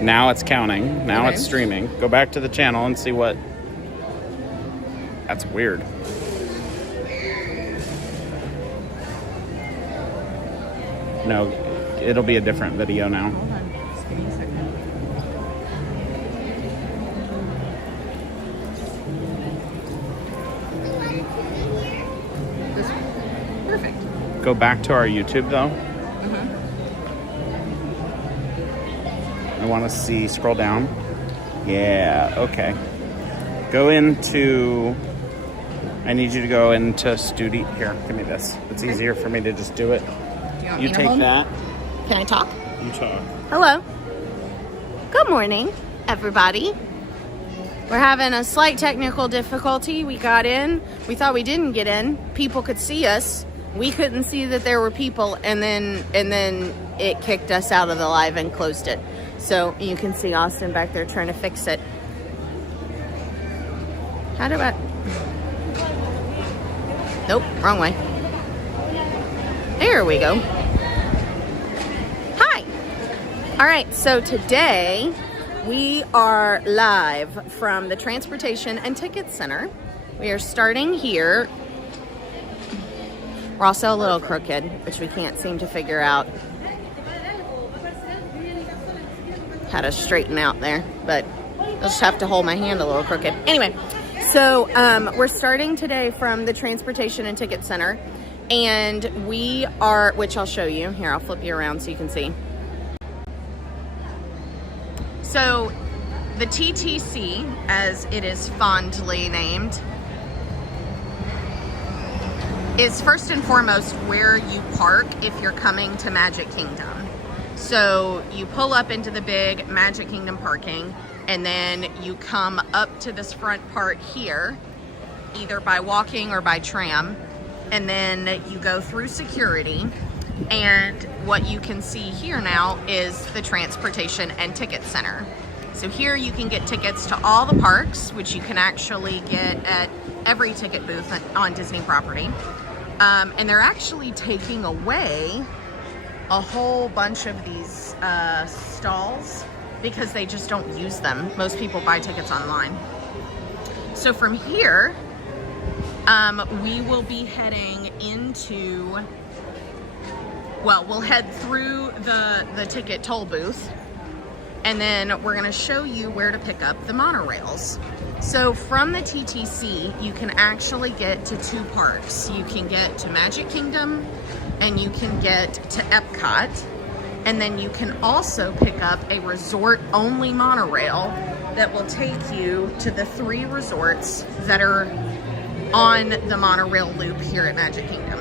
Now it's counting. Now it's streaming. Go back to the channel and see what... That's weird. No, it'll be a different video now. Hold on. Just give me a second. This one. Perfect. Go back to our YouTube though. I want to see, scroll down. Yeah, okay. Go into, I need you to go into studio. Here, give me this. It's easier for me to just do it. You take that. Can I talk? You talk. Hello. Good morning, everybody. We're having a slight technical difficulty. We got in. We thought we didn't get in. People could see us. We couldn't see that there were people, and then it kicked us out of the live and closed it. So you can see Austin back there trying to fix it. How do I? Nope, wrong way. There we go. Hi. All right, so today we are live from the Transportation and Ticket Center. We are starting here. We're also a little crooked, which we can't seem to figure out how to straighten out there, but I'll just have to hold my hand a little crooked. Anyway, so we're starting today from the Transportation and Ticket Center, and we are, which I'll show you. Here, I'll flip you around so you can see. So the TTC, as it is fondly named, is first and foremost where you park if you're coming to Magic Kingdom. So you pull up into the big Magic Kingdom parking, and then you come up to this front part here, either by walking or by tram, and then you go through security, and what you can see here now is the Transportation and Ticket Center. So here you can get tickets to all the parks, which you can actually get at every ticket booth on Disney property. And they're actually taking away a whole bunch of these stalls because they just don't use them. Most people buy tickets online. So from here, we will be heading into, well, we'll head through the ticket toll booth, and then we're gonna show you where to pick up the monorails. So from the TTC, you can actually get to two parks. You can get to Magic Kingdom, and you can get to Epcot, and then you can also pick up a resort-only monorail that will take you to the 3 resorts that are on the monorail loop here at Magic Kingdom.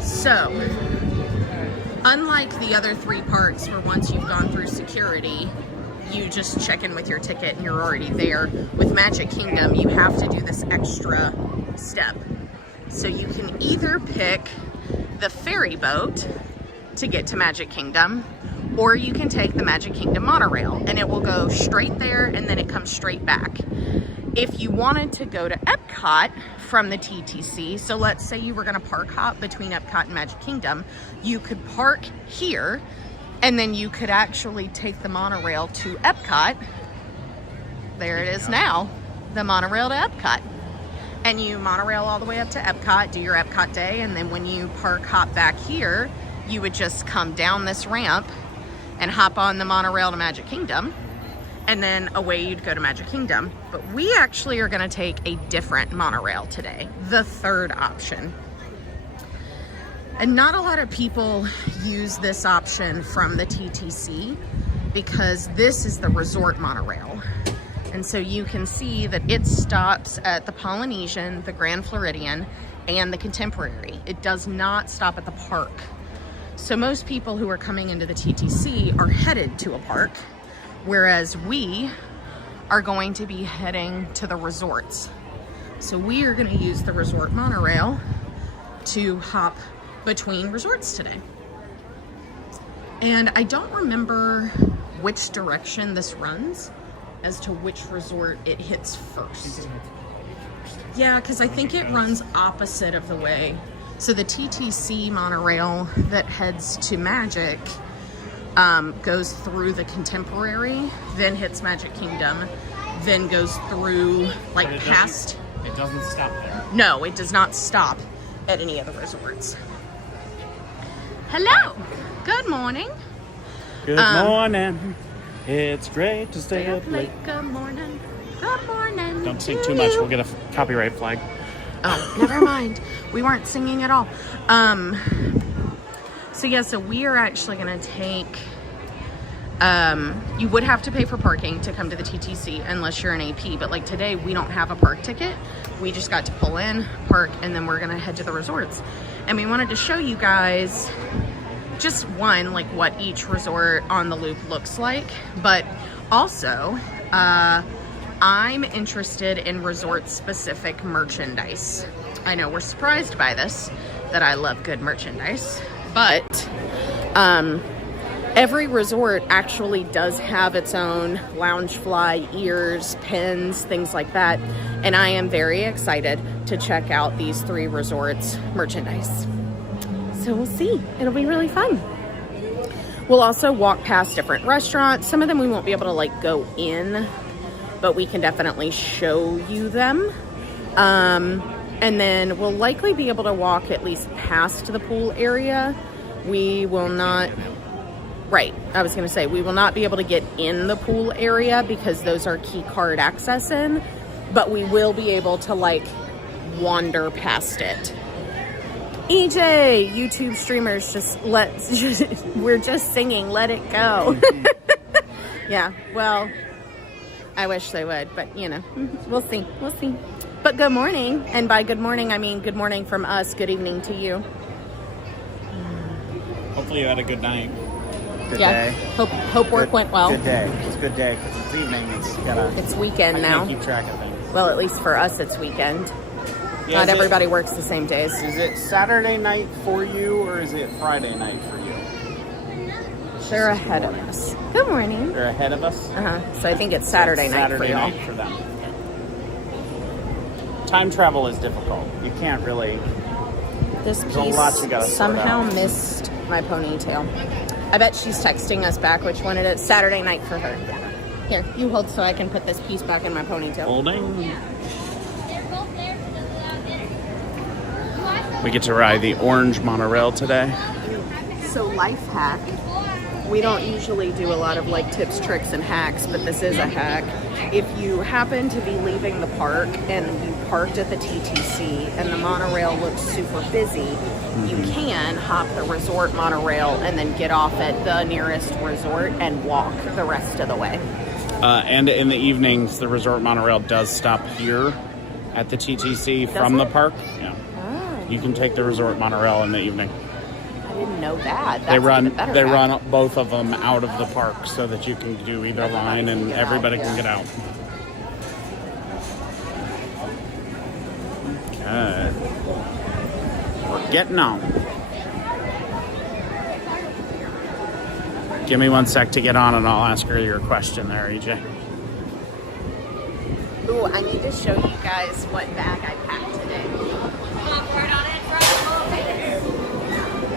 So, unlike the other 3 parks where once you've gone through security, you just check in with your ticket and you're already there, with Magic Kingdom, you have to do this extra step. So you can either pick the ferry boat to get to Magic Kingdom, or you can take the Magic Kingdom monorail, and it will go straight there and then it comes straight back. If you wanted to go to Epcot from the TTC, so let's say you were gonna park hop between Epcot and Magic Kingdom, you could park here, and then you could actually take the monorail to Epcot. There it is now, the monorail to Epcot. And you monorail all the way up to Epcot, do your Epcot day, and then when you park hop back here, you would just come down this ramp and hop on the monorail to Magic Kingdom, and then away you'd go to Magic Kingdom. But we actually are gonna take a different monorail today, the 3rd option. And not a lot of people use this option from the TTC because this is the resort monorail. And so you can see that it stops at the Polynesian, the Grand Floridian, and the Contemporary. It does not stop at the park. So most people who are coming into the TTC are headed to a park, whereas we are going to be heading to the resorts. So we are going to use the resort monorail to hop between resorts today. And I don't remember which direction this runs as to which resort it hits first. Yeah, because I think it runs opposite of the way. So the TTC monorail that heads to Magic goes through the Contemporary, then hits Magic Kingdom, then goes through like past. It doesn't stop there. No, it does not stop at any of the resorts. Hello. Good morning. Good morning. It's great to stay up late. Good morning. Good morning. Don't sing too much. We'll get a copyright flag. Oh, never mind. We weren't singing at all. So we are actually going to take... you would have to pay for parking to come to the TTC unless you're an AP. But like today, we don't have a park ticket. We just got to pull in, park, and then we're going to head to the resorts. And we wanted to show you guys just one, like what each resort on the loop looks like. But also, I'm interested in resort-specific merchandise. I know we're surprised by this, that I love good merchandise. But every resort actually does have its own Loungefly ears, pins, things like that. And I am very excited to check out these 3 resorts' merchandise. So we'll see. It'll be really fun. We'll also walk past different restaurants. Some of them we won't be able to like go in, but we can definitely show you them. And then we'll likely be able to walk at least past the pool area. We will not, right, I was gonna say, we will not be able to get in the pool area because those are key card access in, but we will be able to like wander past it. EJ, YouTube streamers, we're just singing, let it go. Yeah, well, I wish they would, but you know, we'll see. But good morning, and by good morning, I mean good morning from us, good evening to you. Hopefully you had a good night. Good yeah, day. Hope work went well. Good day. It's a good day because it's evening. It's weekend now. Keep track of things. Well, at least for us, it's weekend. Yeah, not everybody works the same days. Is it Saturday night for you, or is it Friday night for you? They're ahead of us. Good morning. They're ahead of us? So I think it's Saturday night for y'all. Saturday night for them. Time travel is difficult. You can't really... This There's a lot you gotta piece sort somehow out. missed my ponytail. I bet she's texting us back which one it is. Saturday night for her. Here, you hold so I can put this piece back in my ponytail. Holding. We get to ride the orange monorail today. So life hack. We don't usually do a lot of like tips, tricks, and hacks, but this is a hack. If you happen to be leaving the park and you parked at the TTC and the monorail looks super busy, you can hop the resort monorail and then get off at the nearest resort and walk the rest of the way. And in the evenings, the resort monorail does stop here at the TTC from the park. Yeah. Oh. You can take the resort monorail in the evening. I didn't know that. That's They run even better hack. run both of them out of the park so that you can do either line and everybody can get out. Okay. We're getting on. Give me 1 sec to get on and I'll ask her your question there, EJ. Ooh, I need to show you guys what bag I packed today.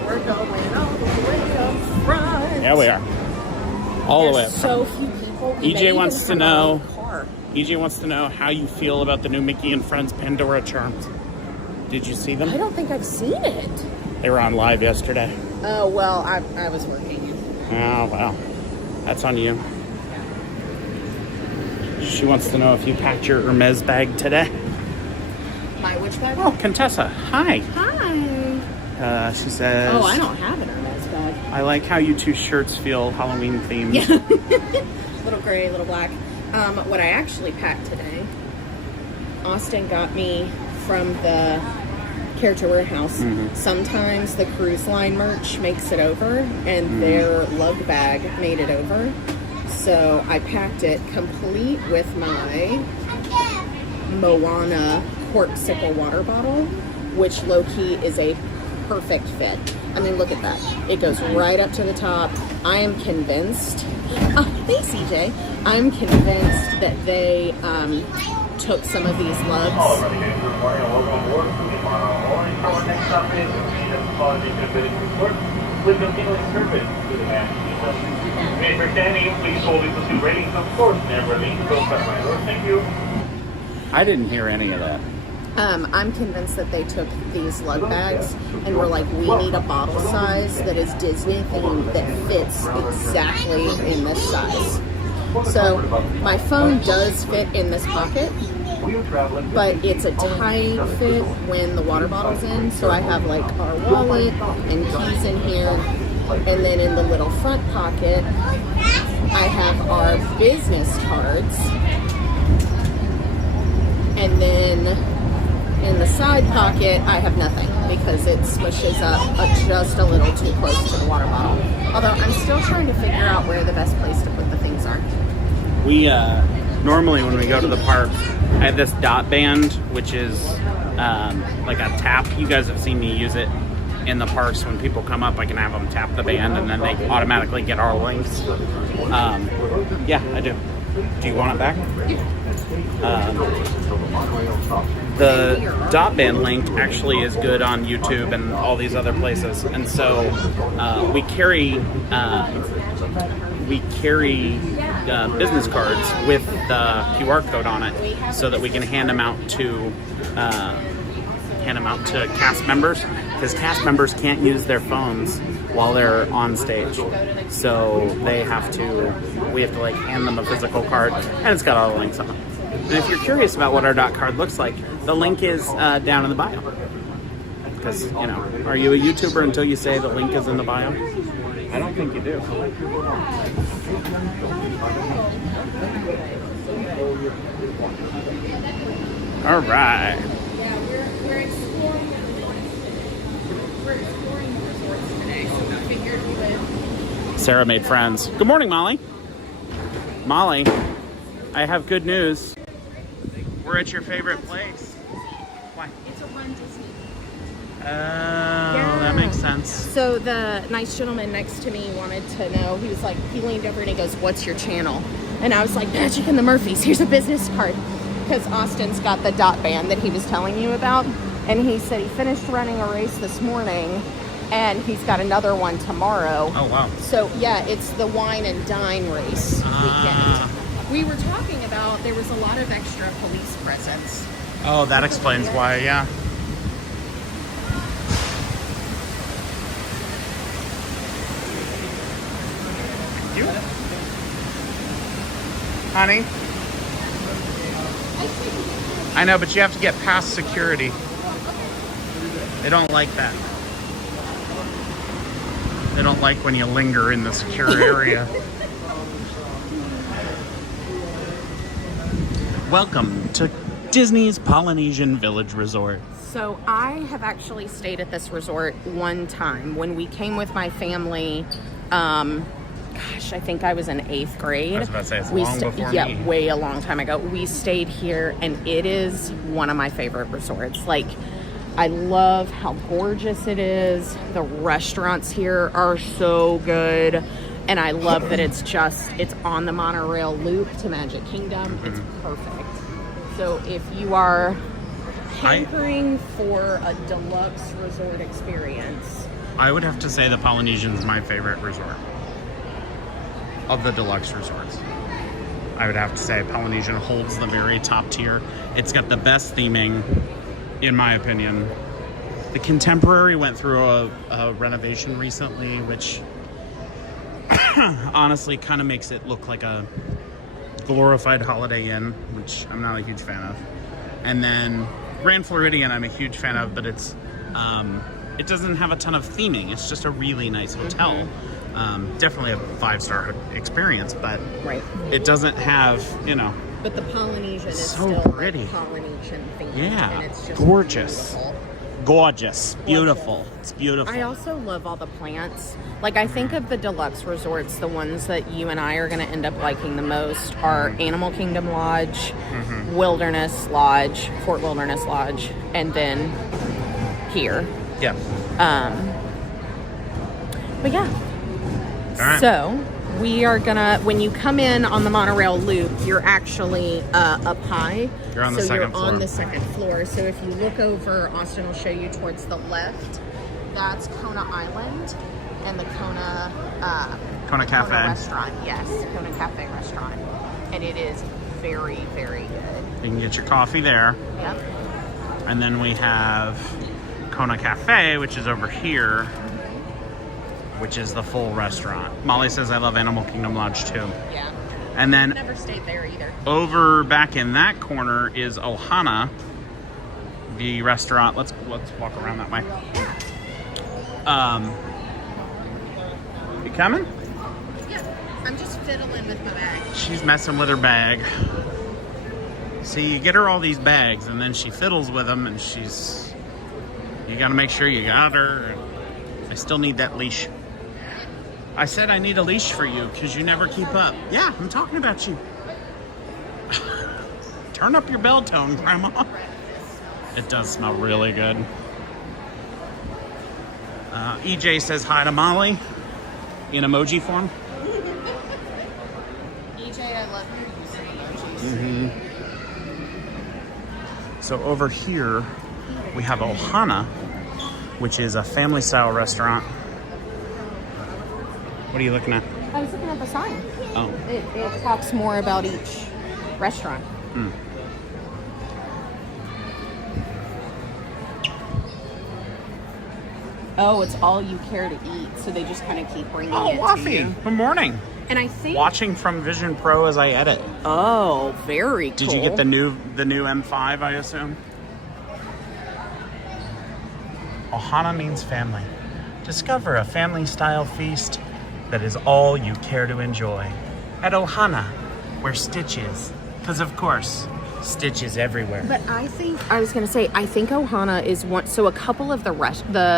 We're going all the way up front. Yeah, we are. All the way up. There's so few people. We may EJ even wants to have our know. own car. EJ wants to know how you feel about the new Mickey and Friends Pandora charms. Did you see them? I don't think I've seen it. They were on live yesterday. Oh, well, I was working. Oh, well. That's on you. She wants to know if you packed your Hermes bag today. My which bag? Oh, Contessa. Hi. Hi. She says... Oh, I don't have an Hermes bag. I like how you two shirts feel Halloween themed. Yeah. Little gray, little black. What I actually packed today, Austin got me from the Character Warehouse. Sometimes the cruise line merch makes it over, and their lug bag made it over. So I packed it complete with my Moana Corksicle water bottle, which low-key is a perfect fit. I mean, look at that. It goes right up to the top. I am convinced, thanks CJ. I'm convinced that they took some of these lugs. holding the two ratings, of course, never leave. Go back my door. Thank you. I didn't hear any of that. I'm convinced that they took these lug bags and were like, we need a bottle size that is Disney themed that fits exactly in this size. So my phone does fit in this pocket, but it's a tight fit when the water bottle's in. So I have like our wallet and keys in here. And then in the little front pocket, I have our business cards. And then in the side pocket, I have nothing because it smushes up just a little too close to the water bottle. Although I'm still trying to figure out where the best place to put the things are. We normally when we go to the park, I have this dot band, which is like a tap. You guys have seen me use it in the parks. When people come up, I can have them tap the band and then they automatically get our links. Yeah, I do. Do you want it back? The dot band link actually is good on YouTube and all these other places, and so we carry business cards with the QR code on it, so that we can hand them out to cast members, because cast members can't use their phones while they're on stage, so we have to like hand them a physical card, and it's got all the links on it. And if you're curious about what our dot card looks like, the link is down in the bio. Because, you know, are you a YouTuber until you say the link is in the bio? I don't think you do. All right. Yeah, we're exploring the resorts today, so I figured we would. Sarah made friends. Good morning, Molly. Molly, I have good news. We're at your favorite place. Why? It's a Run Disney. Oh, that makes sense. So the nice gentleman next to me wanted to know, he was like, he leaned over and he goes, what's your channel? And I was like, Magic and the Murphys, here's a business card. Because Austin's got the dot band that he was telling you about. And he said he finished running a race this morning and he's got another one tomorrow. Oh, wow. So yeah, it's the Wine and Dine race weekend. We were talking about there was a lot of extra police presence. Oh, that explains why, yeah. Thank you. Honey? I know, but you have to get past security. They don't like that. They don't like when you linger in the secure area. Welcome to Disney's Polynesian Village Resort. So I have actually stayed at this resort one time when we came with my family. Gosh, I think I was in 8th grade. I was about to say, it's long before me. Yeah, way a long time ago. We stayed here, and it is one of my favorite resorts. Like, I love how gorgeous it is. The restaurants here are so good. And I love that it's on the monorail loop to Magic Kingdom. It's perfect. So if you are hankering for a deluxe resort experience, I would have to say the Polynesian is my favorite resort of the deluxe resorts. I would have to say Polynesian holds the very top tier. It's got the best theming, in my opinion. The Contemporary went through a renovation recently, which honestly kind of makes it look like a glorified Holiday Inn, which I'm not a huge fan of. And then Grand Floridian I'm a huge fan of, but it doesn't have a ton of theming. It's just a really nice hotel. Definitely a 5-star experience, but right. It doesn't have, But the Polynesian is so still pretty. Like Polynesian themed. Yeah, And it's just gorgeous. beautiful. Gorgeous, beautiful. It's beautiful. I also love all the plants. Like, I think of the deluxe resorts, the ones that you and I are going to end up liking the most are Animal Kingdom Lodge, Wilderness Lodge, Fort Wilderness Lodge, and then here. Yeah. But yeah. All right. So we are gonna, when you come in on the monorail loop, you're actually up high. You're on the second floor. So you're on the second floor. So if you look over, Austin will show you towards the left, that's Kona Island and the Kona Kona Cafe. Kona restaurant, yes, Kona Cafe restaurant. And it is very, very good. You can get your coffee there. Yep. And then we have Kona Cafe, which is over here, which is the full restaurant. Molly says I love Animal Kingdom Lodge too. Yeah. And then Never stayed there either. over back in that corner is Ohana, the restaurant. Let's walk around that way. You coming? Yeah. I'm just fiddling with my bag. She's messing with her bag. See, you get her all these bags, and then she fiddles with them, and you got to make sure you got her. I still need that leash. I said I need a leash for you because you never keep up. Yeah, I'm talking about you. Turn up your bell tone, Grandma. It does smell really good. EJ says hi to Molly in emoji form. EJ, I love your use of emojis. So over here, we have Ohana, which is a family-style restaurant. What are you looking at? I was looking at the sign. Oh. It talks more about each restaurant. Oh, it's all you care to eat, so they just kind of keep bringing it to Waffy. you. Good morning. And I think... Watching from Vision Pro as I edit. Oh, very cool. Did you get the new M5, I assume? Ohana means family. Discover a family-style feast that is all you care to enjoy at Ohana, where Stitch is. Because, of course, Stitch is everywhere. But I think Ohana is one. So a couple of the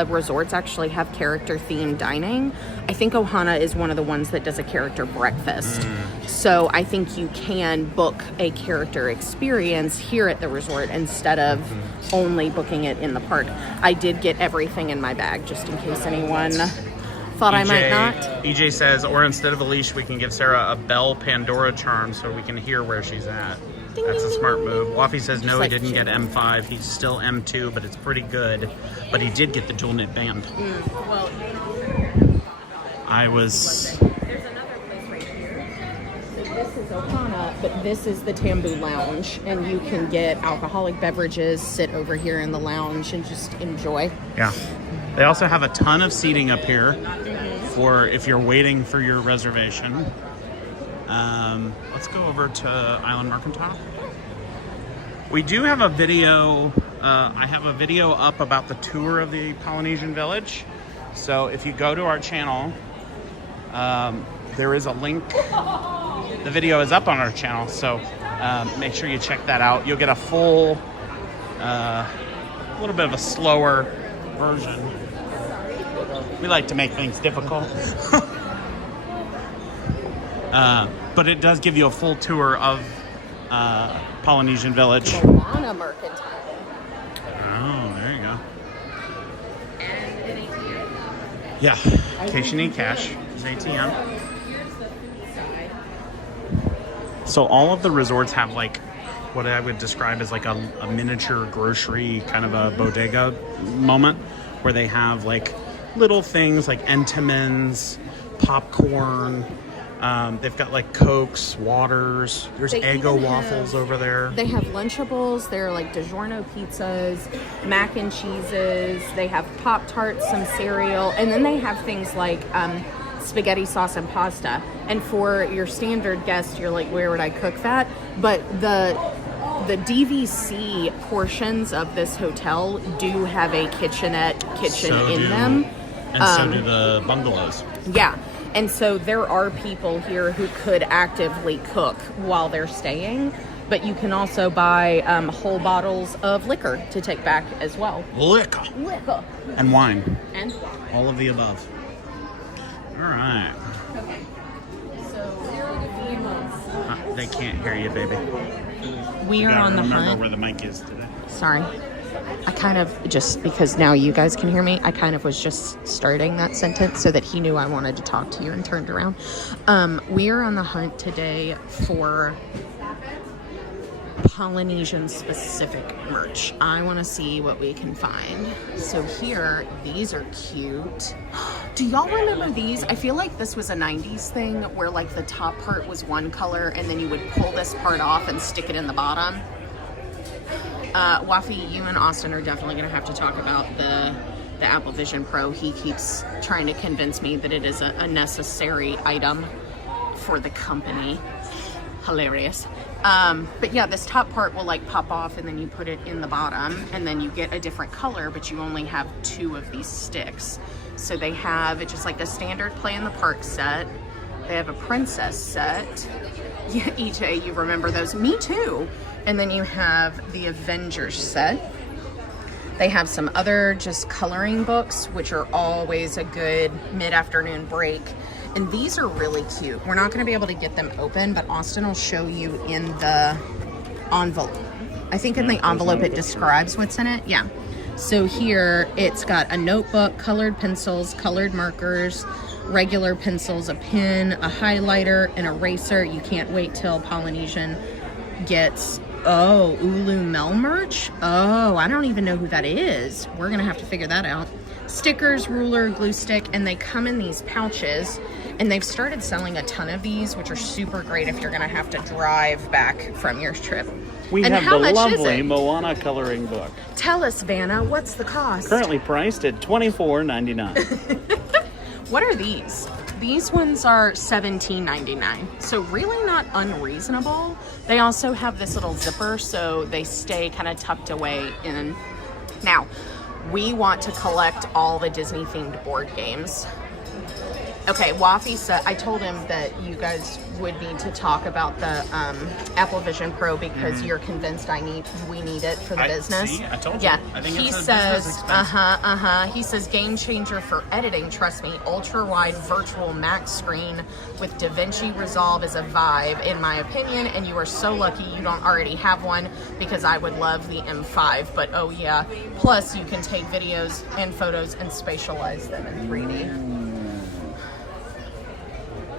resorts actually have character-themed dining. I think Ohana is one of the ones that does a character breakfast. So I think you can book a character experience here at the resort instead of only booking it in the park. I did get everything in my bag just in case anyone thought I might not. EJ says, or instead of a leash, we can give Sarah a Bell Pandora charm so we can hear where she's at. Ding, That's ding, a smart ding, move. ding. Waffy says no, Just he like didn't get M5. He's still M2, but it's pretty good. But he did get the dual knit band. Well, There's another place right here. So this is Ohana, but this is the Tambu Lounge, and you can get alcoholic beverages, sit over here in the lounge, and just enjoy. Yeah. They also have a ton of seating up here for if you're waiting for your reservation. Let's go over to Island Mercantile. We do have a video. I have a video up about the tour of the Polynesian Village. So if you go to our channel, there is a link. The video is up on our channel, so make sure you check that out. You'll get a full, a little bit of a slower version. We like to make things difficult. But it does give you a full tour of Polynesian Village. Moana Mercantile. Oh, there you go. And an ATM. Yeah, in case you need cash, it's ATM. Here's the food side. So all of the resorts have like what I would describe as like a miniature grocery kind of a bodega moment where they have like little things like Entenmann's, popcorn. They've got like Cokes, waters. There's They Eggo even waffles over there. They have Lunchables. They're like DiGiorno pizzas, mac and cheeses. They have Pop-Tarts, some cereal. And then they have things like spaghetti sauce and pasta. And for your standard guest, you're like, where would I cook that? But the DVC portions of this hotel do have a kitchen in them. And so do the bungalows. Yeah. And so there are people here who could actively cook while they're staying, but you can also buy whole bottles of liquor to take back as well. Liquor. And wine. And All of the above. All right. okay. So 0 to 3 months. They can't hear you, baby. We are You gotta on the remember hunt. where the mic is today. Sorry. I kind of, just because now you guys can hear me, I kind of was just starting that sentence so that he knew I wanted to talk to you and turned around. We are on the hunt today for Polynesian specific merch. I want to see what we can find. So here, these are cute. Do y'all remember these? I feel like this was a 90s thing where like the top part was one color and then you would pull this part off and stick it in the bottom. Wafi, you and Austin are definitely going to have to talk about the Apple Vision Pro. He keeps trying to convince me that it is a necessary item for the company. Hilarious. But yeah, this top part will like pop off and then you put it in the bottom and then you get a different color, but you only have 2 of these sticks. So they have just like a standard Play in the Park set. They have a princess set. Yeah, EJ, you remember those? Me too. And then you have the Avengers set. They have some other just coloring books, which are always a good mid-afternoon break. And these are really cute. We're not going to be able to get them open, but Austin will show you in the envelope. I think in the envelope it describes what's in it. Yeah. So here it's got a notebook, colored pencils, colored markers, regular pencils, a pen, a highlighter, an eraser. You can't wait till Polynesian gets, oh, Ulu Mel merch? Oh, I don't even know who that is. We're going to have to figure that out. Stickers, ruler, glue stick, and they come in these pouches. And they've started selling a ton of these, which are super great if you're going to have to drive back from your trip. We and have how the much lovely is it? Moana coloring book. Tell us, Vanna, what's the cost? Currently priced at $24.99. What are these? These ones are $17.99, so really not unreasonable. They also have this little zipper, so they stay kind of tucked away in. Now, we want to collect all the Disney-themed board games. Okay, Wafi said, I told him that you guys would need to talk about the Apple Vision Pro because you're convinced we need it for the business. See, I told you. Yeah, I think he it's a says, business expense. He says, game changer for editing. Trust me, ultra wide virtual max screen with DaVinci Resolve is a vibe, in my opinion. And you are so lucky you don't already have one because I would love the M5. But oh yeah, plus you can take videos and photos and spatialize them in 3D.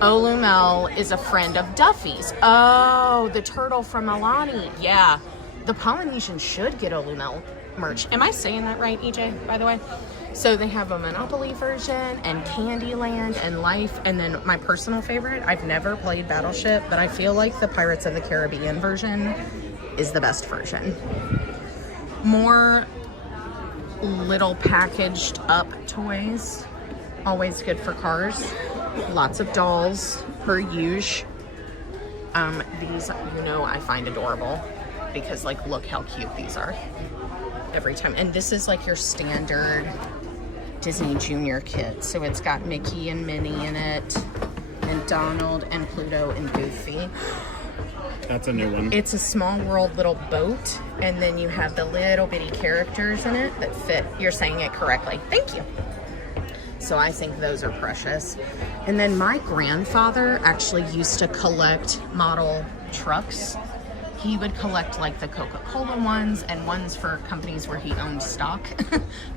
Olumel is a friend of Duffy's. Oh, the turtle from Alani. Yeah, the Polynesian should get Olumel merch. Am I saying that right, EJ, by the way? So they have a Monopoly version and Candyland and Life. And then my personal favorite, I've never played Battleship, but I feel like the Pirates of the Caribbean version is the best version. More little packaged up toys. Always good for cars. Lots of dolls per usual. These, I find adorable because like, look how cute these are every time. And this is like your standard Disney Junior kit. So it's got Mickey and Minnie in it, and Donald and Pluto and Goofy. That's a new one. It's a small world little boat, and then you have the little bitty characters in it that fit. You're saying it correctly. Thank you. So I think those are precious. And then my grandfather actually used to collect model trucks. He would collect like the Coca-Cola ones and ones for companies where he owned stock.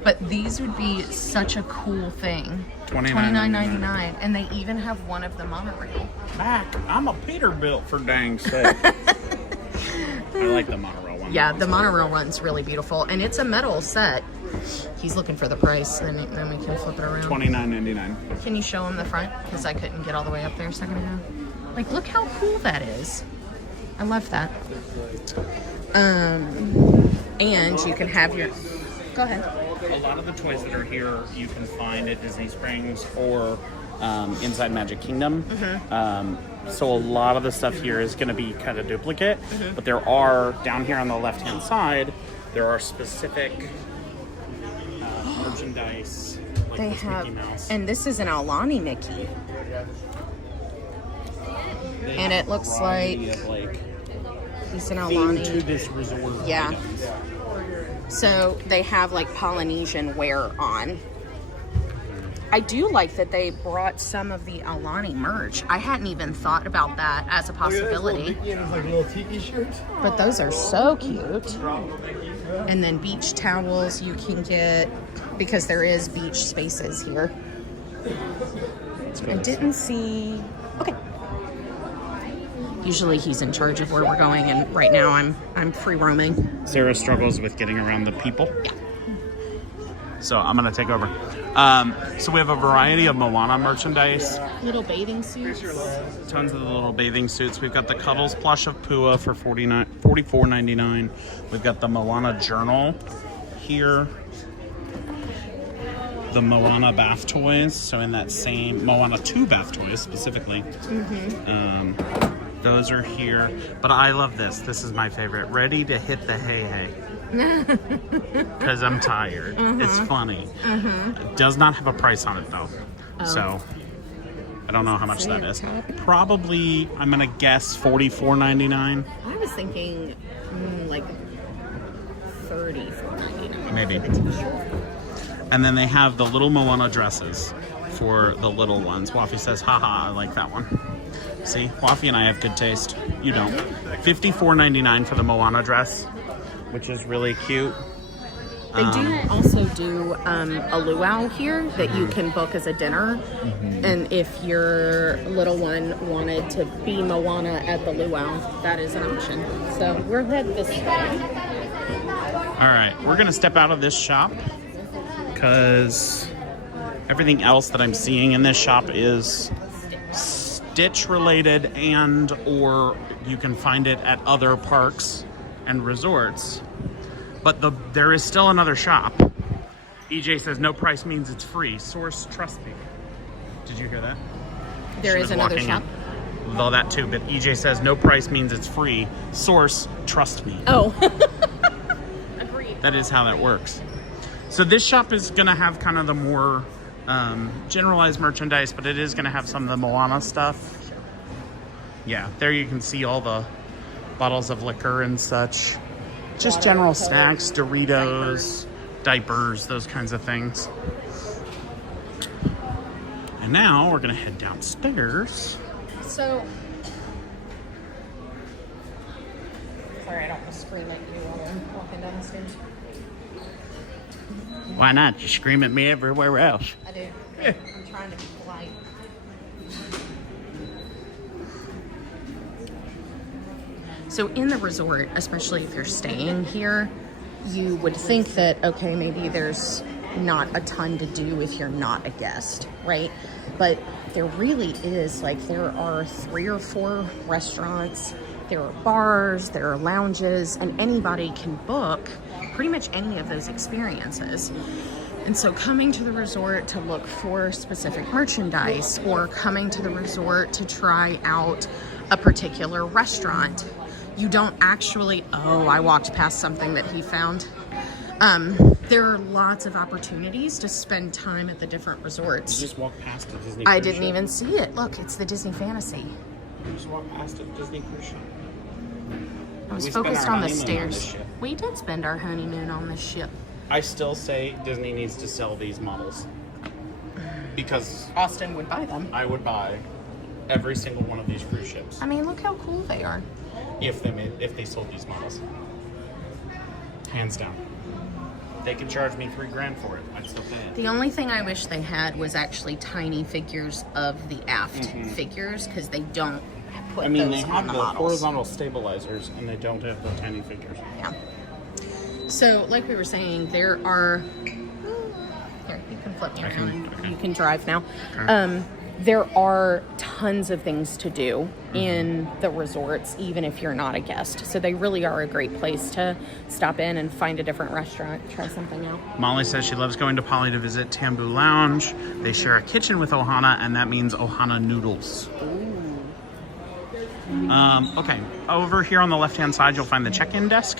But these would be such a cool thing. $29.99. And they even have one of the Monorail. Back. I'm a Peterbilt for dang sake. I like the Monorail one. Yeah, the Monorail one's really beautiful. And it's a metal set. He's looking for the price, then we can flip it around. $29.99. Can you show him the front? Because I couldn't get all the way up there a second ago. Like, look how cool that is. I love that. And you can have your... Go ahead. A lot of the toys that are here you can find at Disney Springs or inside Magic Kingdom. Mm-hmm. So a lot of the stuff here is going to be kind of duplicate. Mm-hmm. But there are, down here on the left-hand side, there are specific... merchandise like they have, Mickey Mouse. And this is an Alani Mickey. And it looks like he's an Alani. To this resort. Yeah. Items. So they have like Polynesian wear on. I do like that they brought some of the Alani merch. I hadn't even thought about that as a possibility. Little tiki shirts. But those are so cute. And then beach towels you can get because there is beach spaces here. I didn't see... Okay. Usually he's in charge of where we're going, and right now I'm free roaming. Sarah struggles with getting around the people. Yeah. So I'm going to take over. So we have a variety of Moana merchandise. Little bathing suits. Tons of the little bathing suits. We've got the Cuddles plush of Pua for $44.99. We've got the Moana journal here. The Moana bath toys. So in that same Moana 2 bath toys specifically. Those are here. But I love this. This is my favorite. Ready to hit the hay. Because I'm tired. It's funny. It does not have a price on it though. So I don't know how much that is. Probably, I'm gonna guess $44.99. I was thinking like $34.99. Maybe. And then they have the little Moana dresses for the little ones. Wafi says, haha, I like that one. See, Wafi and I have good taste. You don't. $54.99 for the Moana dress, which is really cute. They do also do a luau here that you can book as a dinner. And if your little one wanted to be Moana at the luau, that is an option. So we're headed this way. All right, we're gonna step out of this shop because everything else that I'm seeing in this shop is Stitch related, and or you can find it at other parks and resorts. But there is still another shop. EJ says no price means it's free. Source, trust me. Did you hear that? There is another shop? Well, that too, but EJ says no price means it's free. Source, trust me. Oh. Agreed. That is how that works. So this shop is gonna have kind of the more generalized merchandise, but it is gonna have some of the Moana stuff. Yeah, there you can see all the bottles of liquor and such. Just general snacks, Doritos, diapers, those kinds of things. And now we're gonna head downstairs. So, sorry, I don't want to scream at you while I'm walking down the stairs. Why not? You scream at me everywhere else. I do. I'm trying to be polite. So in the resort, especially if you're staying here, you would think that, okay, maybe there's not a ton to do if you're not a guest, right? But there really is. Like, there are 3 or 4 restaurants, there are bars, there are lounges, and anybody can book pretty much any of those experiences. And so coming to the resort to look for specific merchandise, or coming to the resort to try out a particular restaurant, you don't actually, I walked past something that he found. There are lots of opportunities to spend time at the different resorts. You just walked past a Disney I cruise didn't ship. even see it. Look, it's the Disney Fantasy. You just walked past a Disney cruise ship. I was We spent focused our on the honeymoon on this stairs. ship. We did spend our honeymoon on this ship. I still say Disney needs to sell these models because Austin would buy them. I would buy every single one of these cruise ships I mean, look how cool they are. if they sold these models. Hands down. They could charge me $3,000 for it. I'd still pay it. The only thing I wish they had was actually tiny figures of the aft figures, because they don't put I mean, those they on have the the models. horizontal stabilizers, and they don't have the tiny figures. Yeah. So, like we were saying, there are. Here, you can flip me around and okay. you can drive now. Okay. There are tons of things to do in the resorts, even if you're not a guest. So they really are a great place to stop in and find a different restaurant, try something out. Molly says she loves going to Poly to visit Tambu Lounge. They share a kitchen with Ohana, and that means Ohana noodles. Okay, over here on the left-hand side, you'll find the check-in desk.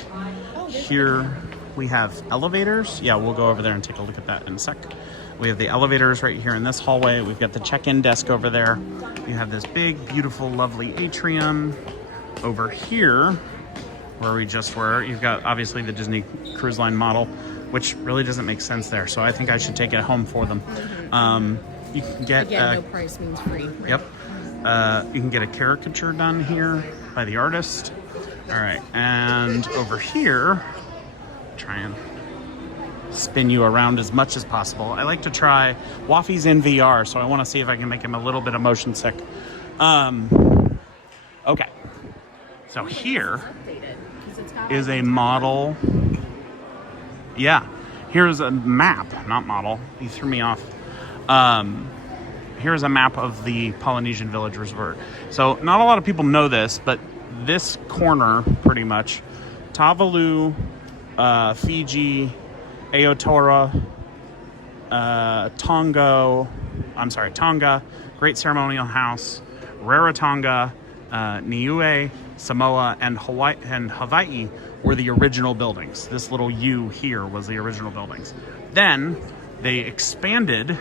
Here we have elevators. Yeah, we'll go over there and take a look at that in a sec. We have the elevators right here in this hallway. We've got the check-in desk over there. You have this big, beautiful, lovely atrium. Over here, where we just were, you've got obviously the Disney Cruise Line model, which really doesn't make sense there. So I think I should take it home for them. You can get Again, no price means free. Right? Yep. You can get a caricature done here by the artist. All right, and over here, try and spin you around as much as possible. I like to try, Wafi's in VR, so I want to see if I can make him a little bit of motion sick. Okay, so here is a model. Yeah, Here's a map, not model. You threw me off. Here's a map of the Polynesian Village Resort. So not a lot of people know this, but this corner, pretty much, Tavalu, Fiji, Aotearoa, Tonga, Great Ceremonial House, Rarotonga, Niue, Samoa, and Hawaii were the original buildings. This little U here was the original buildings. Then they expanded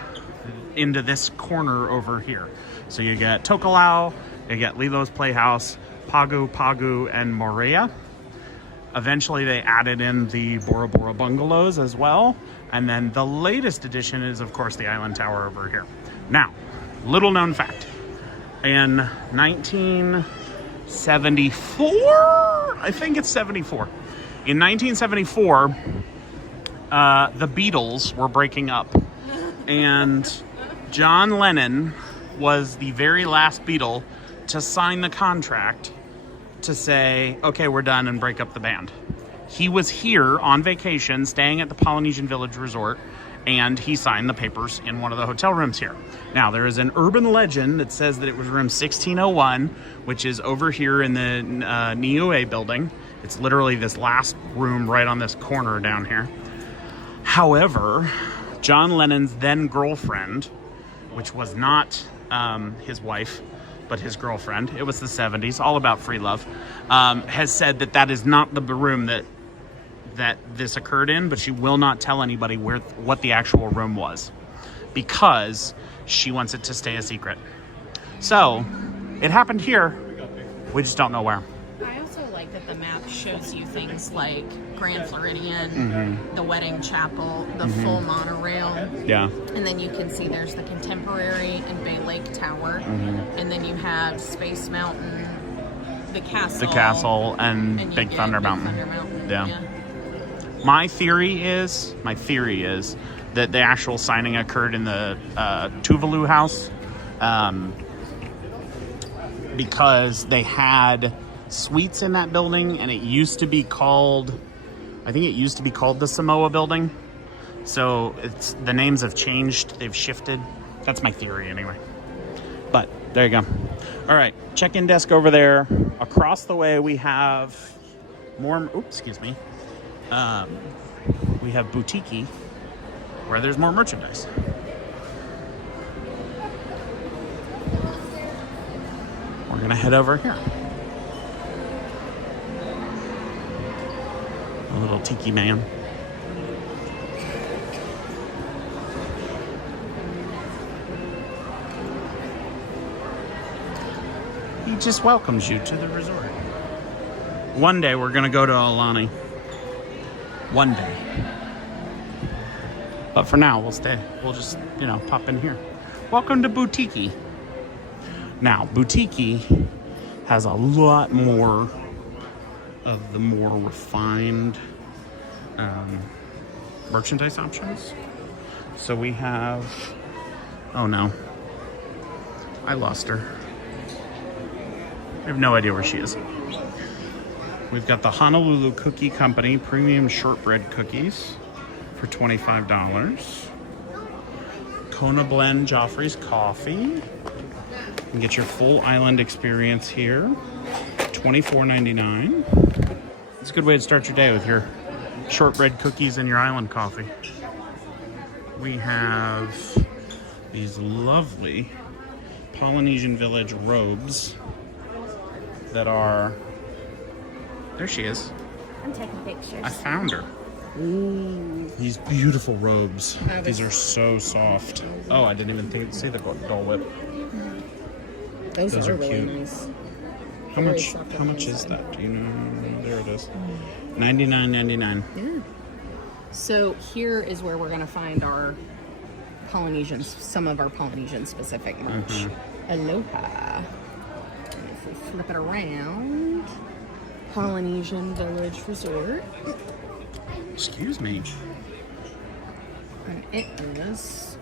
into this corner over here. So you get Tokelau, you get Lilo's Playhouse, Pagu, and Morea. Eventually they added in the Bora Bora bungalows as well. And then the latest addition is, of course, the Island Tower over here. Now, little known fact. In 1974, I think it's 74. In 1974, the Beatles were breaking up. And John Lennon was the very last Beatle to sign the contract to say, okay, we're done, and break up the band. He was here on vacation, staying at the Polynesian Village Resort, and he signed the papers in one of the hotel rooms here. Now, there is an urban legend that says that it was room 1601, which is over here in the Niue building. It's literally this last room right on this corner down here. However, John Lennon's then girlfriend, which was not his wife, but his girlfriend, it was the 70s, all about free love, has said that that is not the room that this occurred in, but she will not tell anybody what the actual room was because she wants it to stay a secret. So it happened here. We just don't know where. I also like that the map shows you things like Grand Floridian, the wedding chapel, the full monorail. Yeah. And then you can see there's the Contemporary and Bay Lake Tower. And then you have Space Mountain, the castle. And Big Thunder Mountain. Yeah. My theory is that the actual signing occurred in the Tuvalu house because they had suites in that building, and it used to be called, I think it used to be called the Samoa building. So the names have changed, they've shifted. That's my theory anyway. But there you go. All right, check-in desk over there. Across the way we have more, we have boutique where there's more merchandise. We're gonna head over here. A little tiki man. He just welcomes you to the resort. One day we're gonna go to Aulani. One day. But for now, we'll stay. We'll just, pop in here. Welcome to Boutique. Now, Boutique has a lot more of the more refined merchandise options. So we have, oh no, I lost her. I have no idea where she is. We've got the Honolulu Cookie Company premium shortbread cookies for $25. Kona Blend Joffrey's coffee. You can get your full island experience here. $24.99. It's a good way to start your day with your shortbread cookies and your island coffee. We have these lovely Polynesian Village robes that are, there she is. I'm taking pictures. I found her. Ooh. These beautiful robes. These are so soft. Oh, I didn't even see the Dole Whip. Those are really cute. Nice. How much is that? Do you know? There it is. $99.99. Yeah. So here is where we're going to find our some of our Polynesian specific merch. Aloha. And if we flip it around, Polynesian Village Resort. Excuse me. And it is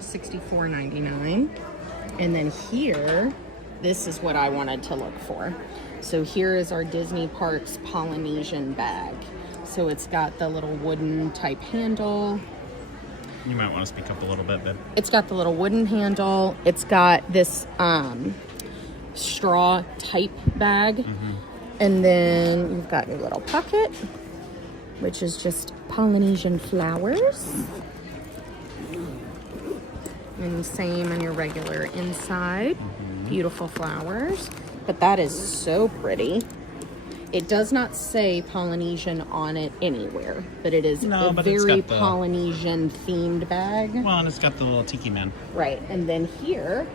$64.99. And then here, this is what I wanted to look for. So here is our Disney Parks Polynesian bag. So it's got the little wooden type handle. You might want to speak up a little bit, babe. It's got the little wooden handle. It's got this straw type bag. And then you've got your little pocket, which is just Polynesian flowers. And same on your regular inside. Beautiful flowers. But that is so pretty. It does not say Polynesian on it anywhere, but it is a very Polynesian themed bag. Well, and it's got the little tiki man. Right, and then here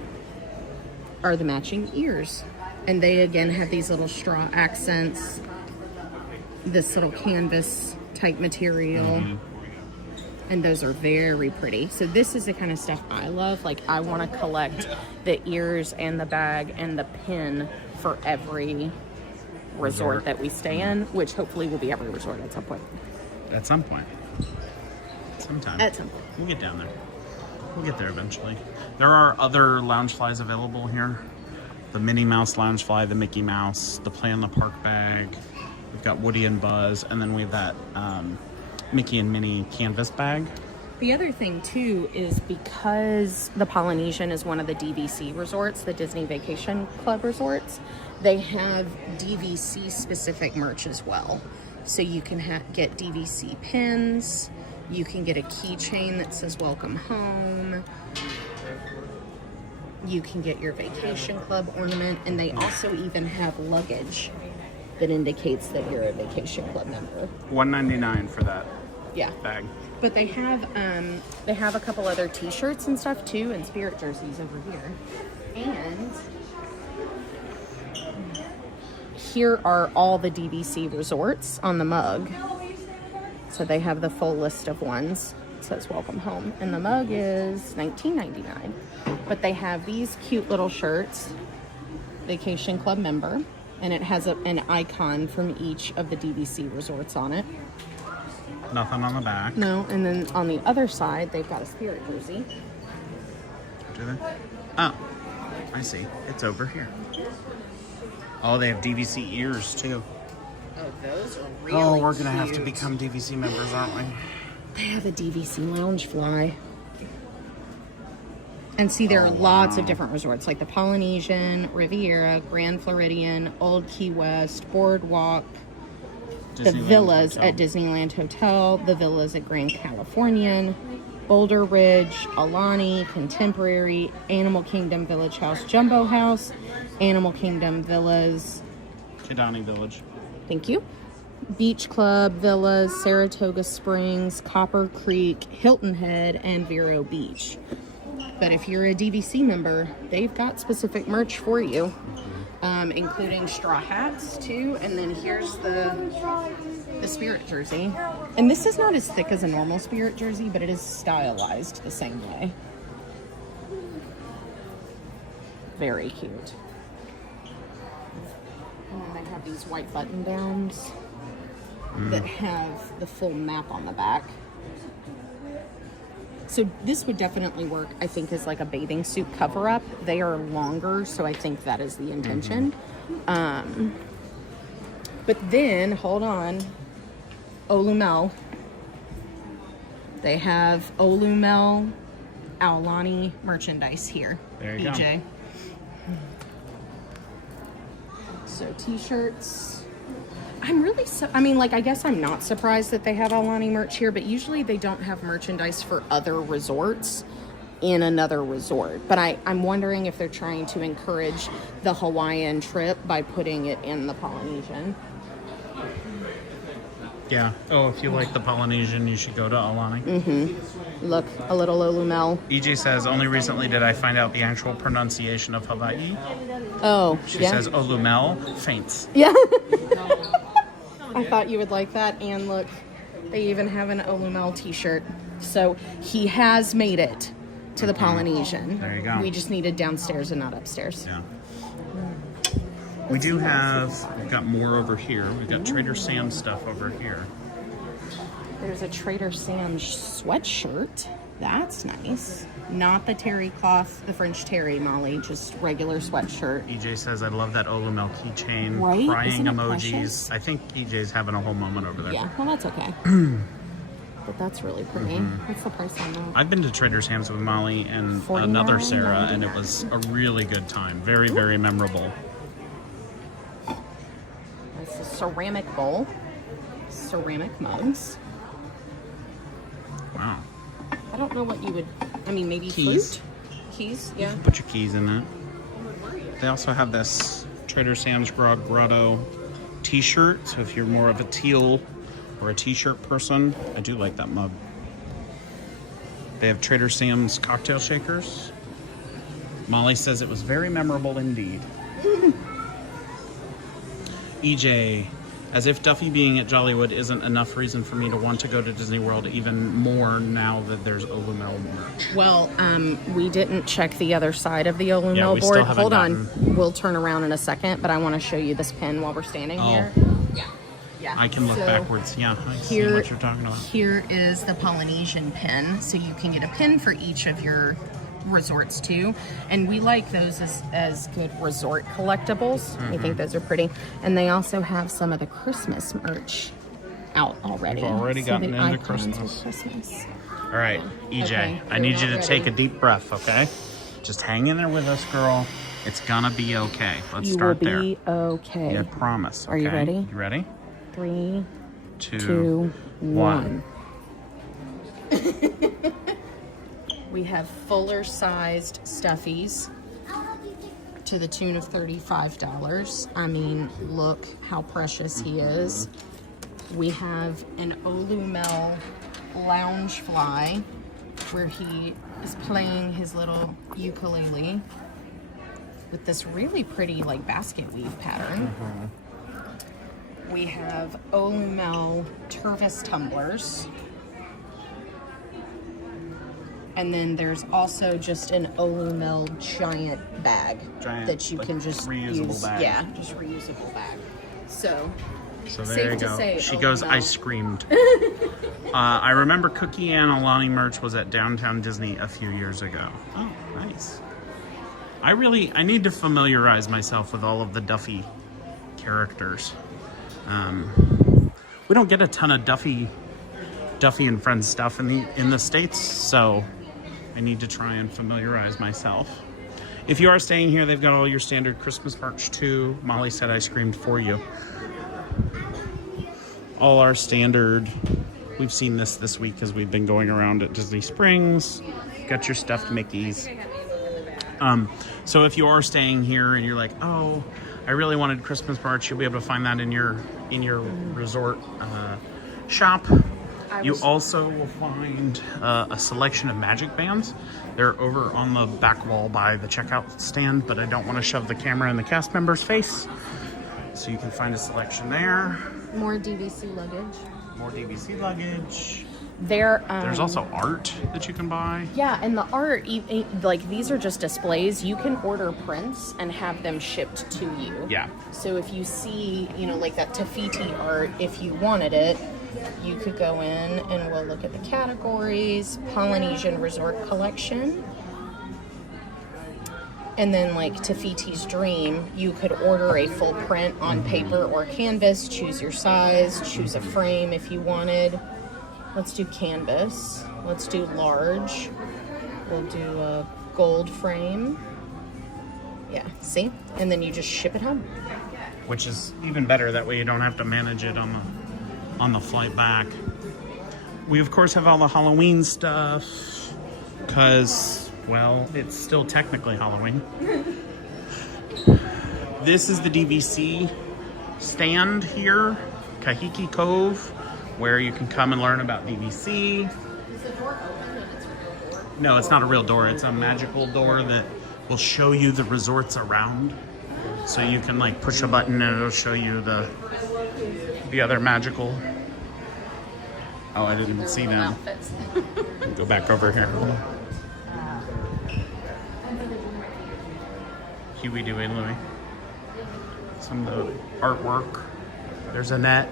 are the matching ears. And they again have these little straw accents, this little canvas type material. And those are very pretty. So this is the kind of stuff I love. Like, I want to collect the ears and the bag and the pin for every resort that we stay in, which hopefully will be every resort at some point. At some point. Sometime. At some point. We'll get down there. We'll get there eventually. There are other lounge flies available here. The Minnie Mouse lounge fly, the Mickey Mouse, the Play in the Park bag. We've got Woody and Buzz, and then we have that Mickey and Minnie canvas bag. The other thing too is because the Polynesian is one of the DVC resorts, the Disney Vacation Club resorts, they have DVC specific merch as well. So you can get DVC pins, you can get a keychain that says welcome home, you can get your vacation club ornament, and they also even have luggage that indicates that you're a vacation club member. $1.99 for that bag. But they have a couple other t-shirts and stuff too, and spirit jerseys over here. And here are all the DVC resorts on the mug. So they have the full list of ones. It says welcome home, and the mug is $19.99. But they have these cute little shirts, vacation club member, and it has an icon from each of the DVC resorts on it. Nothing on the back. No, and then on the other side, they've got a spirit jersey. Do they? Oh, I see. It's over here. Oh, they have DVC ears too. Oh, those are really Oh, we're going to have to cute. become DVC members, aren't we? They have a DVC lounge fly. And see, there are lots of different resorts, like the Polynesian, Riviera, Grand Floridian, Old Key West, Boardwalk, the villas at Disneyland Hotel, the villas at Grand Californian, Boulder Ridge, Alani, Contemporary, Animal Kingdom Village House, Jumbo House, Animal Kingdom Villas. Kidani Village. Thank you. Beach Club Villas, Saratoga Springs, Copper Creek, Hilton Head, and Vero Beach. But if you're a DVC member, they've got specific merch for you, including straw hats too. And then here's the spirit jersey. And this is not as thick as a normal spirit jersey, but it is stylized the same way. Very cute. And then they have these white button downs that have the full map on the back. So this would definitely work, I think, as like a bathing suit cover-up. They are longer, so I think that is the intention. But then, hold on, Olumel. They have Olumel Aulani merchandise here. There you EJ. So t-shirts. I'm really I guess I'm not surprised that they have Aulani merch here, but usually they don't have merchandise for other resorts in another resort. But I'm wondering if they're trying to encourage the Hawaiian trip by putting it in the Polynesian. Yeah. Oh, if you like the Polynesian, you should go to Alani. Look, a little Olumel. EJ says, only recently did I find out the actual pronunciation of Hawaii. Oh, She yeah. says Olumel faints. Yeah. I thought you would like that. And look, they even have an Olumel t-shirt. So he has made it to the Polynesian. There you go. We just need it downstairs and not upstairs. Yeah. We've got more over here. We've got Trader Sam's stuff over here. There's a Trader Sam's sweatshirt. That's nice. Not the terry cloth, the French terry, Molly, just regular sweatshirt. EJ says, I love that Olumel keychain. Right? Crying Isn't it emojis. precious? I think EJ's having a whole moment over there. Yeah, well, that's okay. But that's really pretty. What's the price on that? I've been to Trader Sam's with Molly and another Sarah, and it was a really good time. Very, very memorable. It's a ceramic bowl, ceramic mugs. Wow. I don't know what you would, I mean, maybe Keys. fruit? Keys, yeah. Put your keys in that. They also have this Trader Sam's Grotto t-shirt. So if you're more of a teal or a t-shirt person, I do like that mug. They have Trader Sam's cocktail shakers. Molly says it was very memorable indeed. EJ, as if Duffy being at Jollywood isn't enough reason for me to want to go to Disney World even more now that there's Olumel merch. Well, we didn't check the other side of the Olumel Yeah, we still board. haven't Hold on. We'll turn around in a second, but I want to show you this pin while we're standing here. Yeah. Yeah. I can look So backwards. Yeah, I see what you're talking about. Here is the Polynesian pin. So you can get a pin for each of your resorts too. And we like those as good resort collectibles. We think those are pretty. And they also have some of the Christmas merch out already. You've already gotten the into icons Christmas. with Christmas. All right, EJ, Okay, I need you you're to not take a ready. deep breath, okay? Just hang in there with us, girl. It's gonna be okay. Let's You start will there. be okay. Yeah, promise. Are you okay? ready? You ready? 3, 2, 2, 1. 1. We have fuller sized stuffies to the tune of $35. I mean, look how precious he is. We have an Olumel lounge fly where he is playing his little ukulele with this really pretty like basket weave pattern. We have Olumel Tervis tumblers. And then there's also just an Olumel giant bag that you like, can just reusable use. bag. Yeah, just reusable bag. So So safe there you to go. say She goes, Olumel. I screamed. I remember Cookie and Alani merch was at Downtown Disney a few years ago. Oh, nice. I need to familiarize myself with all of the Duffy characters. We don't get a ton of Duffy and Friends stuff in the States, so I need to try and familiarize myself. If you are staying here, they've got all your standard Christmas merch too. Molly said I screamed for you. All our standard. We've seen this week as we've been going around at Disney Springs. Got your stuffed Mickeys. So if you are staying here and you're like, oh, I really wanted Christmas merch, you'll be able to find that in your resort shop. You also will find a selection of magic bands. They're over on the back wall by the checkout stand, but I don't want to shove the camera in the cast member's face. So you can find a selection there. more DVC luggage. More DVC luggage. There's also art that you can buy. Yeah, and the art, like these are just displays. You can order prints and have them shipped to you. Yeah. So if you see, like that Tafiti art, if you wanted it, you could go in and we'll look at the categories, Polynesian Resort Collection. And then like Tafiti's Dream, you could order a full print on paper or canvas, choose your size, choose a frame if you wanted. Let's do canvas. Let's do large. We'll do a gold frame. Yeah, see? And then you just ship it home. Which is even better. That way you don't have to manage it on the flight back. We of course have all the Halloween stuff because, well, it's still technically Halloween. This is the DVC stand here, Kahiki Cove, where you can come and learn about DVC. Is the door open and it's a real door? No, it's not a real door. It's a magical door that will show you the resorts around. So you can like push a button and it'll show you the other magical. Oh, I didn't even see them. Outfits. Go back over here. Huey, Dewey, and Louie. Some of the artwork. There's Annette.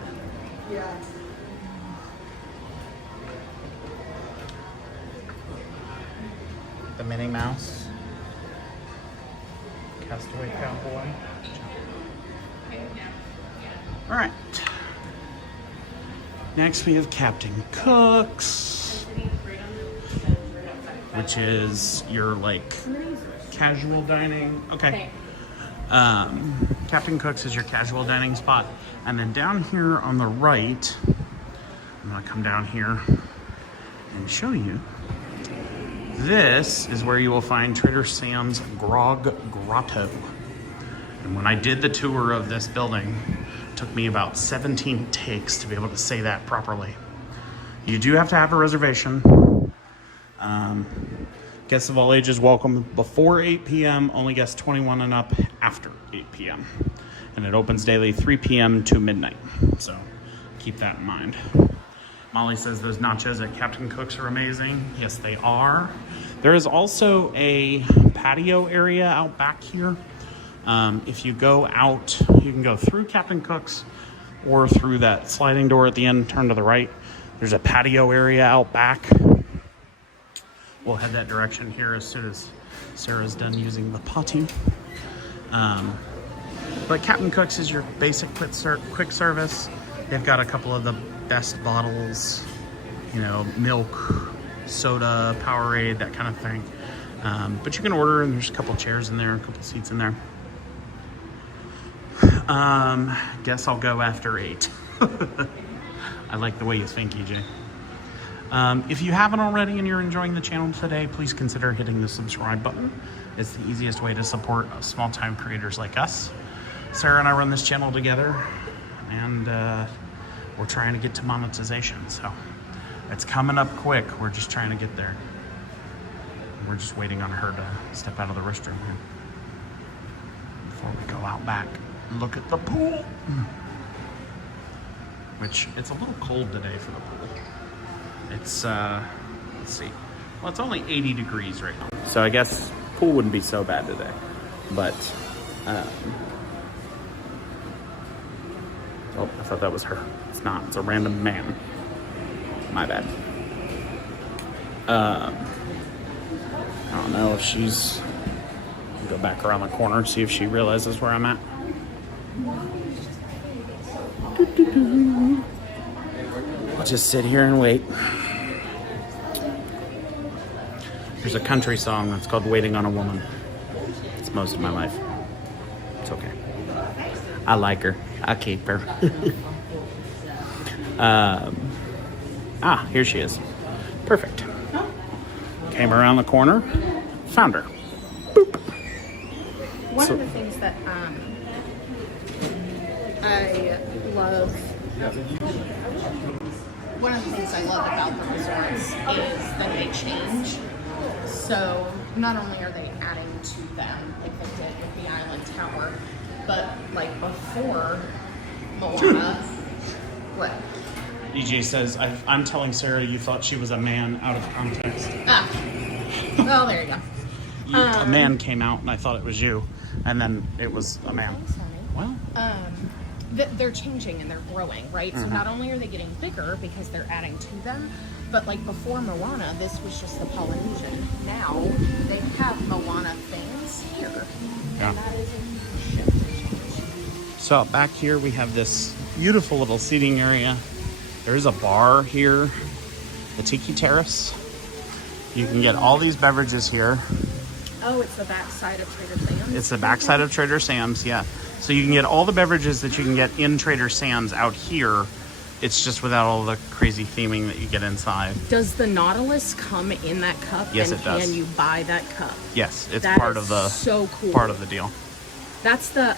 the Minnie Mouse. Castaway Cowboy. All right. Next we have Captain Cook's, which is your like casual dining. Okay. Captain Cook's is your casual dining spot. And then down here on the right, I'm gonna come down here and show you. This is where you will find Trader Sam's Grog Grotto. And when I did the tour of this building, it took me about 17 takes to be able to say that properly. You do have to have a reservation. Guests of all ages welcome before 8 p.m., only guests 21 and up after 8 p.m. And it opens daily 3 p.m. to midnight. So keep that in mind. Molly says those nachos at Captain Cook's are amazing. Yes, they are. There is also a patio area out back here. If you go out, you can go through Captain Cook's or through that sliding door at the end, turn to the right. There's a patio area out back. We'll head that direction here as soon as Sarah's done using the potty. But Captain Cook's is your basic quick service. They've got a couple of the best bottles, you know, milk, soda, Powerade, that kind of thing. But you can order, and there's a couple chairs in there, a couple seats in there. Guess I'll go after 8. I like the way you think, EJ. If you haven't already and you're enjoying the channel today, please consider hitting the subscribe button. It's the easiest way to support small-time creators like us. Sarah and I run this channel together, and we're trying to get to monetization, so it's coming up quick. We're just trying to get there. We're just waiting on her to step out of the restroom here before we go out back and look at the pool. Which, it's a little cold today for the pool. It's, let's see. Well, it's only 80 degrees right now. So I guess pool wouldn't be so bad today. But, oh, I thought that was her. It's not. It's a random man. My bad. I don't know if she's... I'll go back around the corner, see if she realizes where I'm at. I'll just sit here and wait. There's a country song that's called Waiting on a Woman. It's most of my life. It's okay. I like her. I keep her. Here she is. Perfect. Came around the corner, found her. Boop. One of the things that I love, one of the things I love about the resorts is that they change. So not only are they adding to them, like they did with the Island Tower, but like before Moana, what? EJ says, I'm telling Sarah you thought she was a man out of context. Well, there you go. A man came out and I thought it was you, and then it was a man. Thanks, honey. Well, they're changing and they're growing, right? So not only are they getting bigger because they're adding to them, but like before Moana, this was just the Polynesian. Now they have Moana things here, and that is a shift and change. So back here we have this beautiful little seating area. There's a bar here, the Tiki Terrace. You can get all these beverages here. Oh, it's the backside of Trader Sam's? It's the backside of Trader Sam's, yeah. So you can get all the beverages that you can get in Trader Sam's out here. It's just without all the crazy theming that you get inside. Does the Nautilus come in that cup? Yes, and it does. Can you buy that cup? Yes, it's That part is of the so cool. part of the deal. That's the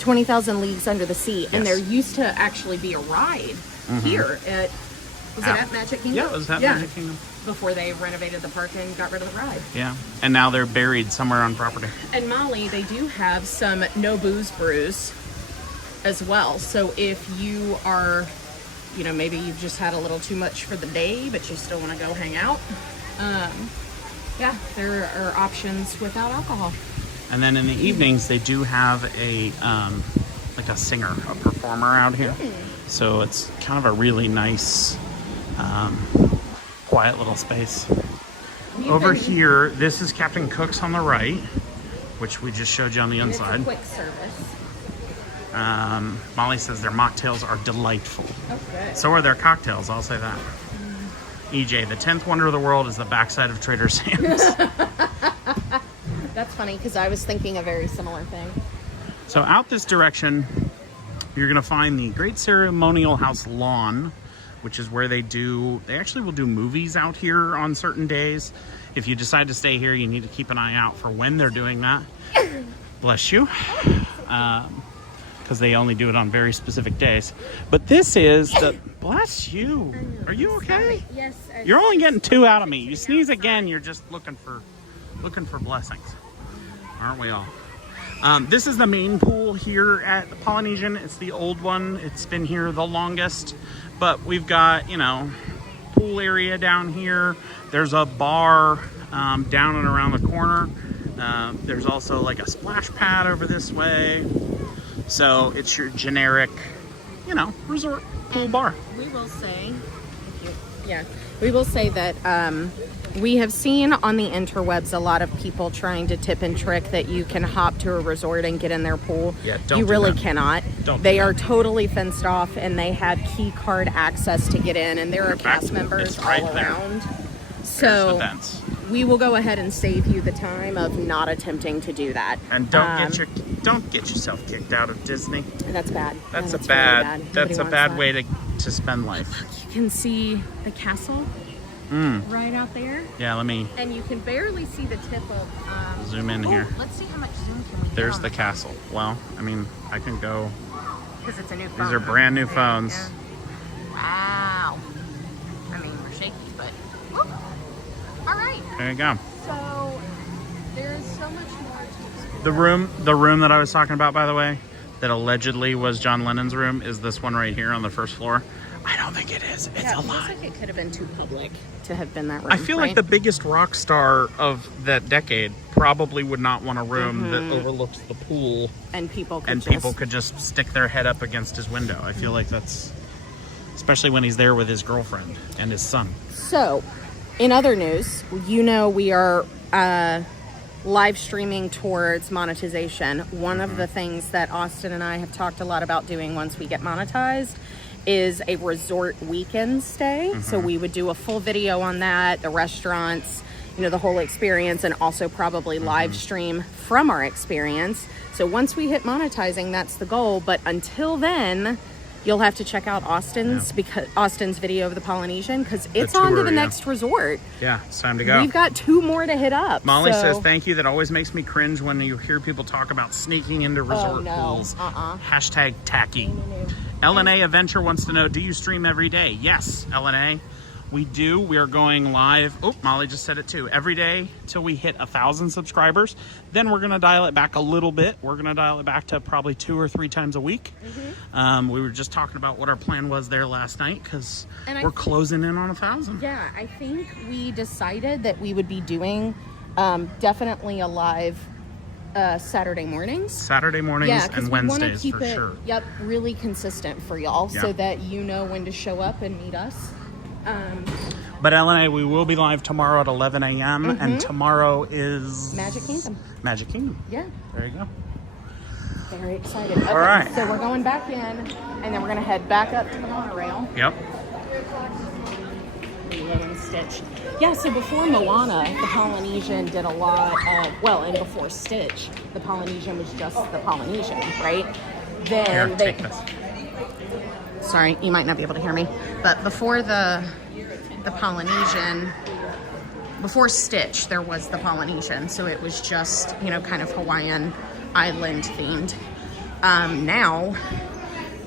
20,000 Leagues Under the Sea, and there used to actually be a ride here at, was it at Magic Kingdom? Yeah, it was at Magic Kingdom. Before they renovated the park and got rid of the ride. Yeah, and now they're buried somewhere on property. And Molly, they do have some no booze brews as well. So if you are, you know, maybe you've just had a little too much for the day, but you still want to go hang out, yeah, there are options without alcohol. And then in the evenings, they do have a like a singer, a performer out here. So it's kind of a really nice, quiet little space. Over here, this is Captain Cook's on the right, which we just showed you on the inside. Quick service. Molly says their mocktails are delightful. Oh, good. So are their cocktails, I'll say that. EJ, the 10th wonder of the world is the backside of Trader Sam's. That's funny because I was thinking a very similar thing. So out this direction, you're gonna find the Great Ceremonial House lawn, which is where they actually will do movies out here on certain days. If you decide to stay here, you need to keep an eye out for when they're doing that. Bless you. Because they only do it on very specific days. But this is the, bless you. Are you okay? Yes. You're only getting 2 out of me. You sneeze again, you're just looking for blessings. Aren't we all? This is the main pool here at the Polynesian. It's the old one. It's been here the longest. But we've got, you know, pool area down here. There's a bar down and around the corner. There's also like a splash pad over this way. So it's your generic, you know, resort pool bar. We will say, we will say that we have seen on the interwebs a lot of people trying to tip and trick that you can hop to a resort and get in their pool. Yeah, don't you do really that. cannot. Don't they do are that. totally fenced off, and they have key card access to get in, and there are cast members It's right all there. around. There's the So fence. we will go ahead and save you the time of not attempting to do that. And don't get yourself kicked out of Disney. That's bad. That's Yeah, a really bad Nobody that's a wants bad that. way to spend life. You can see the castle right out there, Yeah, let me and you can barely see the tip of. zoom in here. Let's see how much zoom can we get There's on the this. castle. Well, I mean, I can go. Because it's a new phone. These are brand new phones. Yeah. Wow. I mean, we're shaky, but. Whoop. All right. There you go. So there's so much more to The room that I was talking about, by the way, that allegedly was John Lennon's room, is this one right here on the first floor. I don't think it is. It's a it feels lie. like it could have been too public to have been that room. I feel like right? the biggest rock star of that decade probably would not want a room that overlooks the pool and people could and just, people could just stick their head up against his window. I feel like that's, especially when he's there with his girlfriend and his son. So, in other news, you know we are live streaming towards monetization. One of the things that Austin and I have talked a lot about doing once we get monetized is a resort weekend stay. So we would do a full video on that, the restaurants, you know, the whole experience, and also probably live stream from our experience. So once we hit monetizing, that's the goal. But until then, you'll have to check out Austin's video of the Polynesian, because it's on to tour, the yeah. next resort. Yeah, it's time to go. We've got 2 more to hit up. Molly so- says, thank you. That always makes me cringe when you hear people talk about sneaking into resort no. pools. Hashtag tacky. LNA Adventure wants to know, do you stream every day? Yes, LNA. We do. We are going live. Oh, Molly just said it too. Every day till we hit 1,000 subscribers. Then we're going to dial it back a little bit. We're going to dial it back to probably 2 or 3 times a week. We were just talking about what our plan was there last night, because we're closing in on 1,000. Yeah, I think we decided that we would be doing definitely a live Saturday mornings. Saturday mornings and Wednesdays keep for it, sure. Yep, really consistent for y'all, Yeah. so that you know when to show up and meet us. But LNA, we will be live tomorrow at 11 a.m. And tomorrow is Magic Kingdom. Magic Kingdom. Yeah, There you go. very excited. Okay, All right. so we're going back in, and then we're gonna head back up to the monorail. Yep. Lilo and Stitch. Yeah, so before Moana, the Polynesian did a lot of, well, and before Stitch, the Polynesian was just the Polynesian, right? Then Here, they, take this. sorry, you might not be able to hear me, but before the Polynesian, before Stitch, there was the Polynesian, so it was just, you know, kind of Hawaiian island themed. Now,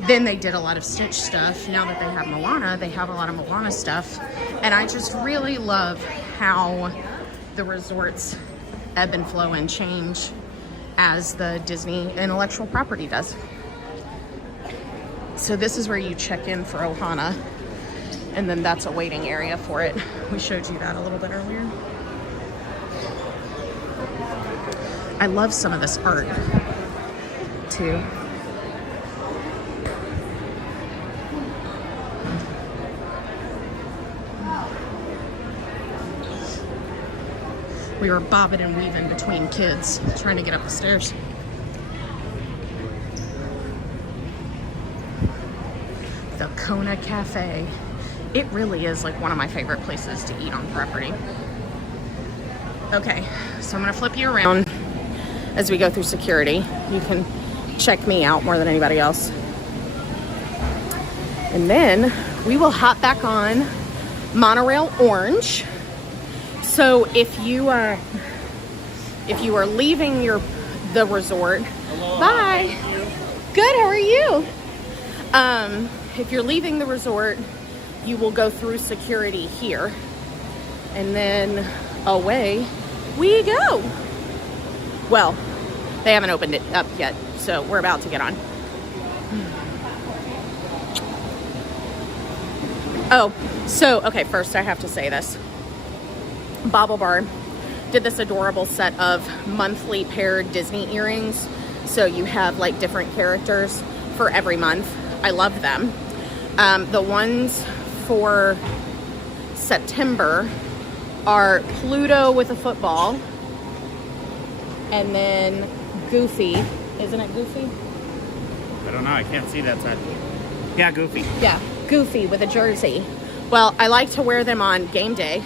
then they did a lot of Stitch stuff. Now that they have Moana, they have a lot of Moana stuff. And I just really love how the resorts ebb and flow and change as the Disney intellectual property does. So this is where you check in for Ohana, and then that's a waiting area for it. We showed you that a little bit earlier. I love some of this art too. We were bobbing and weaving between kids trying to get up the stairs. The Kona Cafe. It really is like one of my favorite places to eat on property. Okay, so I'm gonna flip you around as we go through security. You can check me out more than anybody else. And then we will hop back on Monorail Orange. So if you are leaving the resort, hello, bye. Good, how are you? If you're leaving the resort, you will go through security here, and then away we go. Well, they haven't opened it up yet, so we're about to get on. Oh, so, okay, first I have to say this. Bobble Bar did this adorable set of monthly paired Disney earrings. So you have like different characters for every month. I love them. The ones for September are Pluto with a football. And then Goofy. Isn't it Goofy? I don't know. I can't see that side. Yeah, Goofy. Yeah, Goofy with a jersey. Well, I like to wear them on game day.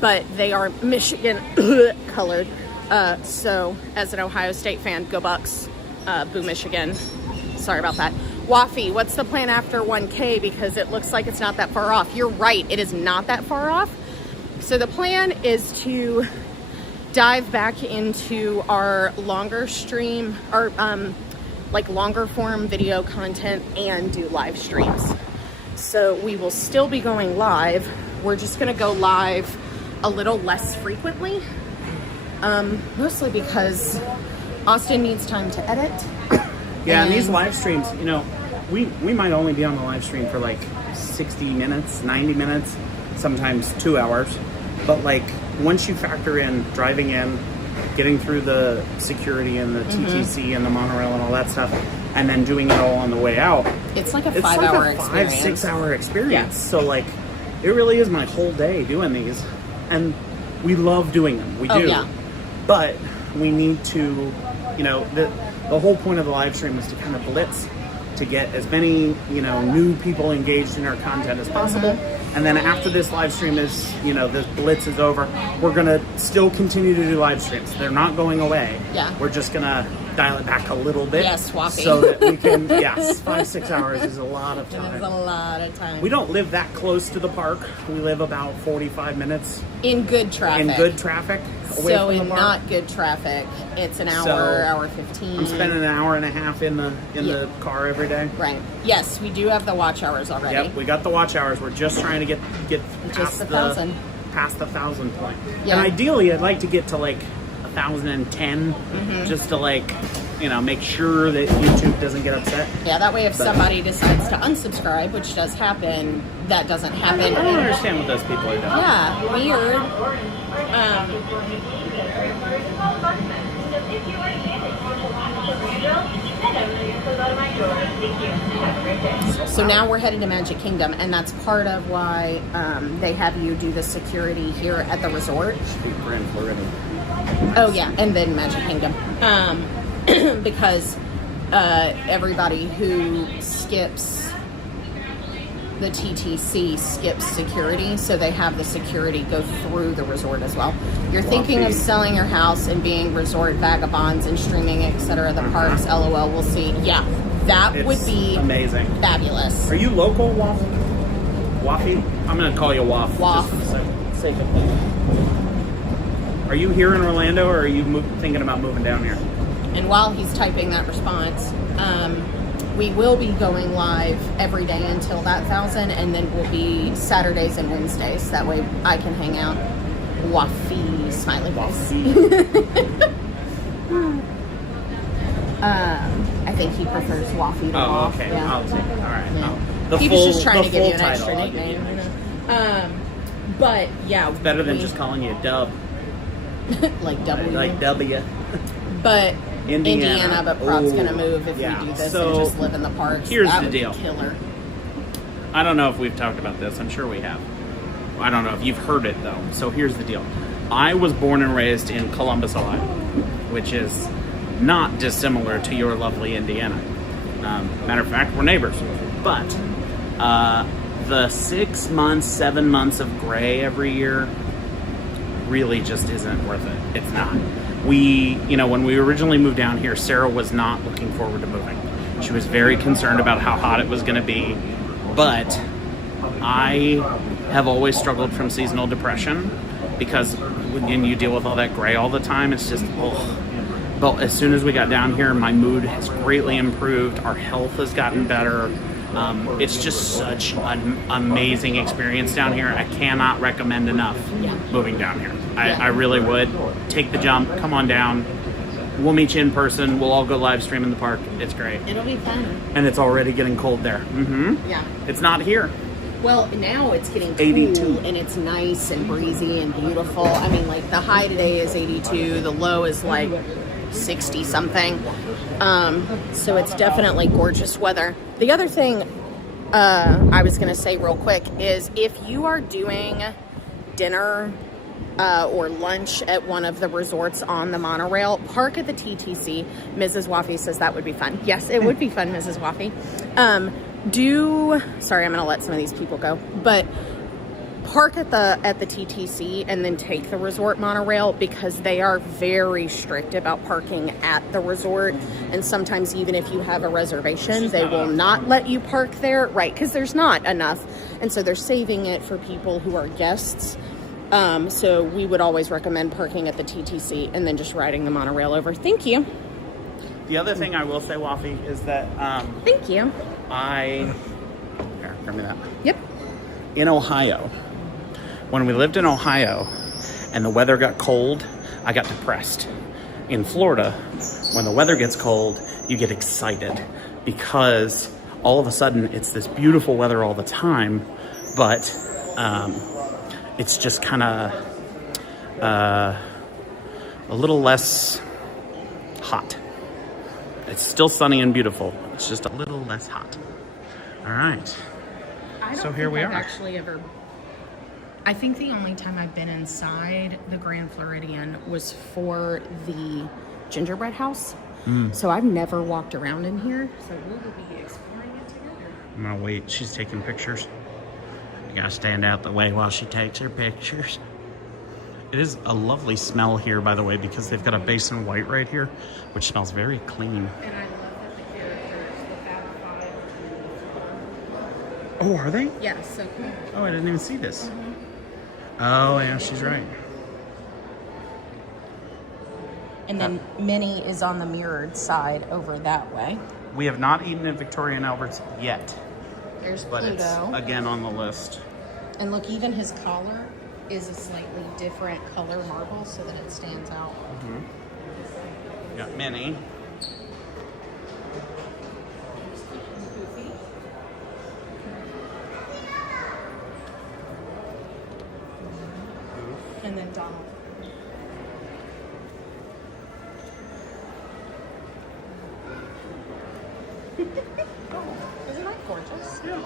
But they are Michigan colored. So as an Ohio State fan, go Bucks. Boo Michigan. Sorry about that. Waffy, what's the plan after 1K? Because it looks like it's not that far off. You're right, it is not that far off. So the plan is to dive back into our longer stream, or like longer form video content and do live streams. So we will still be going live. We're just gonna go live a little less frequently, mostly because Austin needs time to edit. Yeah, and these live streams, you know, we might only be on the live stream for like 60 minutes, 90 minutes, sometimes 2 hours. But like once you factor in driving in, getting through the security and the TTC and the monorail and all that stuff, and then doing it all on the way out, it's like a 5 hour experience. 5-6 hour experience. Yeah. So like, it really is my whole day doing these. And we love doing them. We do. Yeah. But we need to, you know, the whole point of the live stream is to kind of blitz, to get as many, you know, new people engaged in our content as possible. And then after this live stream is, you know, this blitz is over, we're going to still continue to do live streams. They're not going away. Yeah. We're just going to dial it back a little bit. Yeah, swapping. So that we can, yes, 5-6 hours is a lot of time. It is a lot of time. We don't live that close to the park. We live about 45 minutes. In good traffic. In good traffic. Away So from the in park. not good traffic, it's an hour, So, hour 15. I'm spending an hour and a half in the car every day. Right. Yes, we do have the watch hours already. Yep, we got the watch hours. We're just trying to get Just past the 1,000. past the 1,000 point. Yeah. And ideally, I'd like to get to like 1,010, just to like, you know, make sure that YouTube doesn't get upset. Yeah, that way if somebody decides to unsubscribe, which does happen, that doesn't happen. I don't understand what those people are doing. Yeah, weird. So now we're headed to Magic Kingdom, and that's part of why they have you do the security here at the resort. We're in Florida. Oh yeah, and then Magic Kingdom. Because everybody who skips the TTC skips security, so they have the security go through the resort as well. You're thinking of selling your house and being resort vagabonds and streaming, etc. The parks, LOL, we'll see. Yeah, that would be amazing. Fabulous. Are you local, Waffy? I'm going to call you Waff. Waff. Just for the sake of it. Are you here in Orlando, or are you thinking about moving down here? And while he's typing that response, we will be going live every day until that 1,000, and then we'll be Saturdays and Wednesdays. That way I can hang out. Waffy, smiley face. I think he prefers Waffy to Waff. Okay. Yeah. I'll take it. All right. Yeah. The He full, was just trying to give you an title, extra I'll give you nickname. an But yeah, better than just calling you Dub. like W. Like W. But Indiana. but Prot's Ooh, gonna move if yeah. we do this So, and just live in the parks. here's That the would be deal. Killer. I don't know if we've talked about this. I'm sure we have. I don't know if you've heard it, though. So here's the deal. I was born and raised in Columbus, Ohio, which is not dissimilar to your lovely Indiana. Matter of fact, we're neighbors. But the 6 months, 7 months of gray every year really just isn't worth it. It's not. When we originally moved down here, Sarah was not looking forward to moving. She was very concerned about how hot it was going to be. But I have always struggled from seasonal depression because when you deal with all that gray all the time, it's just, But as soon as we got down here, my mood has greatly improved. Our health has gotten better. It's just such an amazing experience down here. I cannot recommend enough moving down here. I really would. Take the jump. Come on down. We'll meet you in person. We'll all go live stream in the park. It's great. It'll be fun. And it's already getting cold there. Yeah. It's not here. Well, now it's getting cool 82. and it's nice and breezy and beautiful. I mean, like the high today is 82. The low is like 60 something. So it's definitely gorgeous weather. The other thing I was going to say real quick is if you are doing dinner or lunch at one of the resorts on the monorail, park at the TTC. Mrs. Waffy says that would be fun. Yes, it would be fun, Mrs. Waffy. Sorry, I'm going to let some of these people go, but park at the TTC and then take the resort monorail because they are very strict about parking at the resort, and sometimes even if you have a reservation, they will not let you park there, right? Because there's not enough, and so they're saving it for people who are guests. So we would always recommend parking at the TTC and then just riding the monorail over. Thank you. The other thing I will say, Waffy, is that Thank you. here, give me that. Yep. In Ohio, when we lived in Ohio and the weather got cold, I got depressed. In Florida, when the weather gets cold, you get excited because all of a sudden it's this beautiful weather all the time, but it's just kind of a little less hot. It's still sunny and beautiful. It's just a little less hot. All right. So here we are. I think the only time I've been inside the Grand Floridian was for the gingerbread house. So I've never walked around in here. So we will be exploring it together. I'm gonna wait. She's taking pictures. You gotta stand out the way while she takes her pictures. It is a lovely smell here, by the way, because they've got a basin white right here, which smells very clean. And I love that the characters, the Fab Five. Oh, are they? Yeah, so cool. Oh, I didn't even see this. Oh, yeah, she's right. And then Minnie is on the mirrored side over that way. We have not eaten at Victoria and Albert's yet, There's but Pluto. it's again on the list. And look, even his collar is a slightly different color marble so that it stands out. Got Minnie. And then Donald. Isn't that gorgeous? Yeah.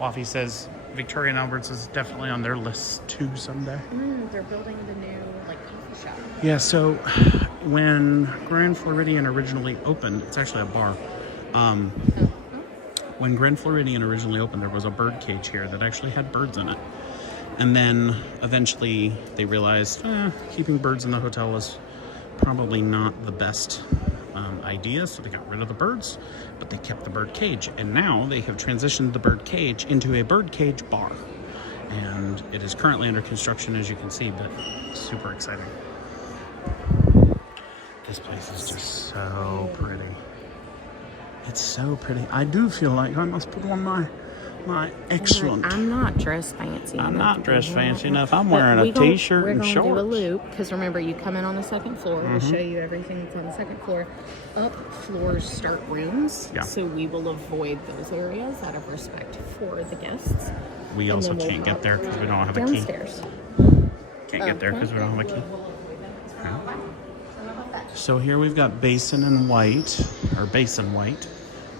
Waffy says Victoria and Albert's is definitely on their list too someday. They're building the new coffee shop. Yeah, so when Grand Floridian originally opened, it's actually a bar. When Grand Floridian originally opened, there was a bird cage here that actually had birds in it. And then eventually they realized keeping birds in the hotel was probably not the best idea, so they got rid of the birds, but they kept the bird cage. And now they have transitioned the bird cage into a bird cage bar. And it is currently under construction, as you can see, but super exciting. This place is just so pretty. It's so pretty. I do feel like I must put on my excellent. I'm not dressed fancy. I'm not dressed fancy enough. I'm wearing a t-shirt and shorts. We're going to do a loop because remember, you come in on the second floor. We'll show you everything that's on the second floor. Up floors start rooms, so we will avoid those areas out of respect for the guests. We also can't get there because we don't have a key. Downstairs. Can't get there because we don't have a key. So here we've got Basin White,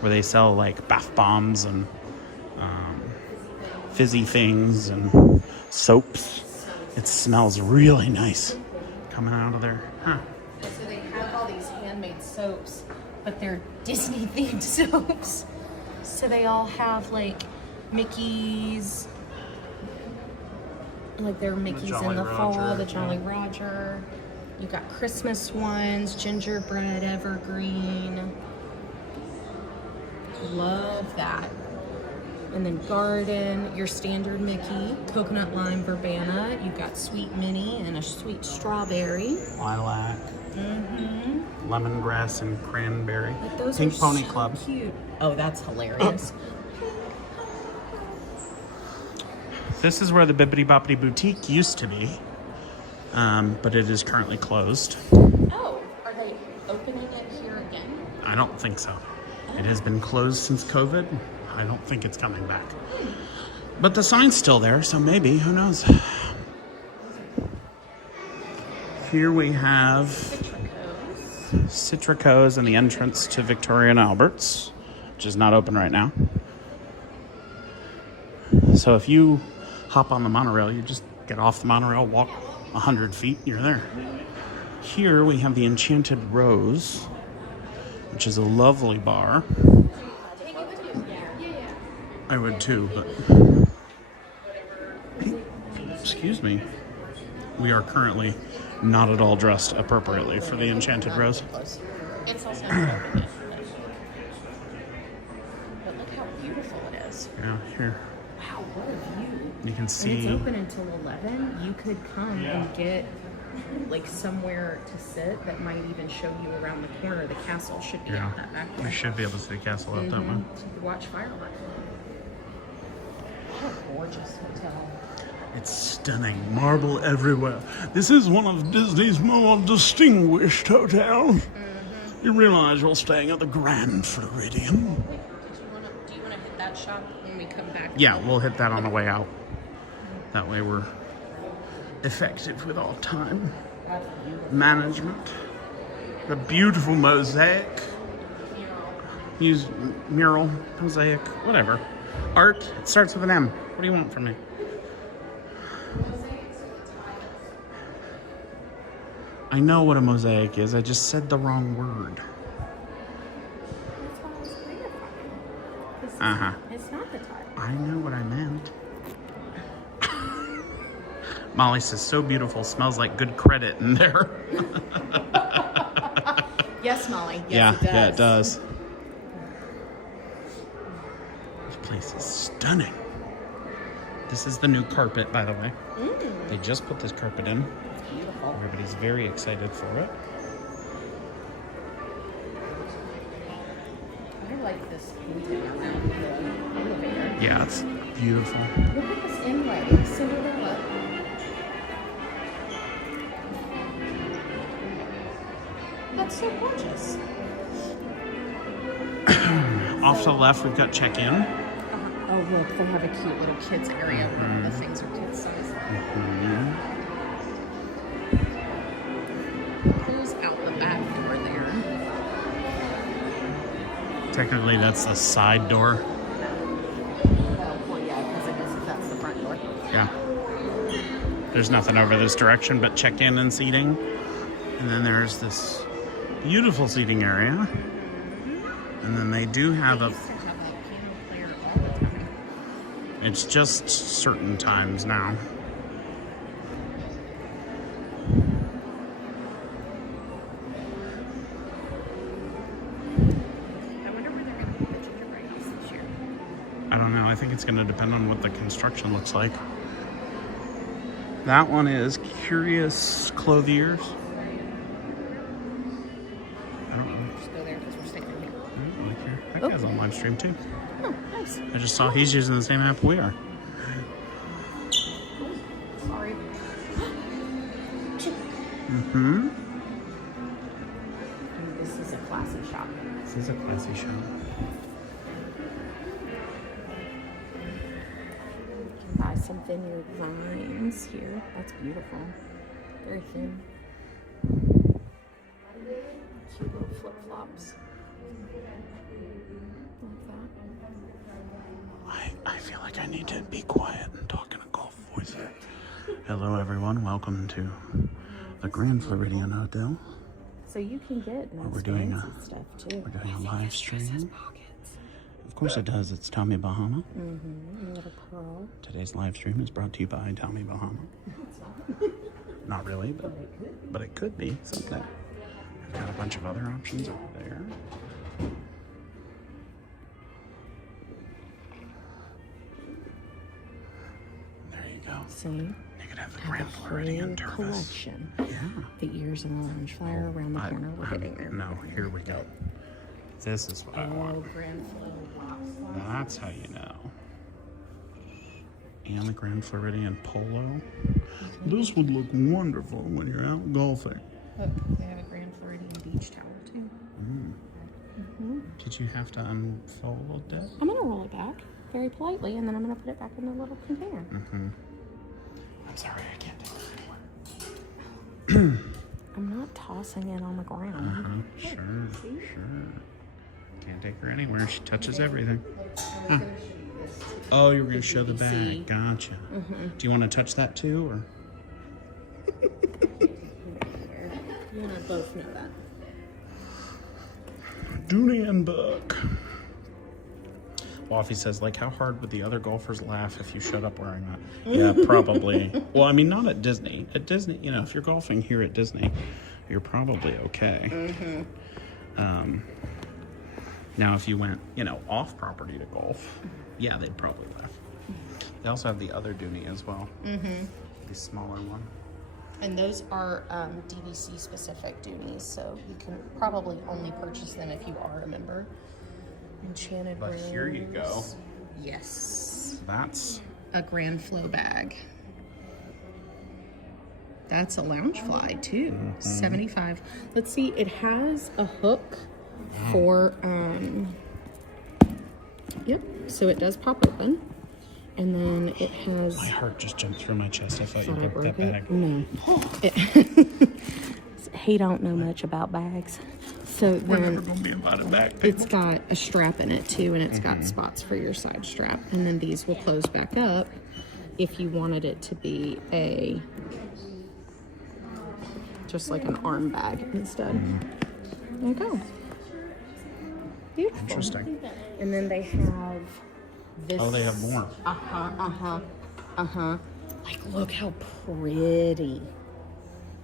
where they sell like bath bombs and fizzy things and soaps. It smells really nice coming out of there. Huh. So they have all these handmade soaps, but they're Disney themed soaps. So they all have like Mickey's, like their Mickey's in the fall, the Jolly Roger. You got Christmas ones, gingerbread, evergreen. Love that. And then garden, your standard Mickey, coconut lime verbena. You've got sweet Minnie and a sweet strawberry. Lilac. Lemongrass and cranberry. Like those Pink are Pony so Club. Cute. Oh, that's hilarious. This is where the Bibbidi Boppity Boutique used to be, but it is currently closed. Oh, are they opening it here again? I don't think so. It has been closed since COVID. I don't think it's coming back. But the sign's still there, so maybe, who knows? Here we have Citrico's and the entrance to Victoria and Albert's, which is not open right now. So if you hop on the monorail, you just get off the monorail, walk 100 feet, you're there. Here we have the Enchanted Rose, which is a lovely bar. I would too, but excuse me. We are currently not at all dressed appropriately for the Enchanted Rose. It's also not open yet. But look how beautiful it is. Yeah, here. Wow, what a view. You can And see. it's open until 11. You could come and get like somewhere to sit that might even show you around the corner. The castle should be out that back way. We should be able to see the castle out that way. So you could watch fireworks. What a gorgeous hotel. It's stunning. Marble everywhere. This is one of Disney's more distinguished hotels. You realize you're staying at the Grand Floridian. Do you want to hit that shop when we come back? Yeah, we'll hit that on the way out. That way we're effective with our time management. The beautiful mosaic. Use mural, mosaic, whatever. Art, it starts with an M. What do you want from me? I know what a mosaic is. I just said the wrong word. That's what I was clarifying. Uh-huh. It's not the type. I know what I meant. Molly says, so beautiful, smells like good credit in there. Yes, Molly. Yes, Yeah, it does. This place is stunning. This is the new carpet, by the way. They just put this carpet in. Beautiful. Everybody's very excited for it. I like this painting around the elevator. Yeah, it's beautiful. Look at this inlay, Cinderella. That's so gorgeous. Off to the left, we've got check-in. Oh, look, they have a cute little kids area where all the things are kid size. Who's out the back door there? Technically, that's the side door. Oh, well, yeah, because I guess that's the front door. Yeah. There's nothing over this direction but check-in and seating. And then there's this beautiful seating area. And then they do have a... It's just certain times now. I wonder where they're going to put the gingerbread house this year. I don't know. I think it's going to depend on what the construction looks like. That one is Curious Clothiers. I don't know. Just go there because we're staying in here. I don't really care. That guy's on live stream too. Oh, nice. I just saw he's using the same app we are. Sorry. This is a classy shop. This is a classy show. You can buy some vineyard vines here. That's beautiful. Very thin. Cute little flip-flops. Like that. I feel like I need to be quiet and talk in a golf voice here. Hello everyone, welcome to the Grand Floridian Hotel. So you can get nice We're doing fancy stuff too. We're doing a live stream. Of course it does, it's Tommy Bahama. Little pearl. Today's live stream is brought to you by Tommy Bahama. Not really, but it could be someday. We've got a bunch of other options over there. There you go. See? You could have the Have Grand a Floridian whole Terrace. collection. Yeah. The ears and the lounge flyer around the corner. We're getting there. No, here we go. This is what I want. Grand Floridian. That's how you know. And the Grand Floridian Polo. This would look wonderful when you're out golfing. Look, they have a Grand Floridian beach towel too. Did you have to unfold it? I'm gonna roll it back very politely, and then I'm gonna put it back in the little container. I'm sorry, I can't take it anymore. I'm not tossing it on the ground. Sure. Can't take her anywhere. She touches everything. Oh, you're going to show the bag. Gotcha. Do you want to touch that too, or? You and I both know that. Dooney and Buck. Waffy says, like, how hard would the other golfers laugh if you showed up wearing that? Yeah, probably. Well, I mean, not at Disney. At Disney, you know, if you're golfing here at Disney, you're probably okay. Now, if you went, you know, off property to golf, yeah, they'd probably laugh. They also have the other Dooney as well. The smaller one. And those are DVC specific Doonies, so you can probably only purchase them if you are a member. Enchanted But Rose. here you go. Yes. That's A Grand Flow bag. That's a lounge fly too. 75. Let's see, it has a hook for yep, so it does pop open. And then it has my heart just jumped through my chest. I thought you I broke that broke bag. it? No. He don't know much about bags. So We're never then gonna be allowed it back. it's got a strap in it too, and it's got spots for your side strap. And then these will close back up if you wanted it to be a just like an arm bag instead. There you go. Beautiful. Interesting. And then they have this. Oh, they have more. Like, look how pretty.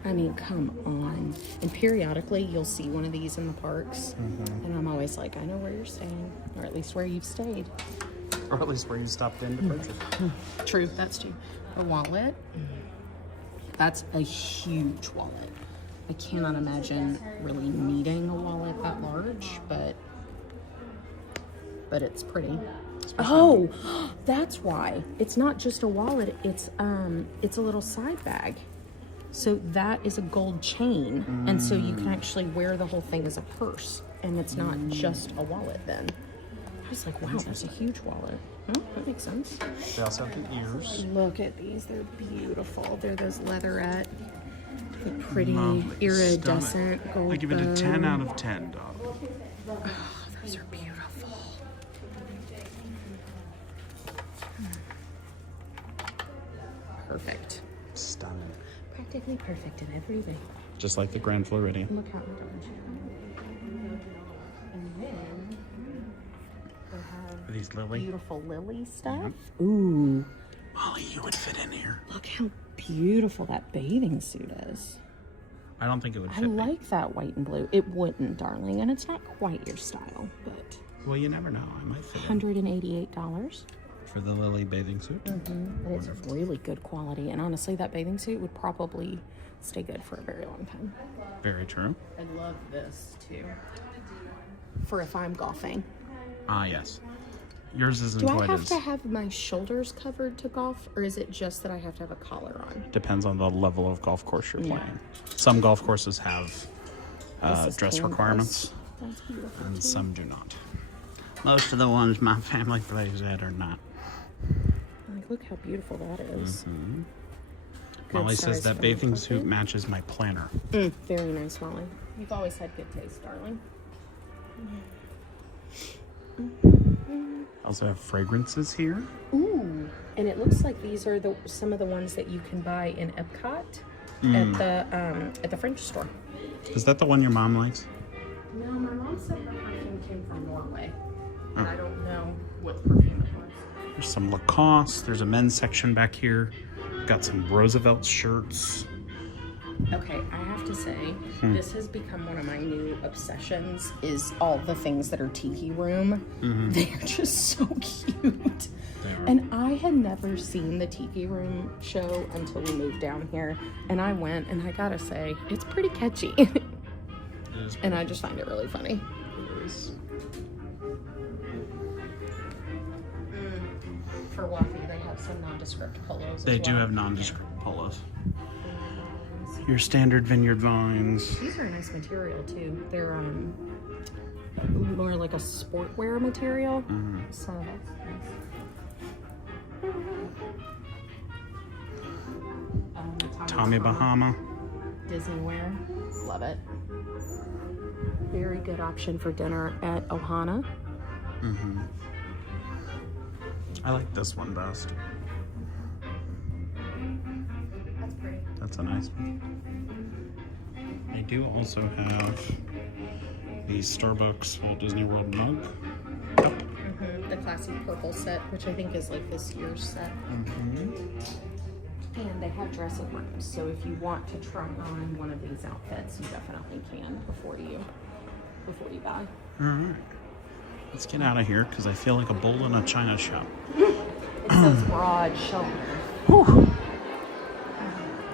I mean, come on. And periodically, you'll see one of these in the parks. And I'm always like, I know where you're staying, or at least where you've stayed. Or at least where you stopped in to purchase. True, that's true. A wallet. That's a huge wallet. I cannot imagine really needing a wallet that large, but it's pretty. Oh, that's why. It's not just a wallet, it's a little side bag. So that is a gold chain, and so you can actually wear the whole thing as a purse, and it's not just a wallet then. I was like, wow, that's a huge wallet. Oh, that makes sense. They also have the ears. Look at these, they're beautiful. They're those leatherette, the pretty Lovely. iridescent Stunning. gold I give it a bow. 10 out of 10, dog. Oh, those are beautiful. Perfect. Stunning. Practically perfect in every way. Just like the Grand Floridian. Look how orange. And then they have These lily. beautiful lily stuff. Ooh, Molly, you would fit in here. look how beautiful that bathing suit is. I don't think it would I fit me. like that white and blue. It wouldn't, darling, and it's not quite your style, but Well, you never know. I might fit in $188. for the lily bathing suit. But it's really good quality, and honestly, that bathing suit would probably stay good for a very long time. Very true. I love this too. For if I'm golfing. Ah, yes. Yours isn't Do I quite have as... to have my shoulders covered to golf, or is it just that I have to have a collar on? Depends on the level of golf course you're playing. Some golf courses have This is dress canvas. requirements, That's beautiful. and some do not. Most of the ones my family plays at are not. Like, look how beautiful that is. Good Molly says size that for bathing my suit pocket. matches my planner. Very nice, Molly. You've always had good taste, darling. Also have fragrances here. Ooh, and it looks like these are some of the ones that you can buy in Epcot at the French store. Is that the one your mom likes? No, my mom said her perfume came from Norway, and I don't know what perfume it was. There's some Lacoste. There's a men's section back here. Got some Roosevelt shirts. Okay, I have to say, this has become one of my new obsessions, is all the things that are tiki room. They're just so cute. And I had never seen the tiki room show until we moved down here. And I went, and I gotta say, it's pretty catchy. And I just find it really funny. It is. For Waffy, they have some nondescript polos. They do have nondescript polos. Your standard vineyard vines. These are a nice material too. They're more like a sportwear material. So that's nice. Tommy Bahama. Disney wear. Love it. Very good option for dinner at Ohana. I like this one best. That's pretty. That's a nice one. I do also have the Starbucks Walt Disney World mug. Cup. The classy purple set, which I think is like this year's set. And they have dressing rooms, so if you want to try on one of these outfits, you definitely can before you buy. All right. Let's get out of here because I feel like a bull in a china shop. It's those broad shoulders. Whew.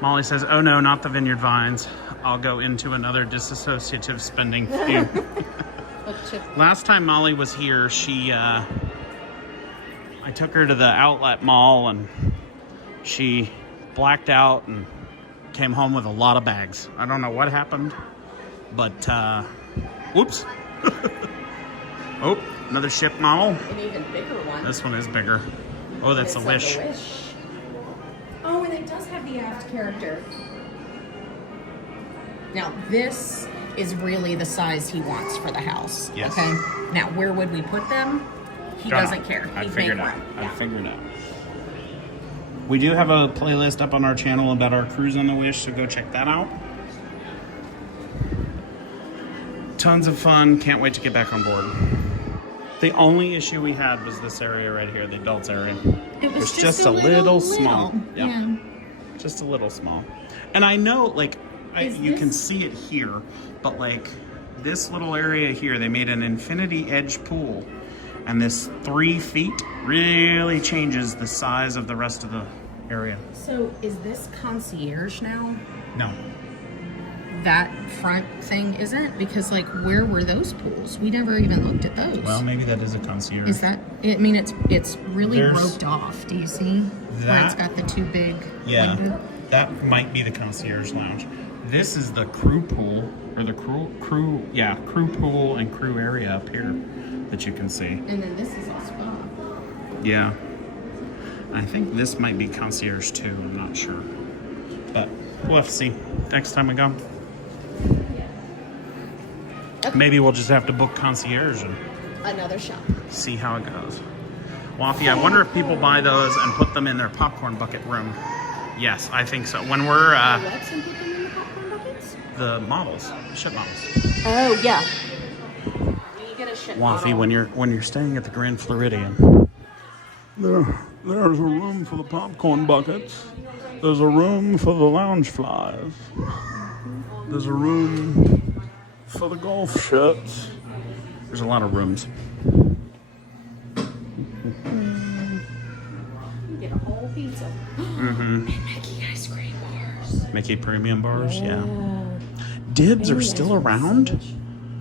Molly says, "Oh no, not the vineyard vines. I'll go into another disassociative spending thing." Last time Molly was here, I took her to the outlet mall and she blacked out and came home with a lot of bags. I don't know what happened, but whoops. Oh, another ship model. An even bigger one. This one is bigger. Oh, that's a Wish. Like a Wish. Oh, and it does have the aft character. Now, this is really the size he wants for the house. Yes. Okay. Now, where would we put them? He doesn't care. I He'd figured make out. room. I figured out. We do have a playlist up on our channel about our cruise on the Wish, so go check that out. Tons of fun. Can't wait to get back on board. The only issue we had was this area right here, the adults area. It was just a little small. Yep. Yeah. Just a little small. And I know, like, you can this- see it here, but like this little area here, they made an infinity edge pool. And this 3 feet really changes the size of the rest of the area. So, is this concierge now? No. That front thing isn't? Because, like, where were those pools? We never even looked at those. Well, maybe that is a concierge. Is that? I mean, it's really There's- roped off. Do you see? Where it's got the 2 big. Yeah, windows? that might be the concierge lounge. This is the crew pool, or the crew pool and crew area up here that you can see. And then this is a spa. Yeah. I think this might be concierge too, I'm not sure. But we'll have to see next time we go. Okay. Maybe we'll just have to book concierge and Another shop. see how it goes. Waffy, I wonder if people buy those and put them in their popcorn bucket room. Yes, I think so. When we're Let's put them in the popcorn buckets? the models, ship models. Oh yeah. You get a ship Waffy, model. when you're staying at the Grand Floridian, there's a room for the popcorn buckets. There's a room for the lounge flies. There's a room for the golf shirts. There's a lot of rooms. You get a whole pizza. And Mickey ice cream bars. Mickey premium bars, yeah. Dibs are still around?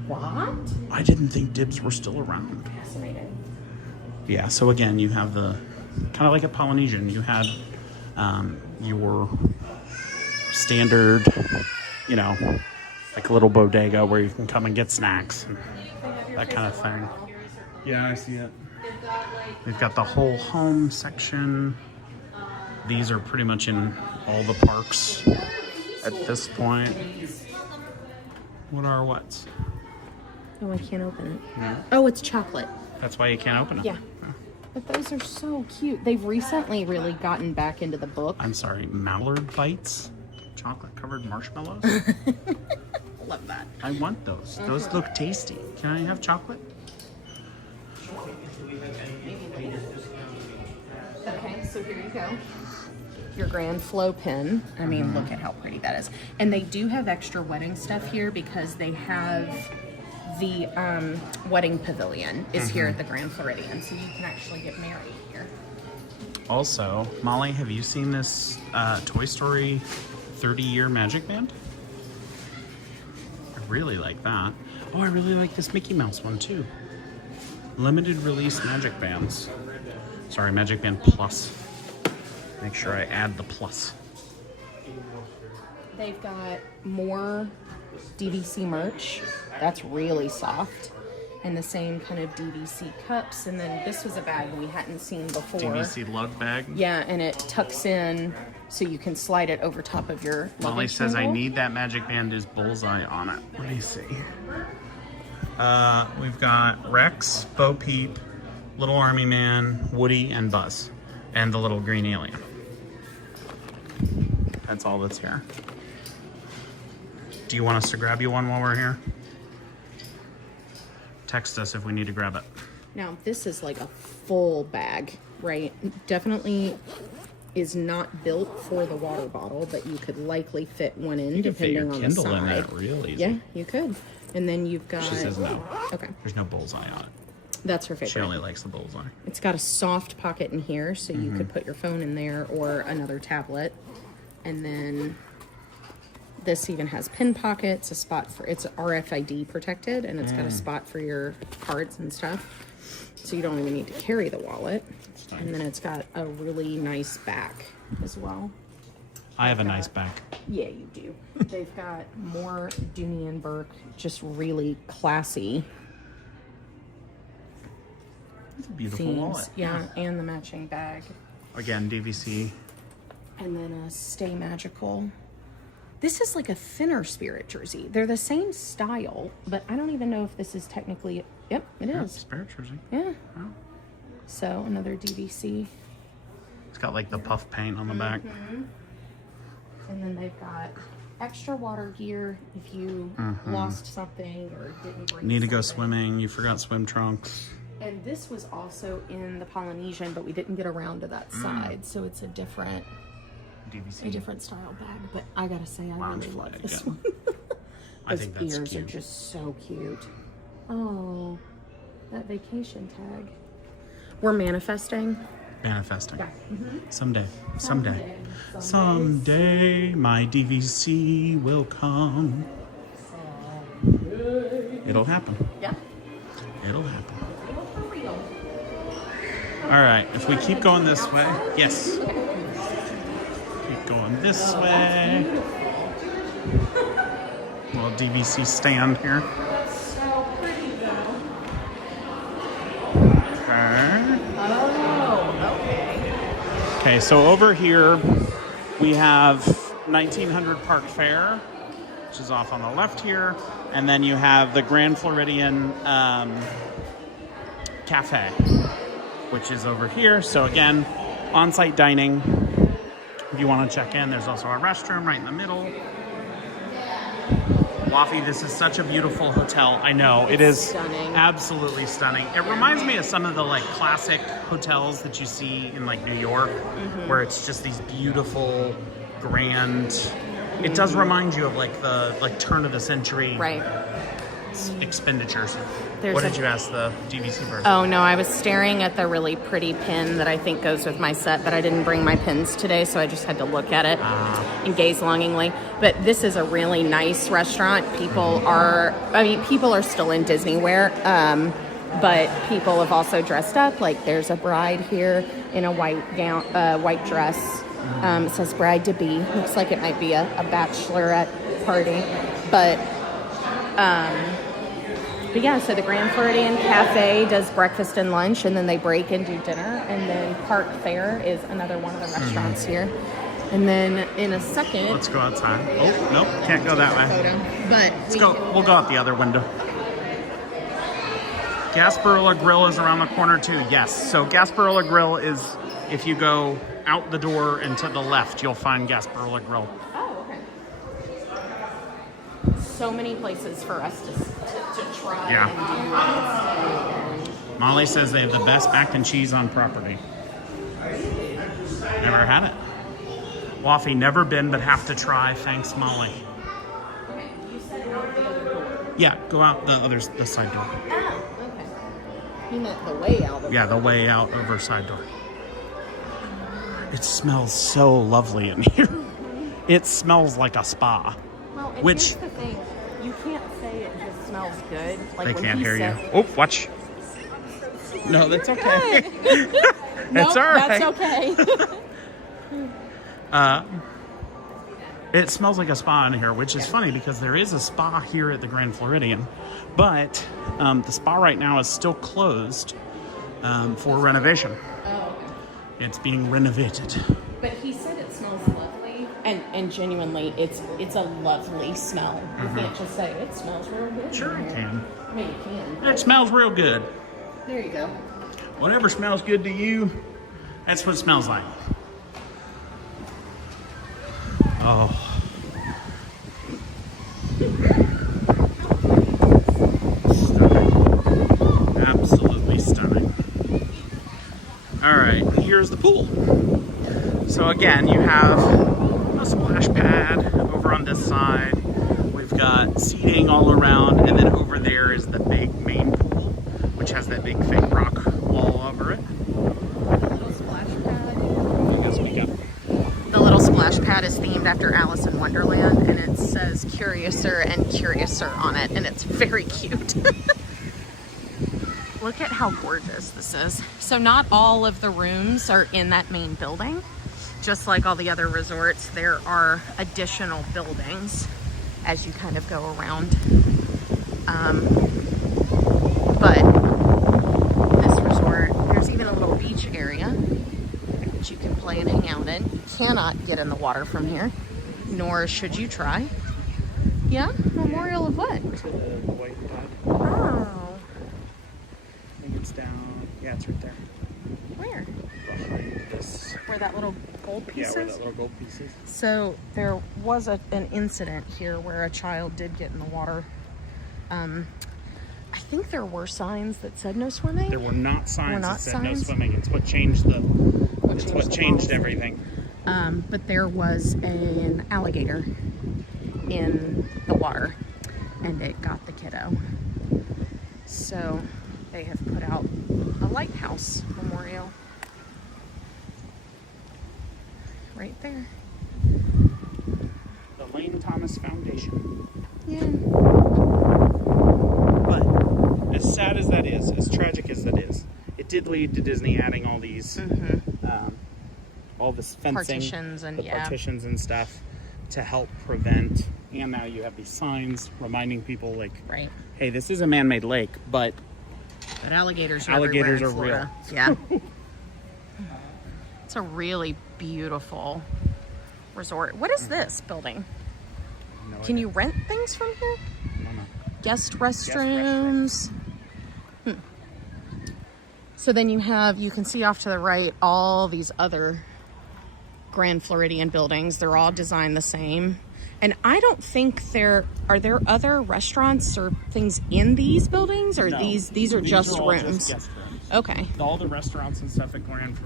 What? I didn't think Dibs were still around. Fascinating. Yeah, so again, you have the, kind of like a Polynesian, you had your standard, like a little bodega where you can come and get snacks and that kind of thing. Yeah, I see it. They've got the whole home section. These are pretty much in all the parks at this point. What are what's? Oh, I can't open it. Yeah. Oh, it's chocolate. That's why you can't open it. Yeah. But those are so cute. They've recently really gotten back into the book. I'm sorry, Mallard Bites? Chocolate covered marshmallows? Love that. I want those. Those look tasty. Can I have chocolate? Okay, so here you go. Your Grand Flow pin. I mean, look at how pretty that is. And they do have extra wedding stuff here because they have the wedding pavilion is here at the Grand Floridian. So you can actually get married here. Also, Molly, have you seen this Toy Story 30-year Magic Band? I really like that. Oh, I really like this Mickey Mouse one too. Limited release Magic Bands. Sorry, Magic Band Plus. Make sure I add the plus. They've got more DVC merch. That's really soft. And the same kind of DVC cups. And then this was a bag we hadn't seen before. DVC lug bag. Yeah, and it tucks in so you can slide it over top of your Molly luggage says I handle. need that Magic Band is bullseye on it. Let me see. We've got Rex, Bo Peep, Little Army Man, Woody, and Buzz. And the little green alien. That's all that's here. Do you want us to grab you one while we're here? Text us if we need to grab it. Now, this is like a full bag, right? Definitely is not built for the water bottle, but you could likely fit one in You can fit depending your on Kindle the in side. there real easy. Yeah, you could. And then you've got... She says no. Okay, There's no bullseye on it. that's her favorite. She only likes the bullseye. It's got a soft pocket in here, so you could put your phone in there or another tablet. And then this even has pin pockets, a spot for, it's RFID protected, and it's got a spot for your cards and stuff. So you don't even need to carry the wallet. And then it's got a really nice back as well. I have a nice back. Yeah, you do. They've got more Dooney and Burke, just really classy It's a beautiful themes. wallet. Yeah, and the matching bag. Again, DVC. And then a Stay Magical. This is like a thinner Spirit jersey. They're the same style, but I don't even know if this is technically... Yep, it Yeah, is. Spirit jersey. Yeah. Oh. So another DVC. It's got like the puff paint on the back. And then they've got extra water gear if you lost something or didn't bring Need to go something. swimming. You forgot swim trunks. And this was also in the Polynesian, but we didn't get around to that side. So it's a different DVC. style bag. But I gotta say, I Lounge really love flag, this yeah. one. I Those think that's ears cute. are just so cute. Oh, that vacation tag. We're manifesting. Manifesting. Yeah. Someday. Someday my DVC will come. It'll happen. Yeah. It'll happen. All right, if we keep going this way, yes. Keep going this way. Little DVC stand here. That's so pretty though. Okay. Oh, okay. Okay, so over here we have 1900 Park Fair, which is off on the left here, and then you have the Grand Floridian Cafe, which is over here. So again, on-site dining. If you want to check in, there's also a restroom right in the middle. Wafi, this is such a beautiful hotel. I know it is stunning. absolutely stunning. It reminds me of some of the like classic hotels that you see in like New York, where it's just these beautiful, grand. It does remind you of like the turn of the century Right. expenditures. There's What a- did you ask the DVC person? Oh no, I was staring at the really pretty pin that I think goes with my set, but I didn't bring my pins today, so I just had to look at it and gaze longingly. But this is a really nice restaurant. People are still in Disney wear, but people have also dressed up. Like there's a bride here in a white gown, white dress. It says bride to be. Looks like it might be a bachelorette party, but yeah, so the Grand Floridian Cafe does breakfast and lunch, and then they break and do dinner. And then Park Fair is another one of the restaurants here. And then in a second, Let's go outside. Oh, nope, can't go that way. photo. But Let's go. We'll go out the other window. Gasparilla Grill is around the corner too. Yes. So Gasparilla Grill is, if you go out the door and to the left, you'll find Gasparilla Grill. Oh, okay. So many places for us to try. Yeah. And do. Molly says they have the best mac and cheese on property. Never had it. Waffy, never been, but have to try. Thanks, Molly. Okay, you said out the other door. Yeah, go out the side door. Oh, okay. You meant the way out. Yeah, the way out over side door. It smells so lovely in here. It smells like a spa. Well, and Which here's the thing. You can't say it just smells good. Like they when can't he hear said, you. Oh, watch. No, that's okay. Nope, all right. That's okay. It smells like a spa in here, which is funny because there is a spa here at the Grand Floridian, but the spa right now is still closed for renovation. Oh, okay. It's being renovated. But he said it smells lovely, and genuinely, it's a lovely smell. You can't just say it smells real good. Sure, in it here. can. I mean, you can. It smells real good. There you go. Whatever smells good to you, that's what it smells like. Oh. Stunning. Absolutely stunning. All right, here's the pool. So again, you have a splash pad over on this side. We've got seating all around, and then over there is the big main pool, which has that big fake rock wall over it. Little splash pad. I guess we got. The little splash pad is themed after Alice in Wonderland, and it says Curiouser and Curiouser on it, and it's very cute. Look at how gorgeous this is. So not all of the rooms are in that main building. Just like all the other resorts, there are additional buildings as you kind of go around. But this resort, there's even a little beach area that you can play and hang out in. You cannot get in the water from here, nor should you try. Yeah? Memorial of what? To the white dot. Oh. I think it's down. Yeah, it's right there. Where? Behind this. Where that little gold piece Yeah, where is? that little gold piece is. So there was an incident here where a child did get in the water. I think there were signs that said no swimming. There were not signs not that said no signs? swimming. It's what changed the. It's what the changed policy. everything. But there was an alligator in the water, and it got the kiddo. So they have put out a lighthouse memorial right there. The Lane Thomas Foundation. Yeah. But as sad as that is, as tragic as that is, it did lead to Disney adding all these, all this fencing, Partitions and partitions and stuff to help prevent. And now you have these signs reminding people, like, Right. hey, this is a man-made lake, but But alligators are Alligators everywhere in are Florida. Yeah. It's a really beautiful resort. What is this building? no Can idea. you rent things from here? No. Guest restrooms. So then you can see off to the right all these other Grand Floridian buildings. They're all designed the same. And I don't think are there other restaurants or things in these buildings, or No. these are just all rooms? guest rooms. Okay. All the restaurants and stuff at Grand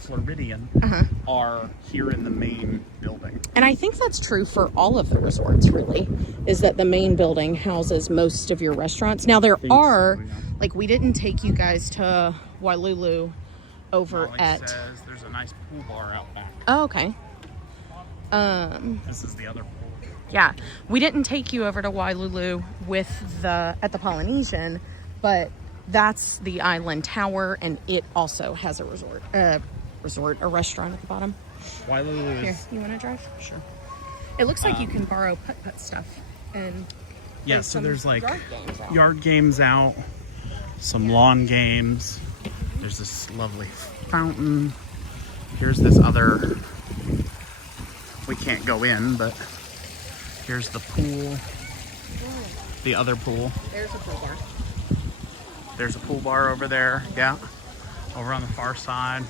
Floridian are here in the main building. And I think that's true for all of the resorts, really, is that the main building houses most of your restaurants. Now, there think so, are, yeah. like, we didn't take you guys to Wailulu over Molly at... says there's a nice pool bar out back. Oh, okay. This is the other pool. Yeah, we didn't take you over to Wailulu at the Polynesian, but that's the island tower, and it also has a a restaurant at the bottom. Wailulu Here, is... you want to drive? Sure. It looks like you can borrow putt-putt stuff and Yeah, play so some there's like yard games out. some lawn games. There's this lovely fountain. Here's this other... We can't go in, but here's the pool. The other pool. There's a pool bar. There's a pool bar over there. Yeah, over on the far side.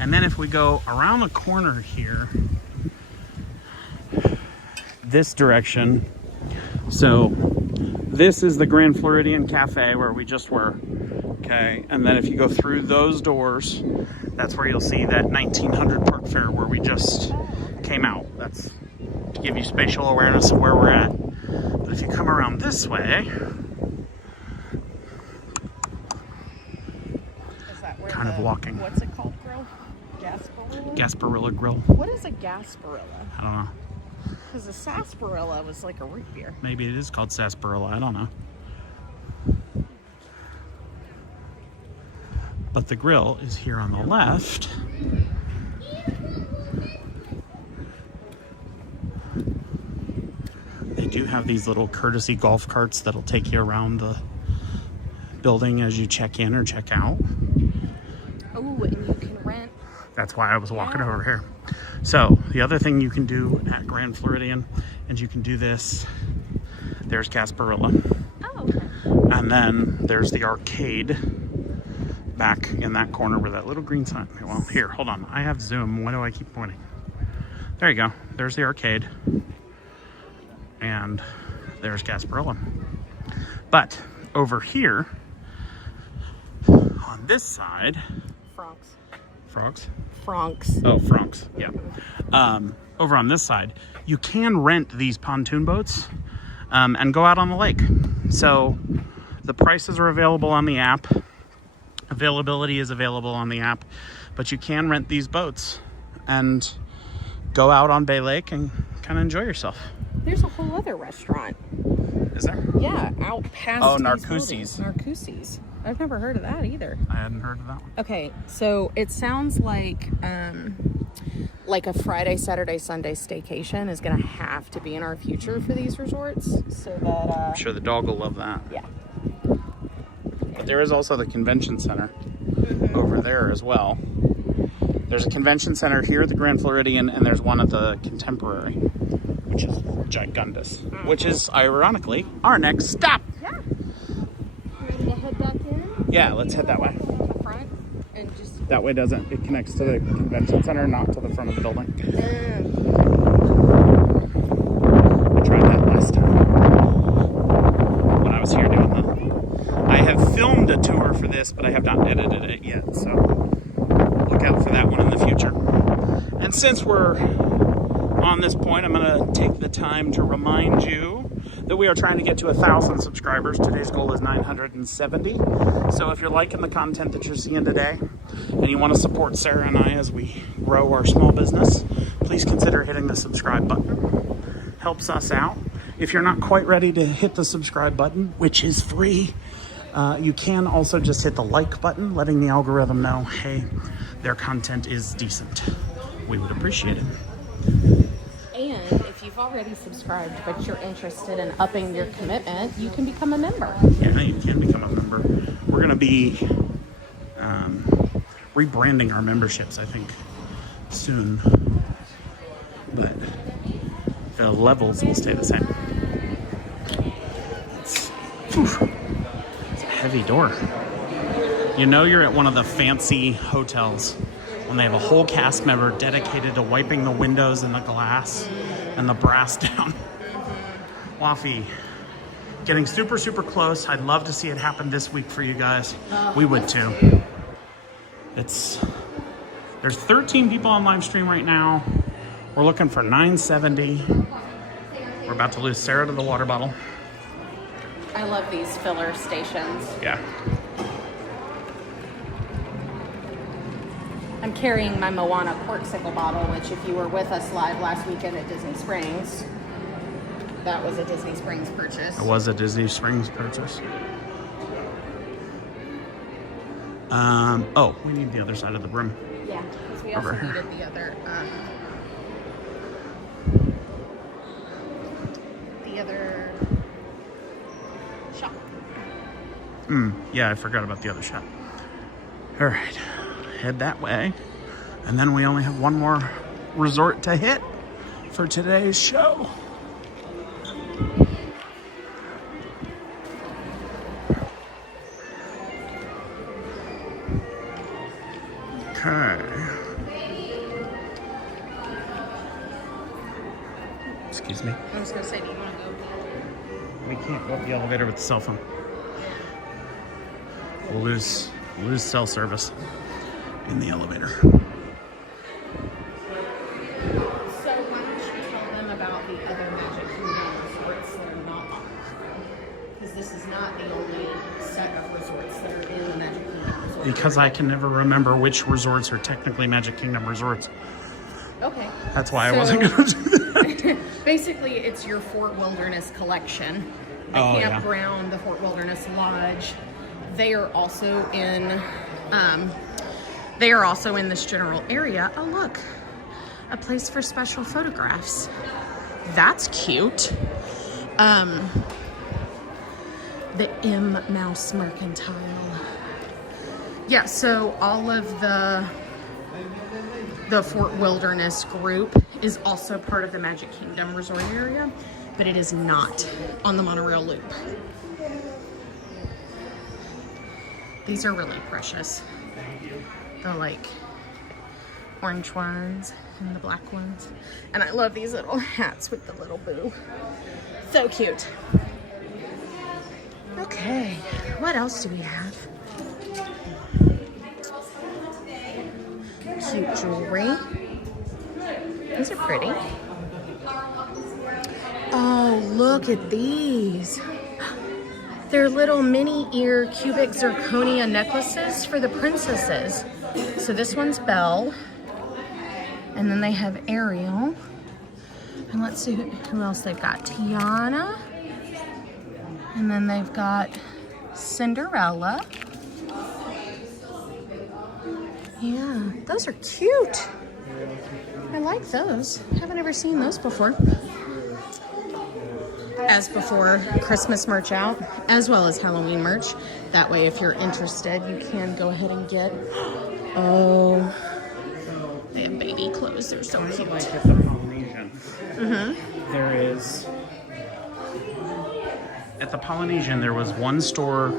And then if we go around the corner here, this direction. So this is the Grand Floridian Cafe where we just were. Okay, and then if you go through those doors, that's where you'll see that 1900 Park Fair where we just came out. That's to give you spatial awareness of where we're at. But if you come around this way, Is that where kind of walking. What's it called, grill? Gasparilla? Gasparilla Grill. What is a gasparilla? I don't know. Because a sarsaparilla was like a root beer. Maybe it is called sarsaparilla. I don't know. But the grill is here on the left. They do have these little courtesy golf carts that'll take you around the building as you check in or check out. Oh, and you can rent. That's why I was walking over here. So the other thing you can do at Grand Floridian, and you can do this, there's Gasparilla. Oh, okay. And then there's the arcade back in that corner where that little green sign. Well, here, hold on. I have Zoom. Why do I keep pointing? There you go. There's the arcade. And there's Gasparilla. But over here, on this side, Frogs? Francs. Oh, Francs. Yeah. Over on this side, you can rent these pontoon boats and go out on the lake. So the prices are available on the app. Availability is available on the app, but you can rent these boats and go out on Bay Lake and kind of enjoy yourself. There's a whole other restaurant. Is there? Yeah, out past. Oh, these Narcoossee's. buildings. Narcoossee's. I've never heard of that either. I hadn't heard of that one. Okay, so it sounds like a Friday, Saturday, Sunday staycation is going to have to be in our future for these resorts, so that I'm sure the dog will love that. yeah. But there is also the convention center over there as well. There's a convention center here at the Grand Floridian, and there's one at the Contemporary, which is gigundous, which is ironically our next stop. Yeah. Ready to head back in? Yeah, let's head that way. On the front and just. That way it connects to the convention center, not to the front of the building. I tried that last time when I was here doing that. I have filmed a tour for this, but I have not edited it yet, so look out for that one in the future. And since we're on this point, I'm going to take the time to remind you that we are trying to get to 1,000 subscribers. Today's goal is 970. So if you're liking the content that you're seeing today and you want to support Sarah and I as we grow our small business, please consider hitting the subscribe button. Helps us out. If you're not quite ready to hit the subscribe button, which is free, you can also just hit the like button, letting the algorithm know, hey, their content is decent. We would appreciate it. And if you've already subscribed but you're interested in upping your commitment, you can become a member. Yeah, you can become a member. We're going to be rebranding our memberships, I think, soon. But the levels will stay the same. It's a heavy door. You know you're at one of the fancy hotels when they have a whole cast member dedicated to wiping the windows and the glass and the brass down. Waffy, getting super, super close. I'd love to see it happen this week for you guys. We would too. There's 13 people on live stream right now. We're looking for 970. We're about to lose Sarah to the water bottle. I love these filler stations. Yeah. I'm carrying my Moana Corksicle bottle, which if you were with us live last weekend at Disney Springs, that was a Disney Springs purchase. It was a Disney Springs purchase. Oh, we need the other side of the room. Yeah, because we also Over here. needed the other shop. Yeah, I forgot about the other shot. All right, head that way. And then we only have one more resort to hit for today's show. We can't go up the elevator with the cell phone. We'll lose cell service in the elevator. So why don't you tell them about the other Magic Kingdom resorts that are not on this road? Because this is not the only set of resorts that are in the Magic Kingdom resort. Because I can never remember which resorts are technically Magic Kingdom resorts. Okay. That's why I wasn't going to do that. Basically, it's your Fort Wilderness collection. The campground, the Fort Wilderness Lodge. They are also in this general area. Oh, look, a place for special photographs. That's cute. The M Mouse Mercantile. Yeah, so all of the Fort Wilderness group is also part of the Magic Kingdom resort area, but it is not on the monorail loop. These are really precious. The like orange ones and the black ones. And I love these little hats with the little boo. So cute. Okay, what else do we have? Cute jewelry. These are pretty. Oh, look at these. They're little mini ear cubic zirconia necklaces for the princesses. So this one's Belle. And then they have Ariel. And let's see who else they've got. Tiana. And then they've got Cinderella. Yeah, those are cute. I like those. Haven't ever seen those before. As before, Christmas merch out, as well as Halloween merch. That way, if you're interested, you can go ahead and get. Oh, they have baby clothes. They're so cute. Like at the Polynesian, there is. At the Polynesian, there was one store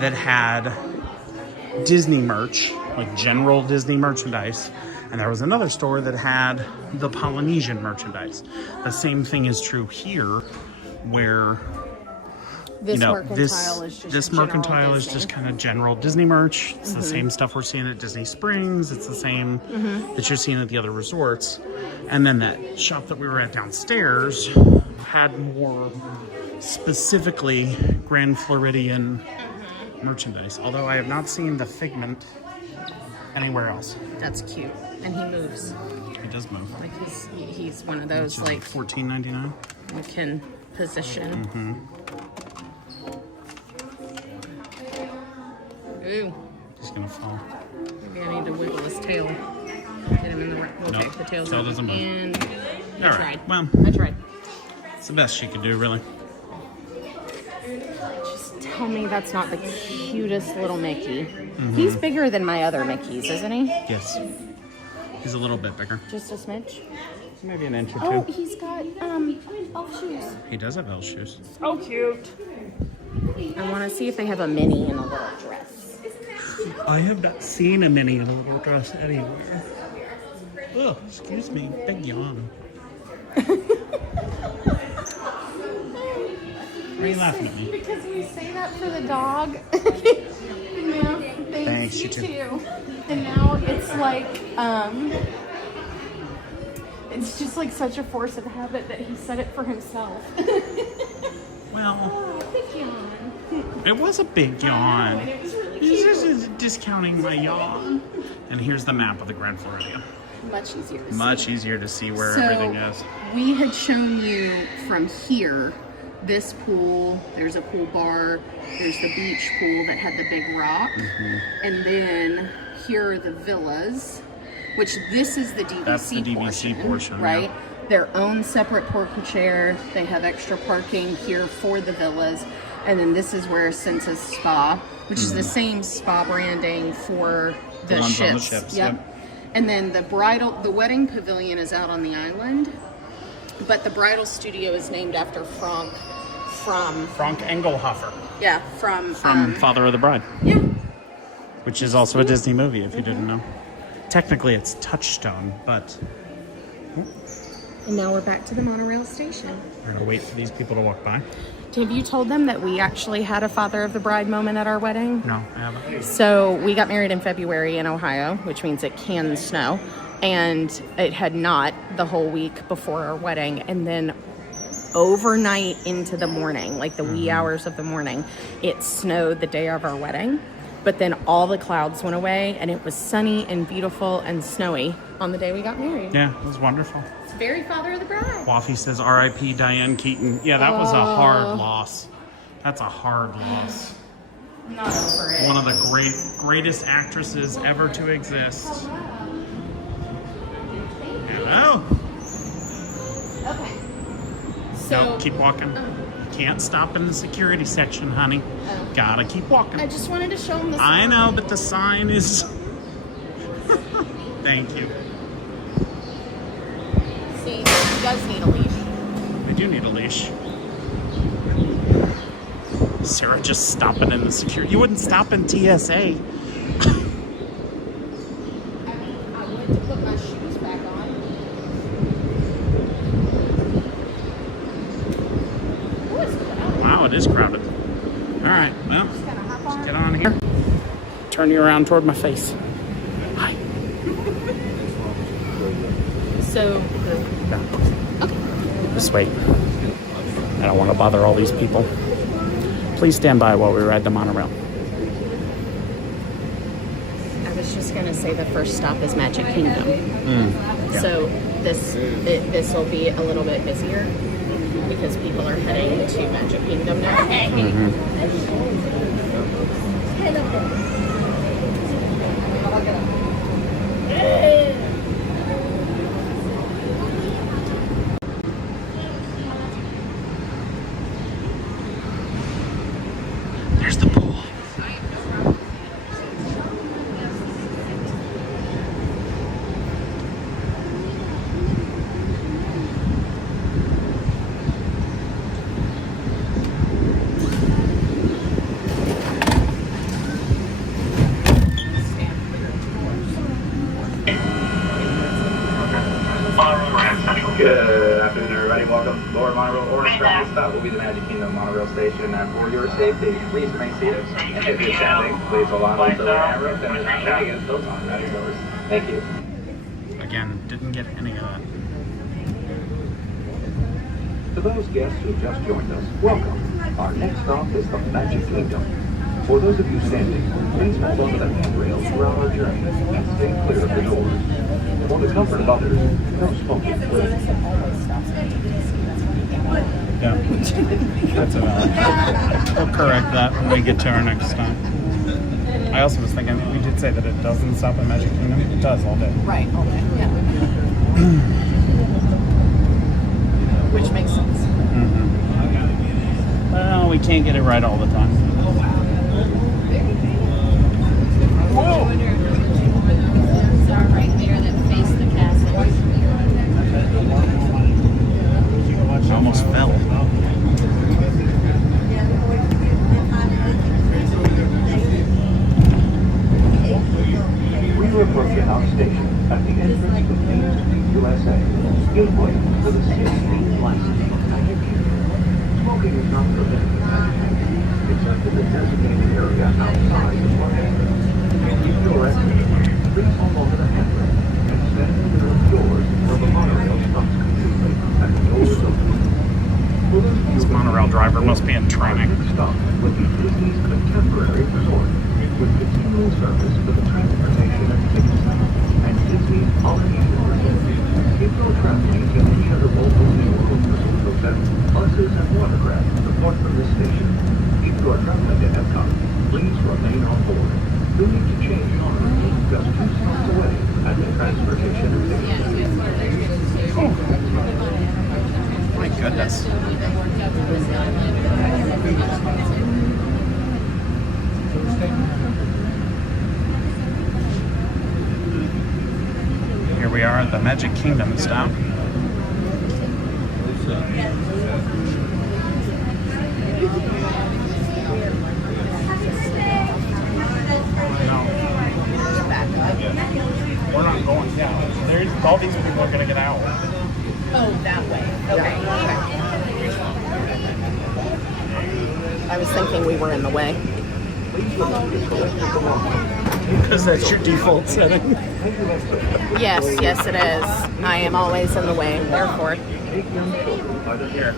that had Disney merch, like general Disney merchandise, and there was another store that had the Polynesian merchandise. The same thing is true here, where This mercantile is just kind of general Disney merch. It's the same stuff we're seeing at Disney Springs. It's the same that you're seeing at the other resorts. And then that shop that we were at downstairs had more specifically Grand Floridian merchandise. Although I have not seen the Figment anywhere else. That's cute, and he moves. He does move. Like he's one of those like $14.99. you can position. Ooh, He's gonna fall. maybe I need to wiggle his tail. Get him in the right. Okay, Nope, the tail's tail up. doesn't move. And All I right. tried. Well, I tried. it's the best she could do, really. Just tell me that's not the cutest little Mickey. He's bigger than my other Mickeys, isn't he? Yes. He's a little bit bigger. Just a smidge. Maybe an inch or Oh, two. he's got elf shoes. He does have L shoes. Oh, cute. I want to see if they have a Minnie in a little dress. I have not seen a Minnie in a little dress anywhere. Oh, excuse me. Big yawn. Why are you laughing at me? Because we say that for the dog. Yeah, Thanks, you too. And now it's like, it's just like such a force of habit that he said it for himself. Well, Oh, big yawn. it was a big yawn. And it was really He's cute. just discounting my yawn. And here's the map of the Grand Floridian. Much easier to see. Much easier to see where So, everything is. we had shown you from here, this pool, there's a pool bar, there's the beach pool that had the big rock, and then here are the villas, which this is the DVC That's the DVC portion, right? yeah. Their own separate porte cochere, they have extra parking here for the villas, and then this is where Sensa's Spa, which is the same spa branding for the ones on the ships. ships, Yep. yep. And then the wedding pavilion is out on the island, but the bridal studio is named after Frank from Engelhofer. yeah, from Father of the Bride. yeah. Which is also a Disney movie, if you didn't know. Technically, it's Touchstone, but And now we're back to the monorail station. We're gonna wait for these people to walk by. Have you told them that we actually had a father of the bride moment at our wedding? No, I haven't. So we got married in February in Ohio, which means it can snow. And it had not the whole week before our wedding. And then overnight into the morning, like the wee hours of the morning, it snowed the day of our wedding. But then all the clouds went away and it was sunny and beautiful and snowy on the day we got married. Yeah, it was wonderful. It's very father of the bride. Waffy says R.I.P. Diane Keaton. Yeah, that was a hard loss. That's a hard loss. I'm not over it. One of the greatest actresses ever to exist. Hello. Okay. So No, keep walking. Can't stop in the security section, honey. Gotta keep walking. I just wanted to show them the sign. I know, but the sign is... Thank you. See, he does need a leash. I do need a leash. Sarah just stopping in the security. You wouldn't stop in TSA. I went to put my shoes back on. Oh, it's crowded. Wow, it is crowded. All right, well, Just gotta hop on. get on here. Turn you around toward my face. Hi. So, Just wait. I don't want to bother all these people. Please stand by while we ride the monorail. I was just gonna say the first stop is Magic Kingdom. Yeah. So this will be a little bit busier because people are heading to Magic Kingdom now. There's the pool. Good afternoon, everybody. Welcome to Lower Monorail Orchestra. This stop will be the Magic Kingdom Monorail Station. And for your safety, please remain seated. And if you're standing, please hold on to the handrails and do not lean against those on magic doors. Thank you. Again, didn't get any of that. To those guests who just joined us, welcome. Our next stop is the Magic Kingdom. For those of you standing, please hold on to the handrails throughout our journey and stay clear of the doors. For the comfort of others, no smoking, please. Yeah. That's a valid. We'll correct that when we get to our next stop. I also was thinking, we did say that it doesn't stop at Magic Kingdom. It does all day. Right, all day. Yeah. Which makes sense. Well, we can't get it right all the time. Right there that face the castle. I almost fell. We are approaching our station at the entrance to Main Street, USA. Input to the 16th license of Magic Kingdom. Smoking is not permitted in Magic Kingdom, except in the designated area outside the park. Keep your exit. Please hold on to the handrail and stand clear of doors until the monorail stops completely and the doors open. For those of you This monorail driver must be in training. stop with the Disney's Contemporary Resort, with continual service for the transportation of tickets and Disney's Polynesian Resort. If you're traveling in any other local New World Resort hotel, buses and watercraft report from this station. If you are traveling to Epcot, please remain on board. You'll need to change your route just 2 stops away at the transportation station. My goodness. Here we are at the Magic Kingdom stop. We're not going down. There's all these people are going to get out. Oh, I was thinking we were in the way. Because that's your default setting. Yes, yes it is. I am always in the way, therefore. Here, come over here.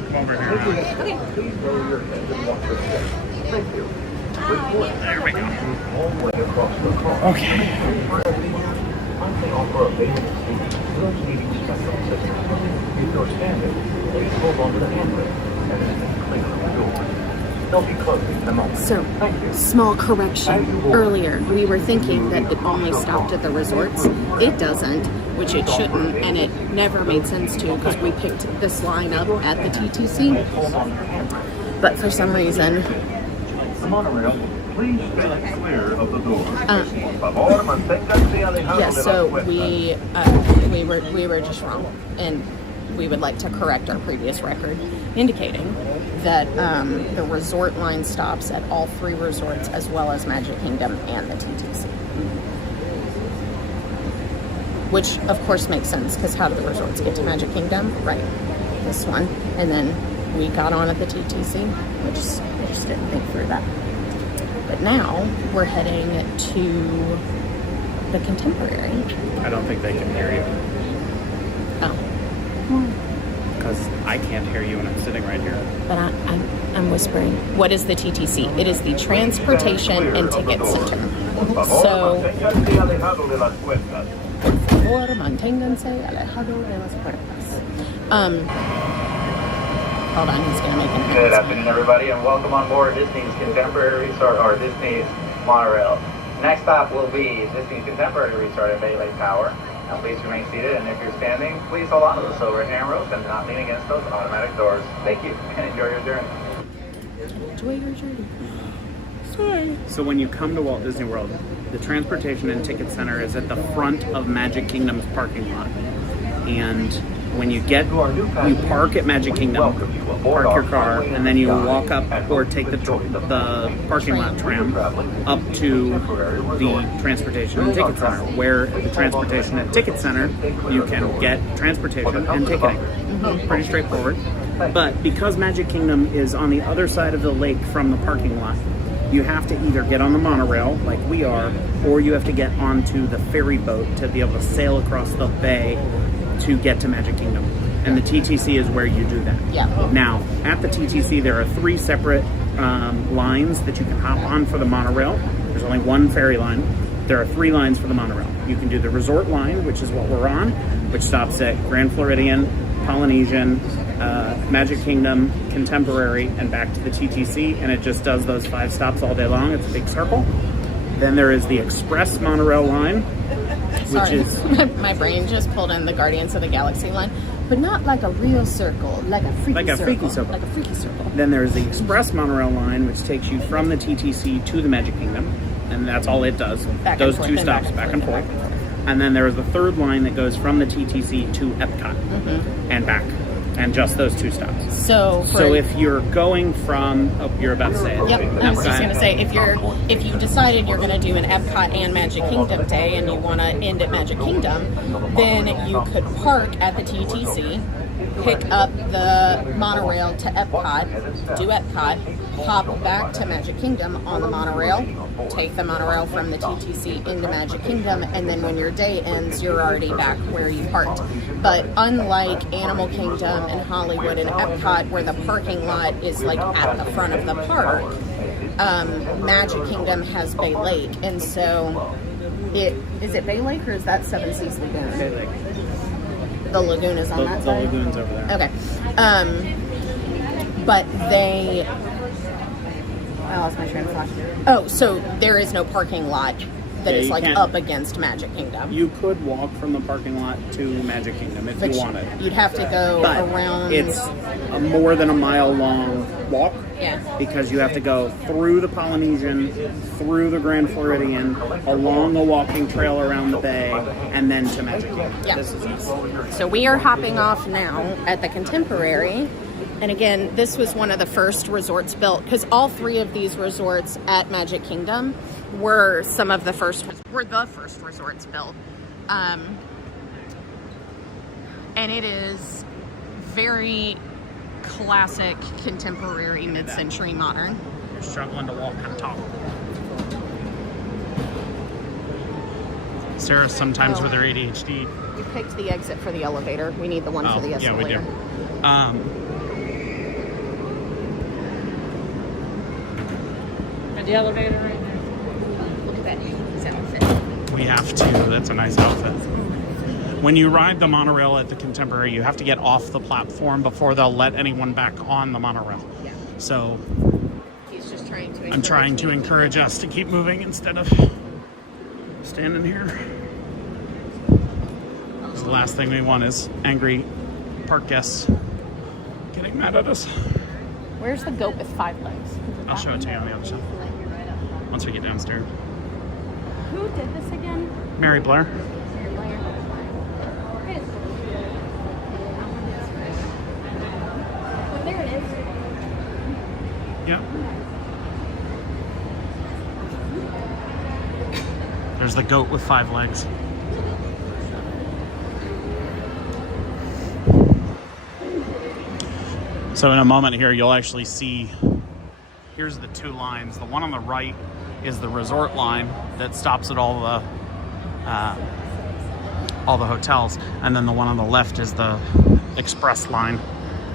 There we go. Okay. If you're standing, please hold on to the handrail and then clear the door. They'll be closing in a moment. So, small correction. Earlier, we were thinking that it only stopped at the resorts. It doesn't, which it shouldn't, and it never made sense to because we picked this line up at the TTC. But for some reason, The monorail, please stay clear of the door. yeah, so we were just wrong, and we would like to correct our previous record, indicating that the resort line stops at all 3 resorts as well as Magic Kingdom and the TTC. Which, of course, makes sense, because how do the resorts get to Magic Kingdom? Right, this one. And then we got on at the TTC, which I just didn't think through that. But now we're heading to the Contemporary. I don't think they can hear you. Oh. Because I can't hear you and I'm sitting right here. But I'm whispering. What is the TTC? It is the Transportation and Ticket Center. So, por favor, manténganse alejado de las puertas. Hold on, he's gonna make an Good afternoon, everybody, and welcome on board Disney's Contemporary Resort, or Disney's Monorail. Next stop will be Disney's Contemporary Resort at Bay Lake Tower. Now please remain seated, and if you're standing, please hold on to the silver handrails and do not lean against those automatic doors. Thank you, and enjoy your journey. Enjoy your journey. So when you come to Walt Disney World, the Transportation and Ticket Center is at the front of Magic Kingdom's parking lot. And when you park at Magic Kingdom, park your car, and then you walk up or take the parking lot tram up to the Transportation and Ticket Center, where at the Transportation and Ticket Center you can get transportation and ticketing. Pretty straightforward. But because Magic Kingdom is on the other side of the lake from the parking lot, you have to either get on the monorail, like we are, or you have to get onto the ferry boat to be able to sail across the bay to get to Magic Kingdom. And the TTC is where you do that. Yeah. Now, at the TTC, there are 3 separate lines that you can hop on for the monorail. There's only 1 ferry line. There are 3 lines for the monorail. You can do the resort line, which is what we're on, which stops at Grand Floridian, Polynesian, Magic Kingdom, Contemporary, and back to the TTC, and it just does those 5 stops all day long. It's a big circle. Then there is the Express Monorail line, which is... My brain just pulled in the Guardians of the Galaxy line, but not like a real circle, like a freaky circle. Like a freaky circle. Then there's the Express Monorail line, which takes you from the TTC to the Magic Kingdom, and that's all it does. Those 2 stops, back and forth. And then there is the 3rd line that goes from the TTC to Epcot and back. And just those 2 stops. So if you're going from, you're about to say it. Yep, I was just going to say, if you decided you're going to do an Epcot and Magic Kingdom day and you want to end at Magic Kingdom, then you could park at the TTC, pick up the monorail to Epcot, do Epcot, hop back to Magic Kingdom on the monorail, take the monorail from the TTC into Magic Kingdom, and then when your day ends, you're already back where you parked. But unlike Animal Kingdom and Hollywood and Epcot, where the parking lot is like at the front of the park, Magic Kingdom has Bay Lake, and so is it Bay Lake or is that Seven Seas Lagoon? Bay Lake. The lagoon is on that side? The lagoon's over there. Okay. But they... I lost my train of thought. Oh, so there is no parking lot that is like up against Magic Kingdom. You could walk from the parking lot to Magic Kingdom if you wanted. You'd have to go around... It's a more than a mile long walk. Yeah. Because you have to go through the Polynesian, through the Grand Floridian, along a walking trail around the bay, and then to Magic Kingdom. Yeah. This is easy. So we are hopping off now at the Contemporary. And again, this was one of the first resorts built, because all 3 of these resorts at Magic Kingdom were the first resorts built. And it is very classic contemporary mid-century modern. You're struggling to walk on top. Sarah sometimes with her ADHD. You picked the exit for the elevator. We need the one for the escalator. Yeah, we do. The elevator right there. Look at that. His outfit. We have to. That's a nice outfit. When you ride the monorail at the Contemporary, you have to get off the platform before they'll let anyone back on the monorail. Yeah. So He's just trying to. I'm trying to encourage us to keep moving instead of standing here. So the last thing we want is angry park guests getting mad at us. Where's the goat with 5 legs? I'll show it to you on the other side once we get downstairs. Who did this again? Mary Blair. Oh, there it is. Yep. There's the goat with 5 legs. So in a moment here, you'll actually see, here's the 2 lines. The one on the right is the resort line that stops at all the hotels. And then the one on the left is the express line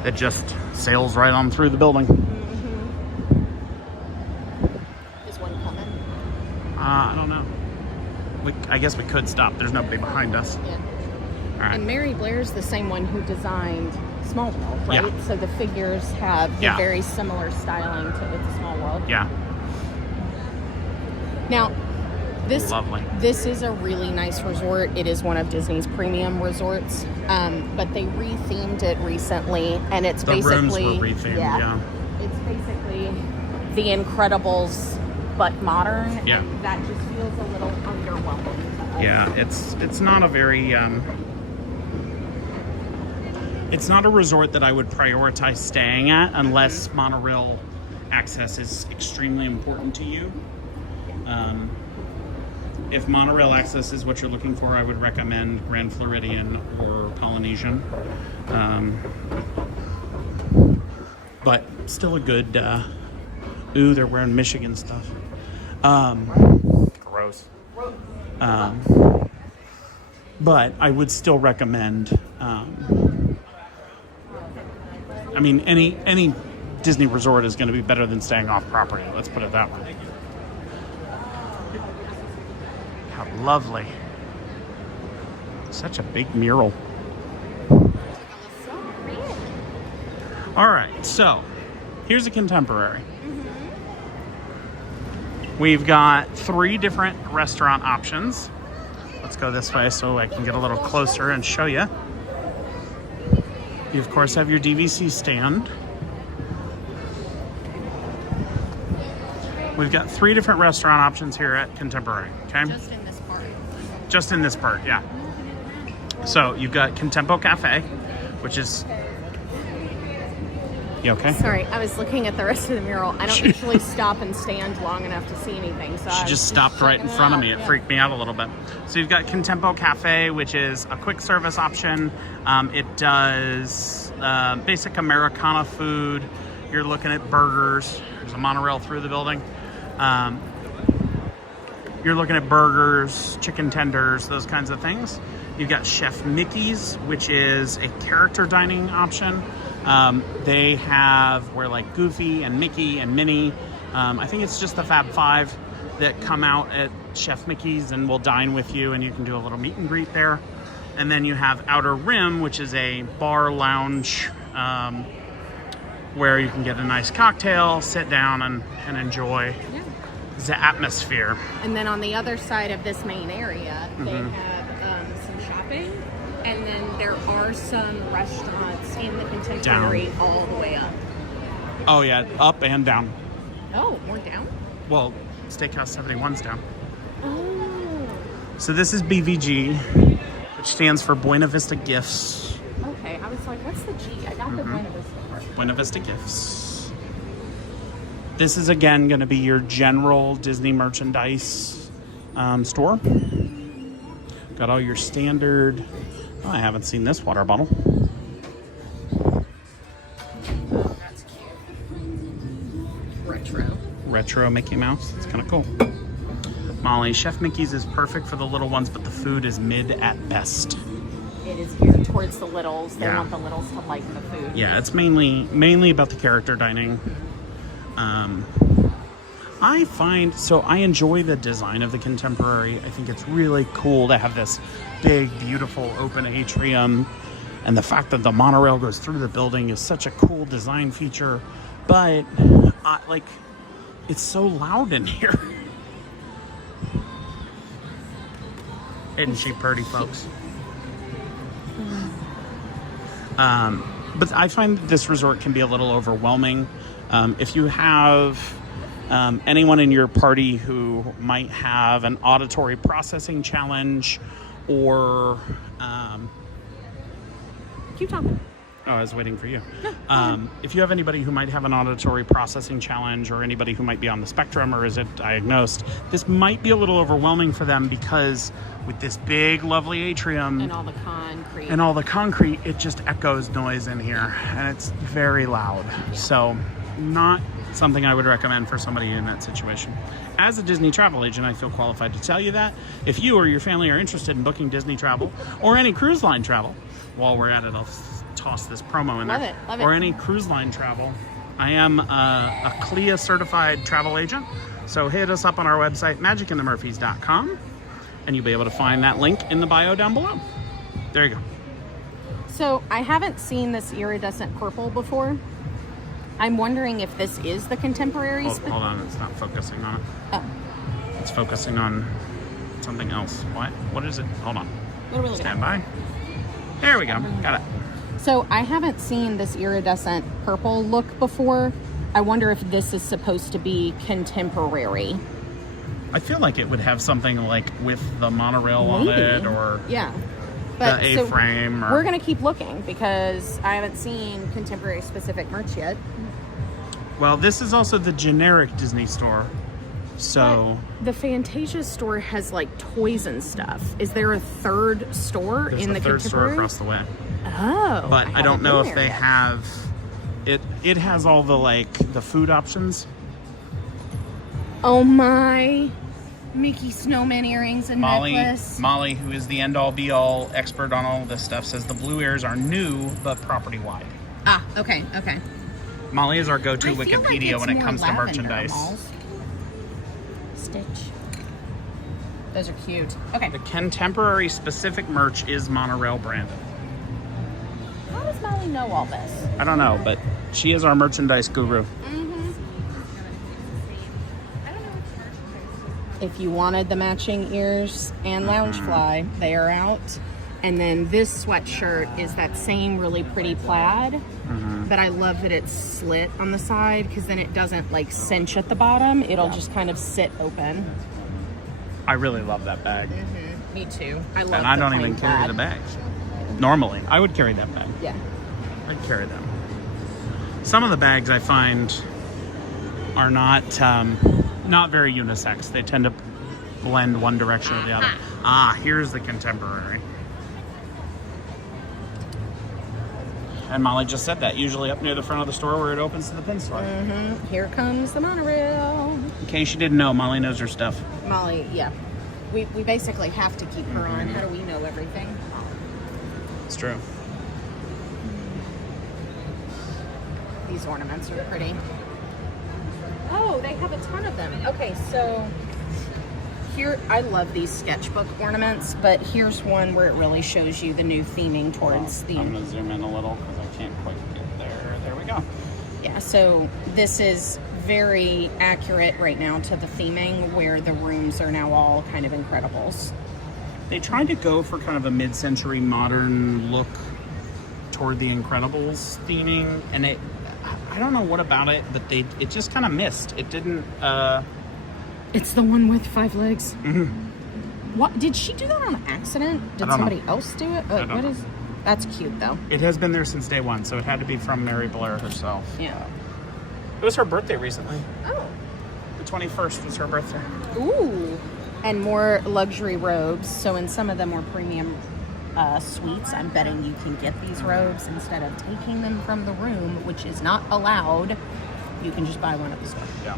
that just sails right on through the building. Is one coming? I don't know. I guess we could stop. There's nobody behind us. Yeah. All right. And Mary Blair's the same one who designed Small World, right? Yeah. So the figures have the very similar styling to It's a Small World. Yeah. Now, Lovely. This is a really nice resort. It is one of Disney's premium resorts, but they rethemed it recently, and it's The basically rooms were rethemed, yeah. It's basically The Incredibles, but modern. Yeah. And that just feels a little underwhelming to us. Yeah, it's not a very it's not a resort that I would prioritize staying at unless monorail access is extremely important to you. If monorail access is what you're looking for, I would recommend Grand Floridian or Polynesian. But still a good, ooh, they're wearing Michigan stuff. Gross. But I would still recommend, I mean, any Disney resort is going to be better than staying off property. Let's put it that way. How lovely. Such a big mural. All right, so here's a Contemporary. We've got 3 different restaurant options. Let's go this way so I can get a little closer and show you. You, of course, have your DVC stand. We've got 3 different restaurant options here at Contemporary, okay? Just in this part. Just in this part, yeah. So you've got Contempo Cafe, which is... You okay? Sorry, I was looking at the rest of the mural. I don't usually stop and stand long enough to see anything. So She just stopped right in front of me. It freaked me out a little bit. So you've got Contempo Cafe, which is a quick service option. It does basic Americana food. You're looking at burgers. There's a monorail through the building. You're looking at burgers, chicken tenders, those kinds of things. You've got Chef Mickey's, which is a character dining option. They have where like Goofy and Mickey and Minnie. I think it's just the Fab Five that come out at Chef Mickey's and will dine with you, and you can do a little meet and greet there. And then you have Outer Rim, which is a bar lounge where you can get a nice cocktail, sit down and enjoy the atmosphere. And then on the other side of this main area, they have some shopping, and then there are some restaurants in the Contemporary all the way up. Oh yeah, up and down. Oh, more down? Well, Steakhouse 71's down. Oh. So this is BVG, which stands for Buena Vista Gifts. Okay, I was like, what's the G? I got the Buena Vista part. Buena Vista Gifts. This is again going to be your general Disney merchandise store. Got all your standard. Oh, I haven't seen this water bottle. retro. Retro Mickey Mouse. It's kind of cool. Molly, Chef Mickey's is perfect for the little ones, but the food is mid at best. It is geared towards the littles. They Yeah. want the littles to like the food. Yeah, it's mainly about the character dining. I enjoy the design of the Contemporary. I think it's really cool to have this big, beautiful open atrium, and the fact that the monorail goes through the building is such a cool design feature. But it's so loud in here. Isn't she pretty, folks? But I find that this resort can be a little overwhelming. If you have anyone in your party who might have an auditory processing challenge, or Keep talking. oh, I was waiting for you. If you have anybody who might have an auditory processing challenge, or anybody who might be on the spectrum or is it diagnosed, this might be a little overwhelming for them, because with this big, lovely atrium And all the concrete. it just echoes noise in here, and it's very loud. So not something I would recommend for somebody in that situation. As a Disney travel agent, I feel qualified to tell you that if you or your family are interested in booking Disney travel or any cruise line travel, while we're at it, I'll toss this promo in there. Love it. Or any cruise line travel, I am a CLIA certified travel agent. So hit us up on our website, magicandthemurphys.com, and you'll be able to find that link in the bio down below. There you go. So I haven't seen this iridescent purple before. I'm wondering if this is the Contemporary. Hold on, it's not focusing on it. Oh. It's focusing on something else. What is it? Hold on. What are we looking Stand by. There we go. Got it. So I haven't seen this iridescent purple look before. I wonder if this is supposed to be Contemporary. I feel like it would have something like with the monorail on it, or Yeah. the A-frame. So we're going to keep looking, because I haven't seen Contemporary specific merch yet. Well, this is also the generic Disney store. So But the Fantasia store has like toys and stuff. Is there a third store there's in a the third store Contemporary? across the way. Oh. But I don't haven't know been if there they yet. have it. It has all the food options. Oh my. Mickey snowman earrings and necklace. Molly, who is the end-all be-all expert on all this stuff, says the Blue Airs are new but property-wide. Ah, okay. Molly is our go-to I feel like Wikipedia it's when it more comes to lavender merchandise. malls. Stitch. Those are cute. Okay. The Contemporary specific merch is monorail branded. How does Molly know all this? I don't know, but she is our merchandise guru. If you wanted the matching ears and Loungefly, they are out. And then this sweatshirt is that same really pretty plaid, but I love that it's slit on the side, because then it doesn't like cinch at the bottom. It'll just kind of sit open. I really love that bag. Me too. I love And I the don't plain even carry plaid. the bags. Normally, I would carry that bag. Yeah. I'd carry them. Some of the bags I find are not very unisex. They tend to blend one direction or the other. Ah, here's the Contemporary. And Molly just said that, usually up near the front of the store where it opens to the pin store. Here comes the monorail. In case you didn't know, Molly knows her stuff. Molly, yeah. We basically have to keep her on. How do we know everything? It's true. These ornaments are pretty. Oh, they have a ton of them. Okay, so here, I love these sketchbook ornaments, but here's one where it really shows you the new theming towards the... I'm going to zoom in a little because I can't quite get there. There we go. Yeah, so this is very accurate right now to the theming, where the rooms are now all kind of Incredibles. They tried to go for kind of a mid-century modern look toward the Incredibles theming, and I don't know what about it, but it just kind of missed. It didn't. It's the one with 5 legs. What did she do that on accident? Did somebody else do it? I don't know. That's cute though. It has been there since day one, so it had to be from Mary Blair herself. Yeah. It was her birthday recently. Oh. The 21st was her birthday. Ooh. And more luxury robes. So in some of the more premium suites, I'm betting you can get these robes instead of taking them from the room, which is not allowed. You can just buy one at the store. Yeah.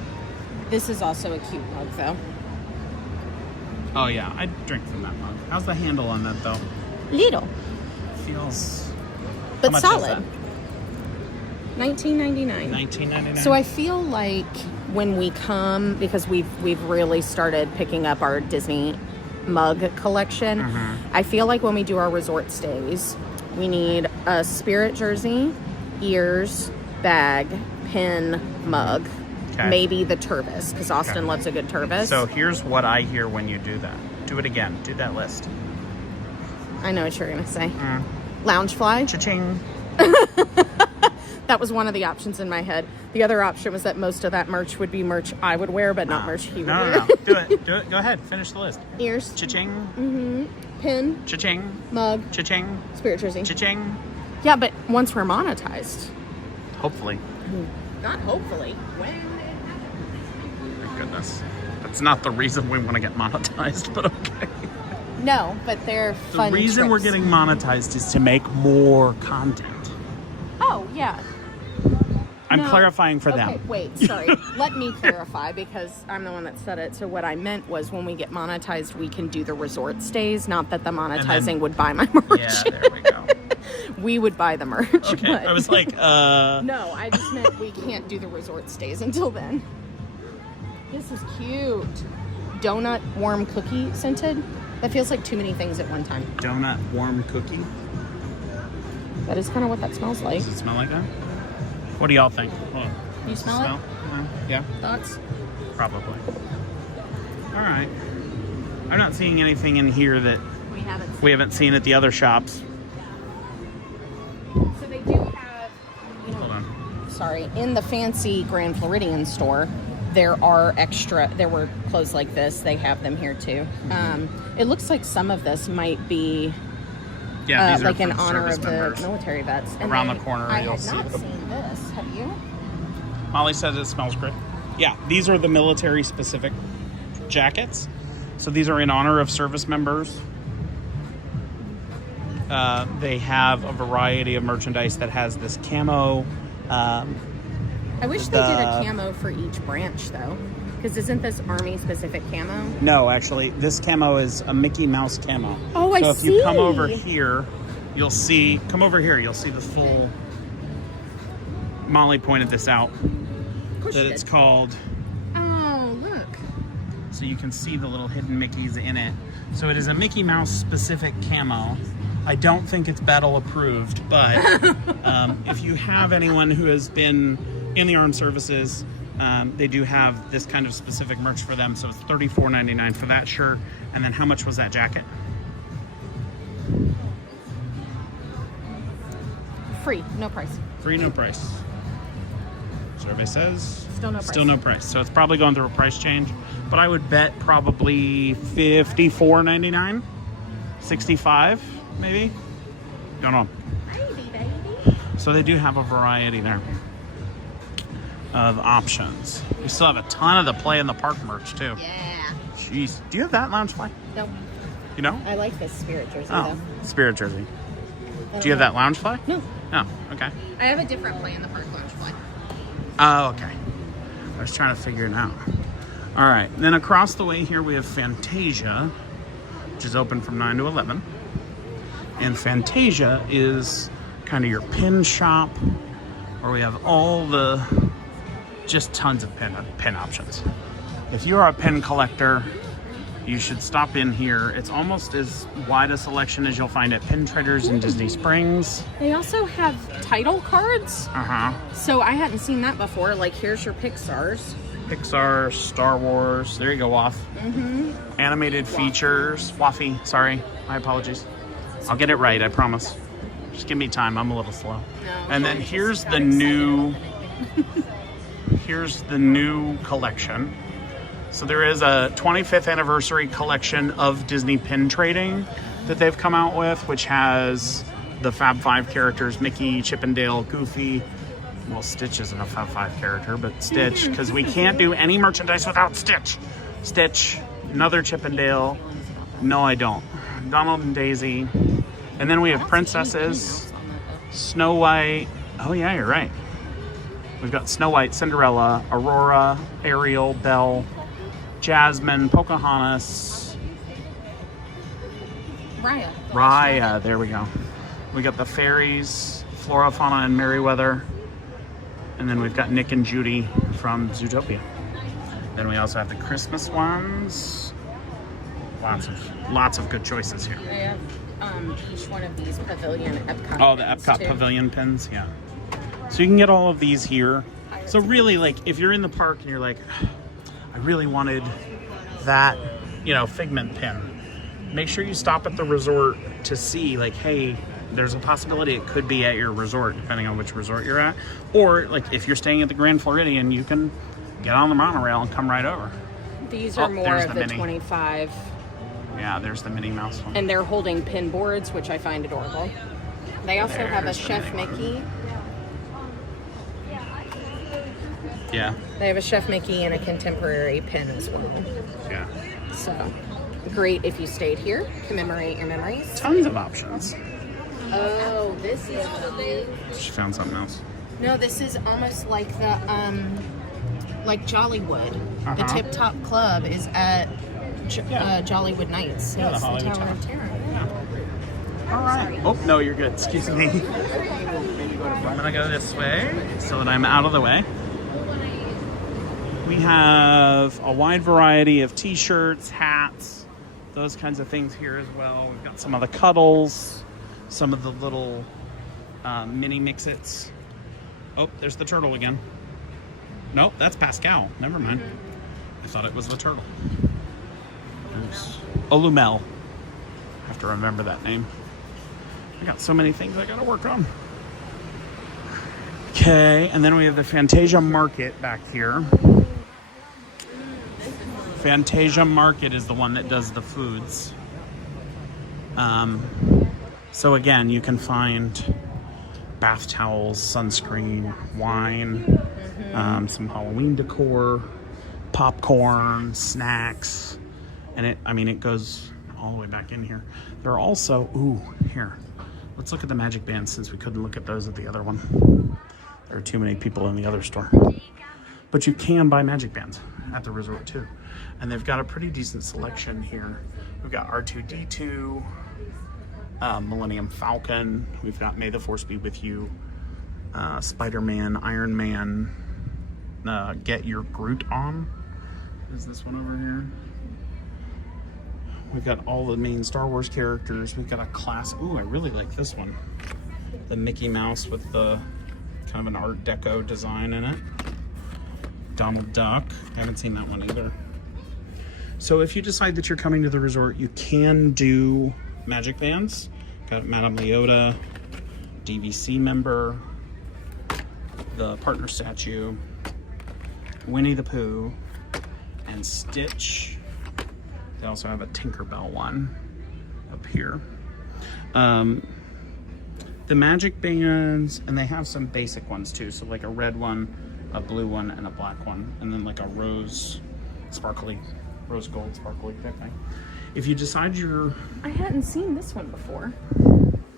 This is also a cute mug, though. Oh yeah, I'd drink from that mug. How's the handle on that though? Little, Feels. but How much solid. is $19.99. $19.99. So I feel like when we come, because we've really started picking up our Disney mug collection, I feel like when we do our resort stays, we need a Spirit jersey, ears, bag, pin, mug, Okay. maybe the Tervis, because Austin loves a good Tervis. So here's what I hear when you do that. Do it again. Do that list. I know what you're gonna say. Loungefly. Cha-ching. That was one of the options in my head. The other option was that most of that merch would be merch I would wear, but not merch he would wear. No. Do it. Do it. Go ahead. Finish the list. Ears, Cha-ching. pin, Cha-ching. mug, Cha-ching. Spirit jersey. Cha-ching. Yeah, but once we're monetized. Hopefully. Not hopefully. When? Thank goodness. That's not the reason we want to get monetized, but okay. No, but they're The fun reason we're trips. getting monetized is to make more content. Oh, yeah. I'm No. clarifying for Okay, them. wait, sorry. Let me clarify because I'm the one that said it. So what I meant was when we get monetized, we can do the resort stays, not that the monetizing would buy my merch. Yeah, there we go. We would buy the merch. Okay, but I was like, No, I just meant we can't do the resort stays until then. This is cute. Donut warm cookie scented. That feels like too many things at one time. donut warm cookie. That is kind of what that smells like. Does it smell like that? What do y'all think? Hold on. You smell it? Yeah, Thoughts? probably. All right. I'm not seeing anything in here that We haven't. we haven't seen at the other shops. So they do have, Hold on. sorry, in the fancy Grand Floridian store, there were clothes like this. They have them here too. It looks like some of this might be Yeah, these like are in for honor service of the members. military vets. And Around then the corner, I you'll had see not them. seen this. Have you? Molly says it smells great. Yeah, these are the military specific jackets. So these are in honor of service members. They have a variety of merchandise that has this camo. I wish they did a camo for each branch though, because isn't this Army specific camo? No, actually, this camo is a Mickey Mouse camo. Oh, I so if you come see. over here, you'll see. Come over here, you'll see the full. Molly pointed this out. Of course That you it's did. called. Oh, look. So you can see the little hidden Mickeys in it. So it is a Mickey Mouse specific camo. I don't think it's battle approved, but if you have anyone who has been in the armed services, they do have this kind of specific merch for them. So it's $34.99 for that shirt. And then how much was that jacket? Free, no price. Free, no price. Survey says Still no price. Still no price. So it's probably going through a price change, but I would bet probably $54.99, $65 maybe. Don't know. Baby, baby. So they do have a variety there of options. We still have a ton of the Play in the Park merch too. Yeah. Jeez, do you have that Loungefly? No, You know? I like this Spirit jersey Oh, though. Spirit jersey. Do you have that Loungefly? No. Oh, okay. I have a different Play in the Park lunch fly. Oh, okay. I was trying to figure it out. All right. Then across the way here we have Fantasia, which is open from 9 to 11. And Fantasia is kind of your pin shop, where we have all the, just tons of pin options. If you're a pin collector, you should stop in here. It's almost as wide a selection as you'll find at Pin Traders in Disney Springs. They also have title cards. So I hadn't seen that before. Like, here's your Pixar's. Pixar, Star Wars. There you go, Waff. Animated features. Waffy, sorry. My apologies. I'll get it right, I promise. Just give me time. I'm a little slow. And then here's the new... here's the new collection. So there is a 25th anniversary collection of Disney pin trading that they've come out with, which has the Fab 5 characters, Mickey, Chip and Dale, Goofy. Well, Stitch isn't a Fab 5 character, but Stitch, because we can't do any merchandise without Stitch. Stitch, another Chip and Dale. No, I don't. Donald and Daisy. And then we have princesses, Snow White. Oh yeah, you're right. We've got Snow White, Cinderella, Aurora, Ariel, Belle, Jasmine, Pocahontas, Raya, there we go. We got the fairies, Flora, Fauna, and Merryweather. And then we've got Nick and Judy from Zootopia. Then we also have the Christmas ones. Lots of good choices here. They have each one of these pavilion Epcot. Oh, the Epcot too. pavilion pins, yeah. So you can get all of these here. So really, like, if you're in the park and you're like, I really wanted that, Figment pin, make sure you stop at the resort to see, like, hey, there's a possibility it could be at your resort, depending on which resort you're at. Or, like, if you're staying at the Grand Floridian, you can get on the monorail and come right over. These are more of the Minnie. 25. Yeah, there's the Minnie Mouse one. And they're holding pin boards, which I find adorable. They also have a There's the Chef Minnie Mickey. Yeah, They have a Chef Mickey and a contemporary pin as well. yeah. So, great if you stayed here, commemorate your memories. Tons of options. Oh, this is She found something else. no, this is almost like the like Jollywood. The Uh-huh. Tip Top Club is at Yeah. Jollywood Nights. So Yeah, the it's Hollywood Tower of Tower. Terror. All right. Oh, no, you're good. Excuse me. I'm gonna go this way so that I'm out of the way. We have a wide variety of t-shirts, hats, those kinds of things here as well. We've got some of the cuddles, some of the little mini mix-its. Oh, there's the turtle again. Nope, that's Pascal. Never mind. I thought it was the turtle. There's Olumel. I have to remember that name. I got so many things I gotta work on. Okay, and then we have the Fantasia Market back here. Fantasia Market is the one that does the foods. So again, you can find bath towels, sunscreen, wine, some Halloween decor, popcorn, snacks, and it goes all the way back in here. There are also, here, let's look at the magic bands since we couldn't look at those at the other one. There are too many people in the other store. But you can buy magic bands at the resort too. And they've got a pretty decent selection here. We've got R2-D2, Millennium Falcon. We've got May the Force Be With You, Spider-Man, Iron Man, Get Your Groot On. Is this one over here? We've got all the main Star Wars characters. We've got a class. Ooh, I really like this one. The Mickey Mouse with the kind of an Art Deco design in it. Donald Duck. I haven't seen that one either. So if you decide that you're coming to the resort, you can do magic bands. Got Madame Leota, DVC member, the partner statue, Winnie the Pooh, and Stitch. They also have a Tinkerbell one up here. The magic bands, and they have some basic ones too. So like a red one, a blue one, and a black one. And then like a rose gold sparkly type thing. If you decide I hadn't seen this one before.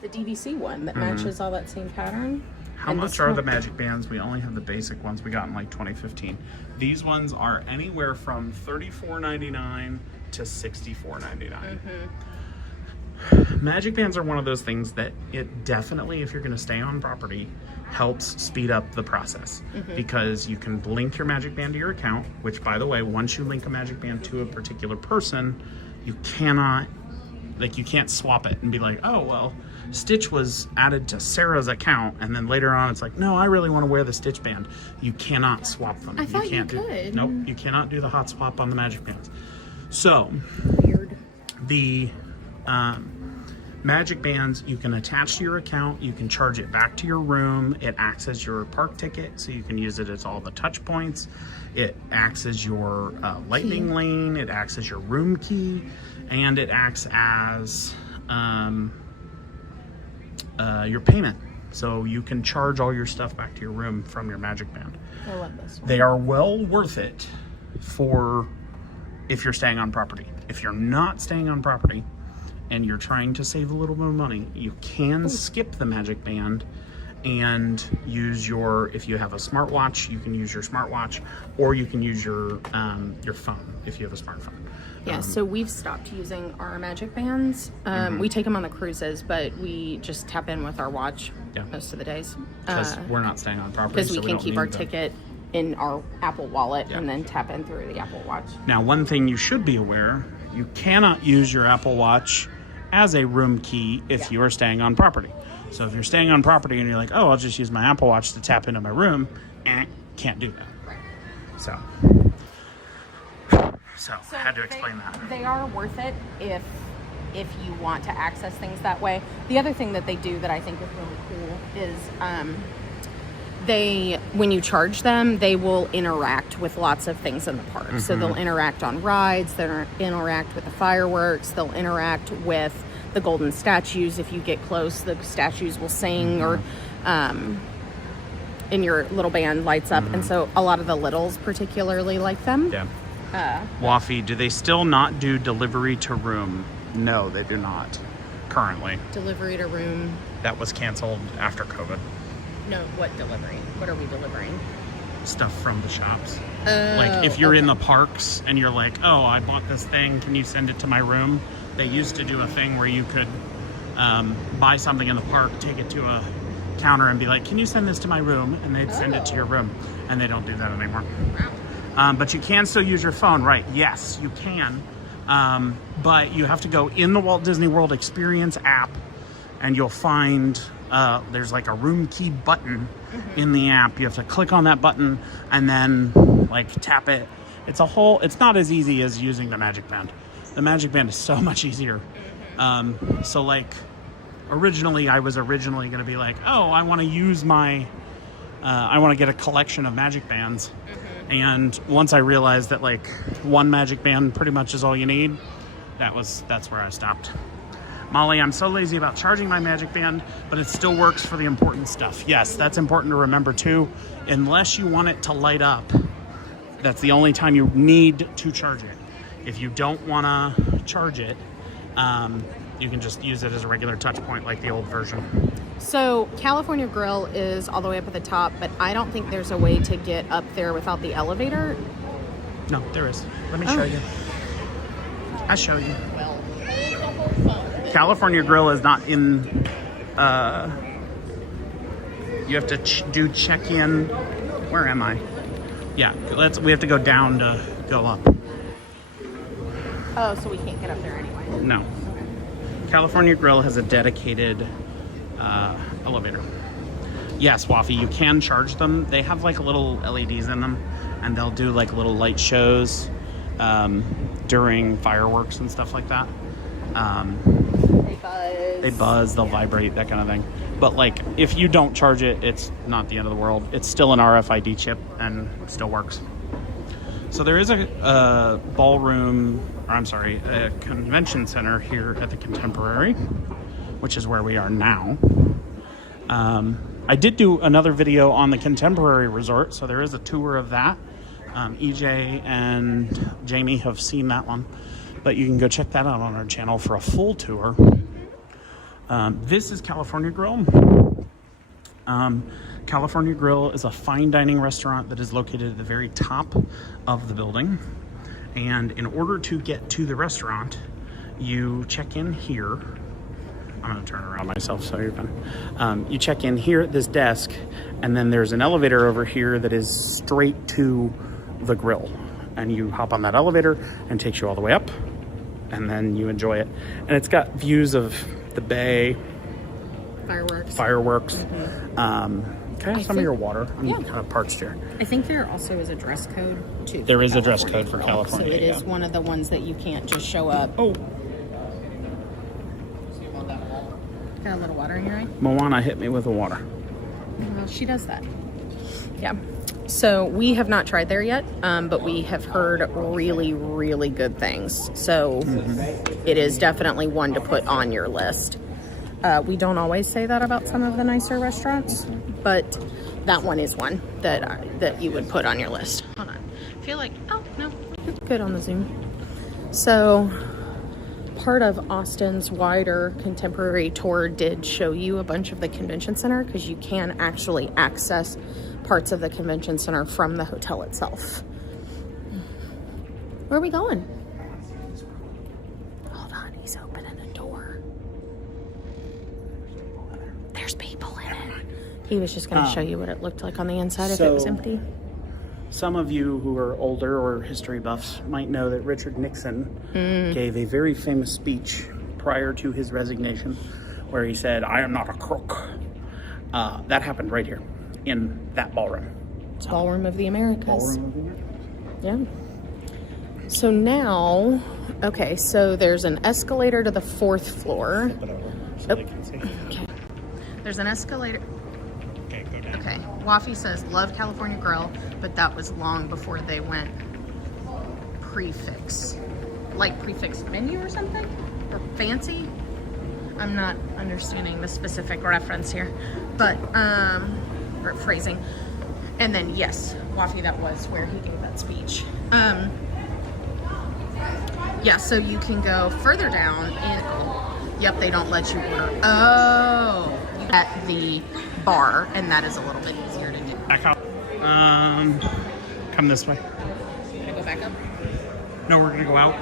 The DVC one that matches all that same pattern. How And much this are one- the magic bands? We only have the basic ones we got in like 2015. These ones are anywhere from $34.99 to $64.99. Magic bands are one of those things that it definitely, if you're going to stay on property, helps speed up the process because you can link your magic band to your account, which, by the way, once you link a magic band to a particular person, you can't swap it and be like, oh, well, Stitch was added to Sarah's account, and then later on it's like, no, I really want to wear the Stitch band. You cannot swap them. I thought you can't could. Nope, you cannot do the hot swap on the magic bands. So, Weird. the magic bands you can attach to your account. You can charge it back to your room. It acts as your park ticket, so you can use it as all the touch points. It acts as your lightning lane. It acts as your room key, and it acts as your payment. So you can charge all your stuff back to your room from your magic band. I love this one. They are well worth it for if you're staying on property. If you're not staying on property and you're trying to save a little bit of money, you can skip the magic band and use your, if you have a smartwatch, you can use your smartwatch, or you can use your phone if you have a smartphone. Yeah, so we've stopped using our Magic Bands. We take them on the cruises, but we just tap in with our watch most of the days. Because we're not staying on property. Because we so can don't keep need our the- ticket in our Apple Wallet and then tap in through the Apple Watch. Now, one thing you should be aware, you cannot use your Apple Watch as a room key if you are staying on property. So if you're staying on property and you're like, oh, I'll just use my Apple Watch to tap into my room, can't do that. Right. So I had to explain that. They are worth it if you want to access things that way. The other thing that they do that I think is really cool is when you charge them, they will interact with lots of things in the park. So they'll interact on rides, they'll interact with the fireworks, they'll interact with the golden statues. If you get close, the statues will sing or and your little band lights up. And so a lot of the littles particularly like them. Yeah. Waffy, do they still not do delivery to room? No, they do not currently. Delivery to room. That was canceled after COVID. No, what delivery? What are we delivering? Stuff from the shops. Like if you're in the parks and you're like, oh, I bought this thing, can you send it to my room? They used to do a thing where you could buy something in the park, take it to a counter and be like, can you send this to my room? And they'd send it to your room. And they don't do that anymore. But you can still use your phone, right? Yes, you can. But you have to go in the Walt Disney World Experience app and you'll find there's like a room key button in the app. You have to click on that button and then like tap it. It's not as easy as using the Magic Band. The Magic Band is so much easier. So like originally I was going to be like, oh, I want to use I want to get a collection of Magic Bands. And once I realized that like one Magic Band pretty much is all you need, that's where I stopped. Molly, I'm so lazy about charging my Magic Band, but it still works for the important stuff. Yes, that's important to remember too. Unless you want it to light up, that's the only time you need to charge it. If you don't want to charge it, you can just use it as a regular touch point like the old version. So California Grill is all the way up at the top, but I don't think there's a way to get up there without the elevator. No, there is. Let me show you. I'll show you. Well, California Grill is not in, you have to do check-in. Where am I? Yeah, we have to go down to go up. oh, so we can't get up there anyway. No. California Grill has a dedicated elevator. Yes, Waffy, you can charge them. They have like little LEDs in them, and they'll do like little light shows during fireworks and stuff like that. They buzz, they'll vibrate, that kind of thing. But like, if you don't charge it, it's not the end of the world. It's still an RFID chip and it still works. So there is a a convention center here at the Contemporary, which is where we are now. I did do another video on the Contemporary Resort, so there is a tour of that. EJ and Jamie have seen that one, but you can go check that out on our channel for a full tour. This is California Grill. California Grill is a fine dining restaurant that is located at the very top of the building. And in order to get to the restaurant, you check in here. I'm going to turn around myself so you're fine. You check in here at this desk, and then there's an elevator over here that is straight to the grill. And you hop on that elevator and it takes you all the way up, and then you enjoy it. And it's got views of the bay, fireworks. Can I have some of your water? I'm kind of parched here. I think there also is a dress code too. There is a dress code for California. So it is one of the ones that you can't just show up. Oh. Got a little water in your eye? Moana hit me with the water. Well, she does that. Yeah. So we have not tried there yet, but we have heard really, really good things. So it is definitely one to put on your list. We don't always say that about some of the nicer restaurants, but that one is one that you would put on your list. Hold on. I feel like, oh, no. Good on the Zoom. So part of Austin's wider contemporary tour did show you a bunch of the convention center, because you can actually access parts of the convention center from the hotel itself. Where are we going? Hold on, he's opening a door. There's people in it. He was just going to show you what it looked like on the inside if it was empty. Some of you who are older or history buffs might know that Richard Nixon gave a very famous speech prior to his resignation where he said, "I am not a crook." That happened right here in that ballroom. It's Ballroom of the Americas. Ballroom of the Americas. Yeah. So now, okay, so there's an escalator to the 4th floor. Flip it over so they can see. Okay. There's an escalator. Okay, go down. Okay. Waffy says, love California Grill, but that was long before they went prefix. Like prefix menu or something? Or fancy? I'm not understanding the specific reference here. But, or phrasing. And then, yes, Waffy, that was where he gave that speech. Yeah, so you can go further down in, yep, they don't let you order. Oh, at the bar, and that is a little bit easier to do. Back up. Come this way. Gonna go back up? No, we're gonna go out.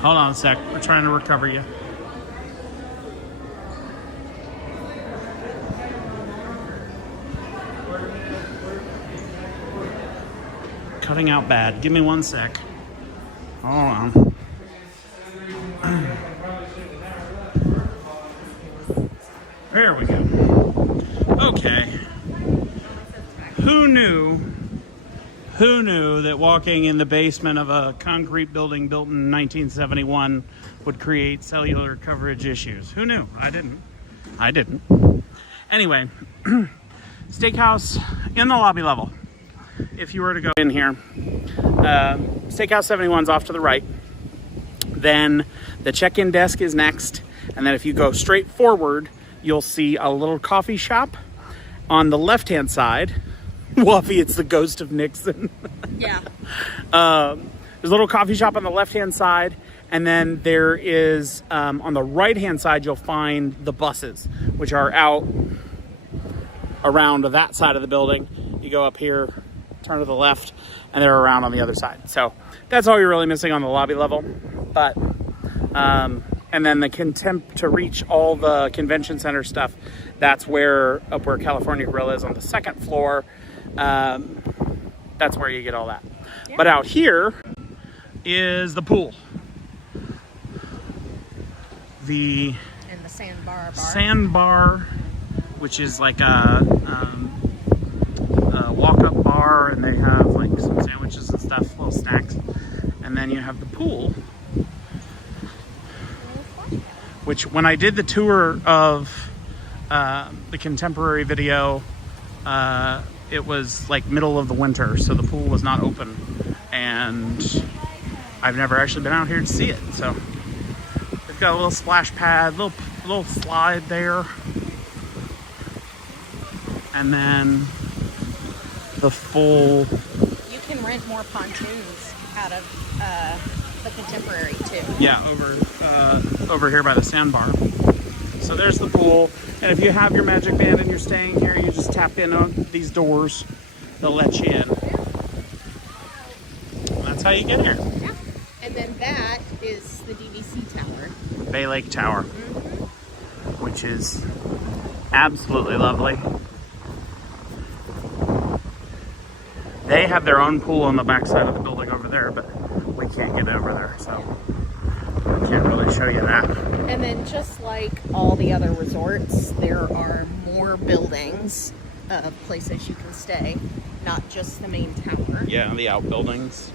Hold on a sec. We're trying to recover you. Cutting out bad. Give me 1 sec. Hold on. There we go. Okay. Who knew that walking in the basement of a concrete building built in 1971 would create cellular coverage issues? Who knew? I didn't. Anyway, steakhouse in the lobby level. If you were to go in here, Steakhouse 71's off to the right. Then the check-in desk is next. And then if you go straight forward, you'll see a little coffee shop on the left-hand side. Waffy, it's the ghost of Nixon. Yeah. There's a little coffee shop on the left-hand side. And then there is, on the right-hand side, you'll find the buses, which are out around that side of the building. You go up here, turn to the left, and they're around on the other side. So that's all you're really missing on the lobby level. But, and then to reach all the convention center stuff, that's up where California Grill is on the 2nd floor. That's where you get all that. Yeah. But out here is the pool. And the sandbar bar. Sandbar, which is like a walk-up bar, and they have like some sandwiches and stuff, little snacks. And then you have the pool, which when I did the tour of the contemporary video, it was like middle of the winter, so the pool was not open, and I've never actually been out here to see it. So they've got a little splash pad, little slide there, and then the full. You can rent more pontoons out of the contemporary too. Yeah, over here by the sandbar. So there's the pool, and if you have your Magic Band and you're staying here, you just tap in on these doors. They'll let you in. That's how you get here. Yeah. And then that is the DVC Tower. Bay Lake Tower, which is absolutely lovely. They have their own pool on the back side of the building over there, but we can't get over there, so I can't really show you that. And then just like all the other resorts, there are more buildings of places you can stay, not just the main tower. Yeah, the outbuildings.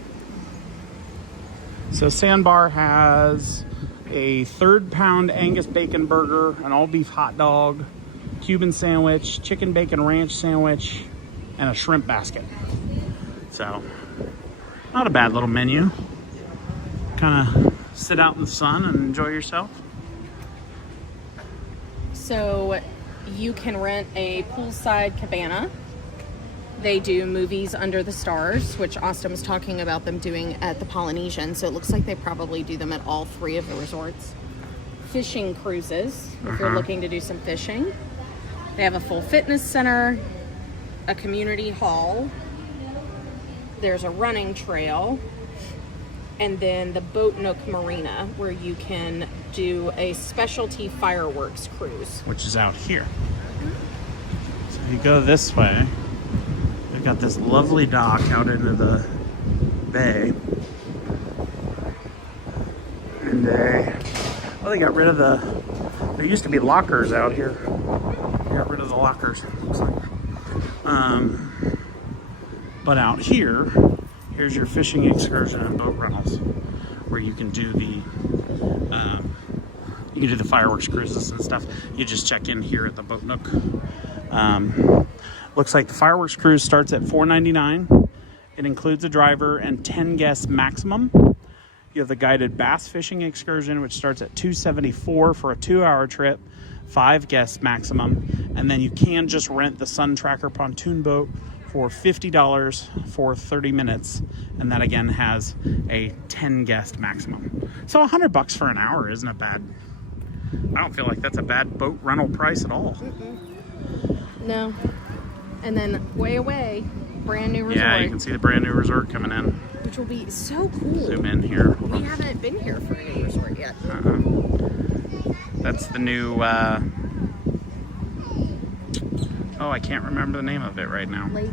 So Sandbar has a 3rd-pound Angus bacon burger, an all-beef hot dog, Cuban sandwich, chicken bacon ranch sandwich, and a shrimp basket. So, not a bad little menu. Kind of sit out in the sun and enjoy yourself. So you can rent a poolside cabana They do movies under the stars, which Austin was talking about them doing at the Polynesian. So it looks like they probably do them at all 3 of the resorts. Fishing cruises, if you're looking to do some fishing. They have a full fitness center, a community hall. There's a running trail. And then the Boat Nook Marina, where you can do a specialty fireworks cruise. Which is out here. So if you go this way, we've got this lovely dock out into the bay. And they got rid of there used to be lockers out here. They got rid of the lockers, looks like. But out here, here's your fishing excursion and boat rentals, where you can do the fireworks cruises and stuff. You just check in here at the Boat Nook. Looks like the fireworks cruise starts at $4.99. It includes a driver and 10 guests maximum. You have the guided bass fishing excursion, which starts at $2.74 for a 2-hour trip, 5 guests maximum. And then you can just rent the Sun Tracker pontoon boat for $50 for 30 minutes. And that again has a 10 guest maximum. So $100 for an hour isn't a bad, I don't feel like that's a bad boat rental price at all. No. And then way away, brand new resort. Yeah, you can see the brand new resort coming in. Which will be so cool. Zoom in here. We haven't been here for a new resort yet. That's the new, I can't remember the name of it right now. Lake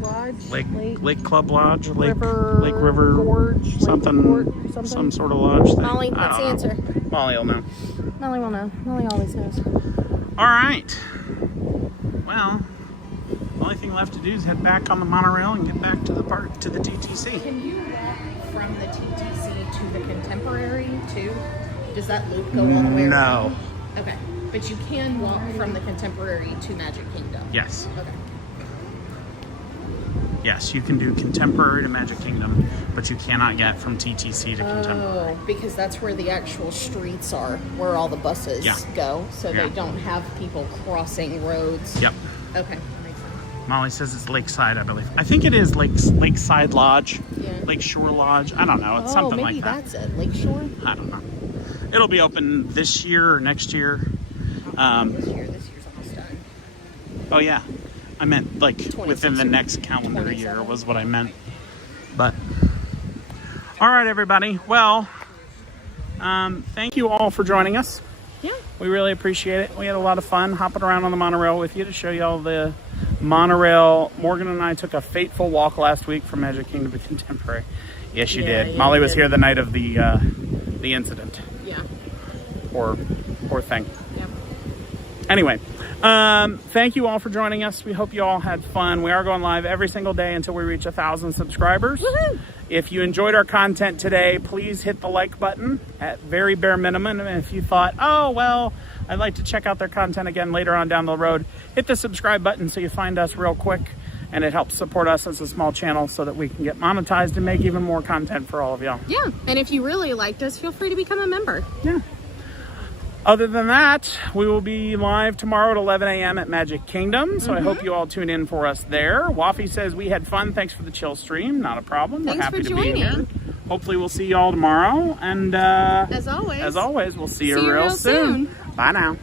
Lodge? Lake Club Lodge? Lake River Gorge? Something. Some sort of lodge thing. Molly, what's the answer? Molly will know. Molly will know. Molly always knows. All right. Well, the only thing left to do is head back on the monorail and get back to the park, to the TTC. Can you walk from the TTC to the Contemporary too? Does that loop go all the way around? No. Okay. But you can walk from the Contemporary to Magic Kingdom? Yes. Okay. Yes, you can do Contemporary to Magic Kingdom, but you cannot get from TTC to Contemporary. Oh, because that's where the actual streets are, where all the buses go. So they don't have people crossing roads. Yep. Okay, that makes sense. Molly says it's Lakeside, I believe. I think it is Lakeside Lodge. Yeah. Lakeshore Lodge. I don't know. It's something like that. Maybe that's it. Lakeshore? I don't know. It'll be open this year or next year. This year's almost done. Oh yeah, I meant like within the next calendar year was what I meant. But all right, everybody. Well, thank you all for joining us. Yeah, we really appreciate it. We had a lot of fun hopping around on the monorail with you to show you all the monorail. Morgan and I took a fateful walk last week from Magic Kingdom to Contemporary. Yes, you did. Yeah, Molly was here the night of the incident. Yeah. Poor thing. Yeah. Anyway, thank you all for joining us. We hope you all had fun. We are going live every single day until we reach 1,000 subscribers. Woohoo! If you enjoyed our content today, please hit the like button at very bare minimum. And if you thought, oh, well, I'd like to check out their content again later on down the road, hit the subscribe button so you find us real quick. And it helps support us as a small channel so that we can get monetized and make even more content for all of y'all. Yeah, and if you really liked us, feel free to become a member. Yeah. Other than that, we will be live tomorrow at 11 a.m. at Magic Kingdom. So I hope you all tune in for us there. Waffy says we had fun. Thanks for the chill stream. Not a problem. Thanks We're happy for to be joining. here. Hopefully we'll see you all tomorrow. And As always, we'll see you real soon. Bye now.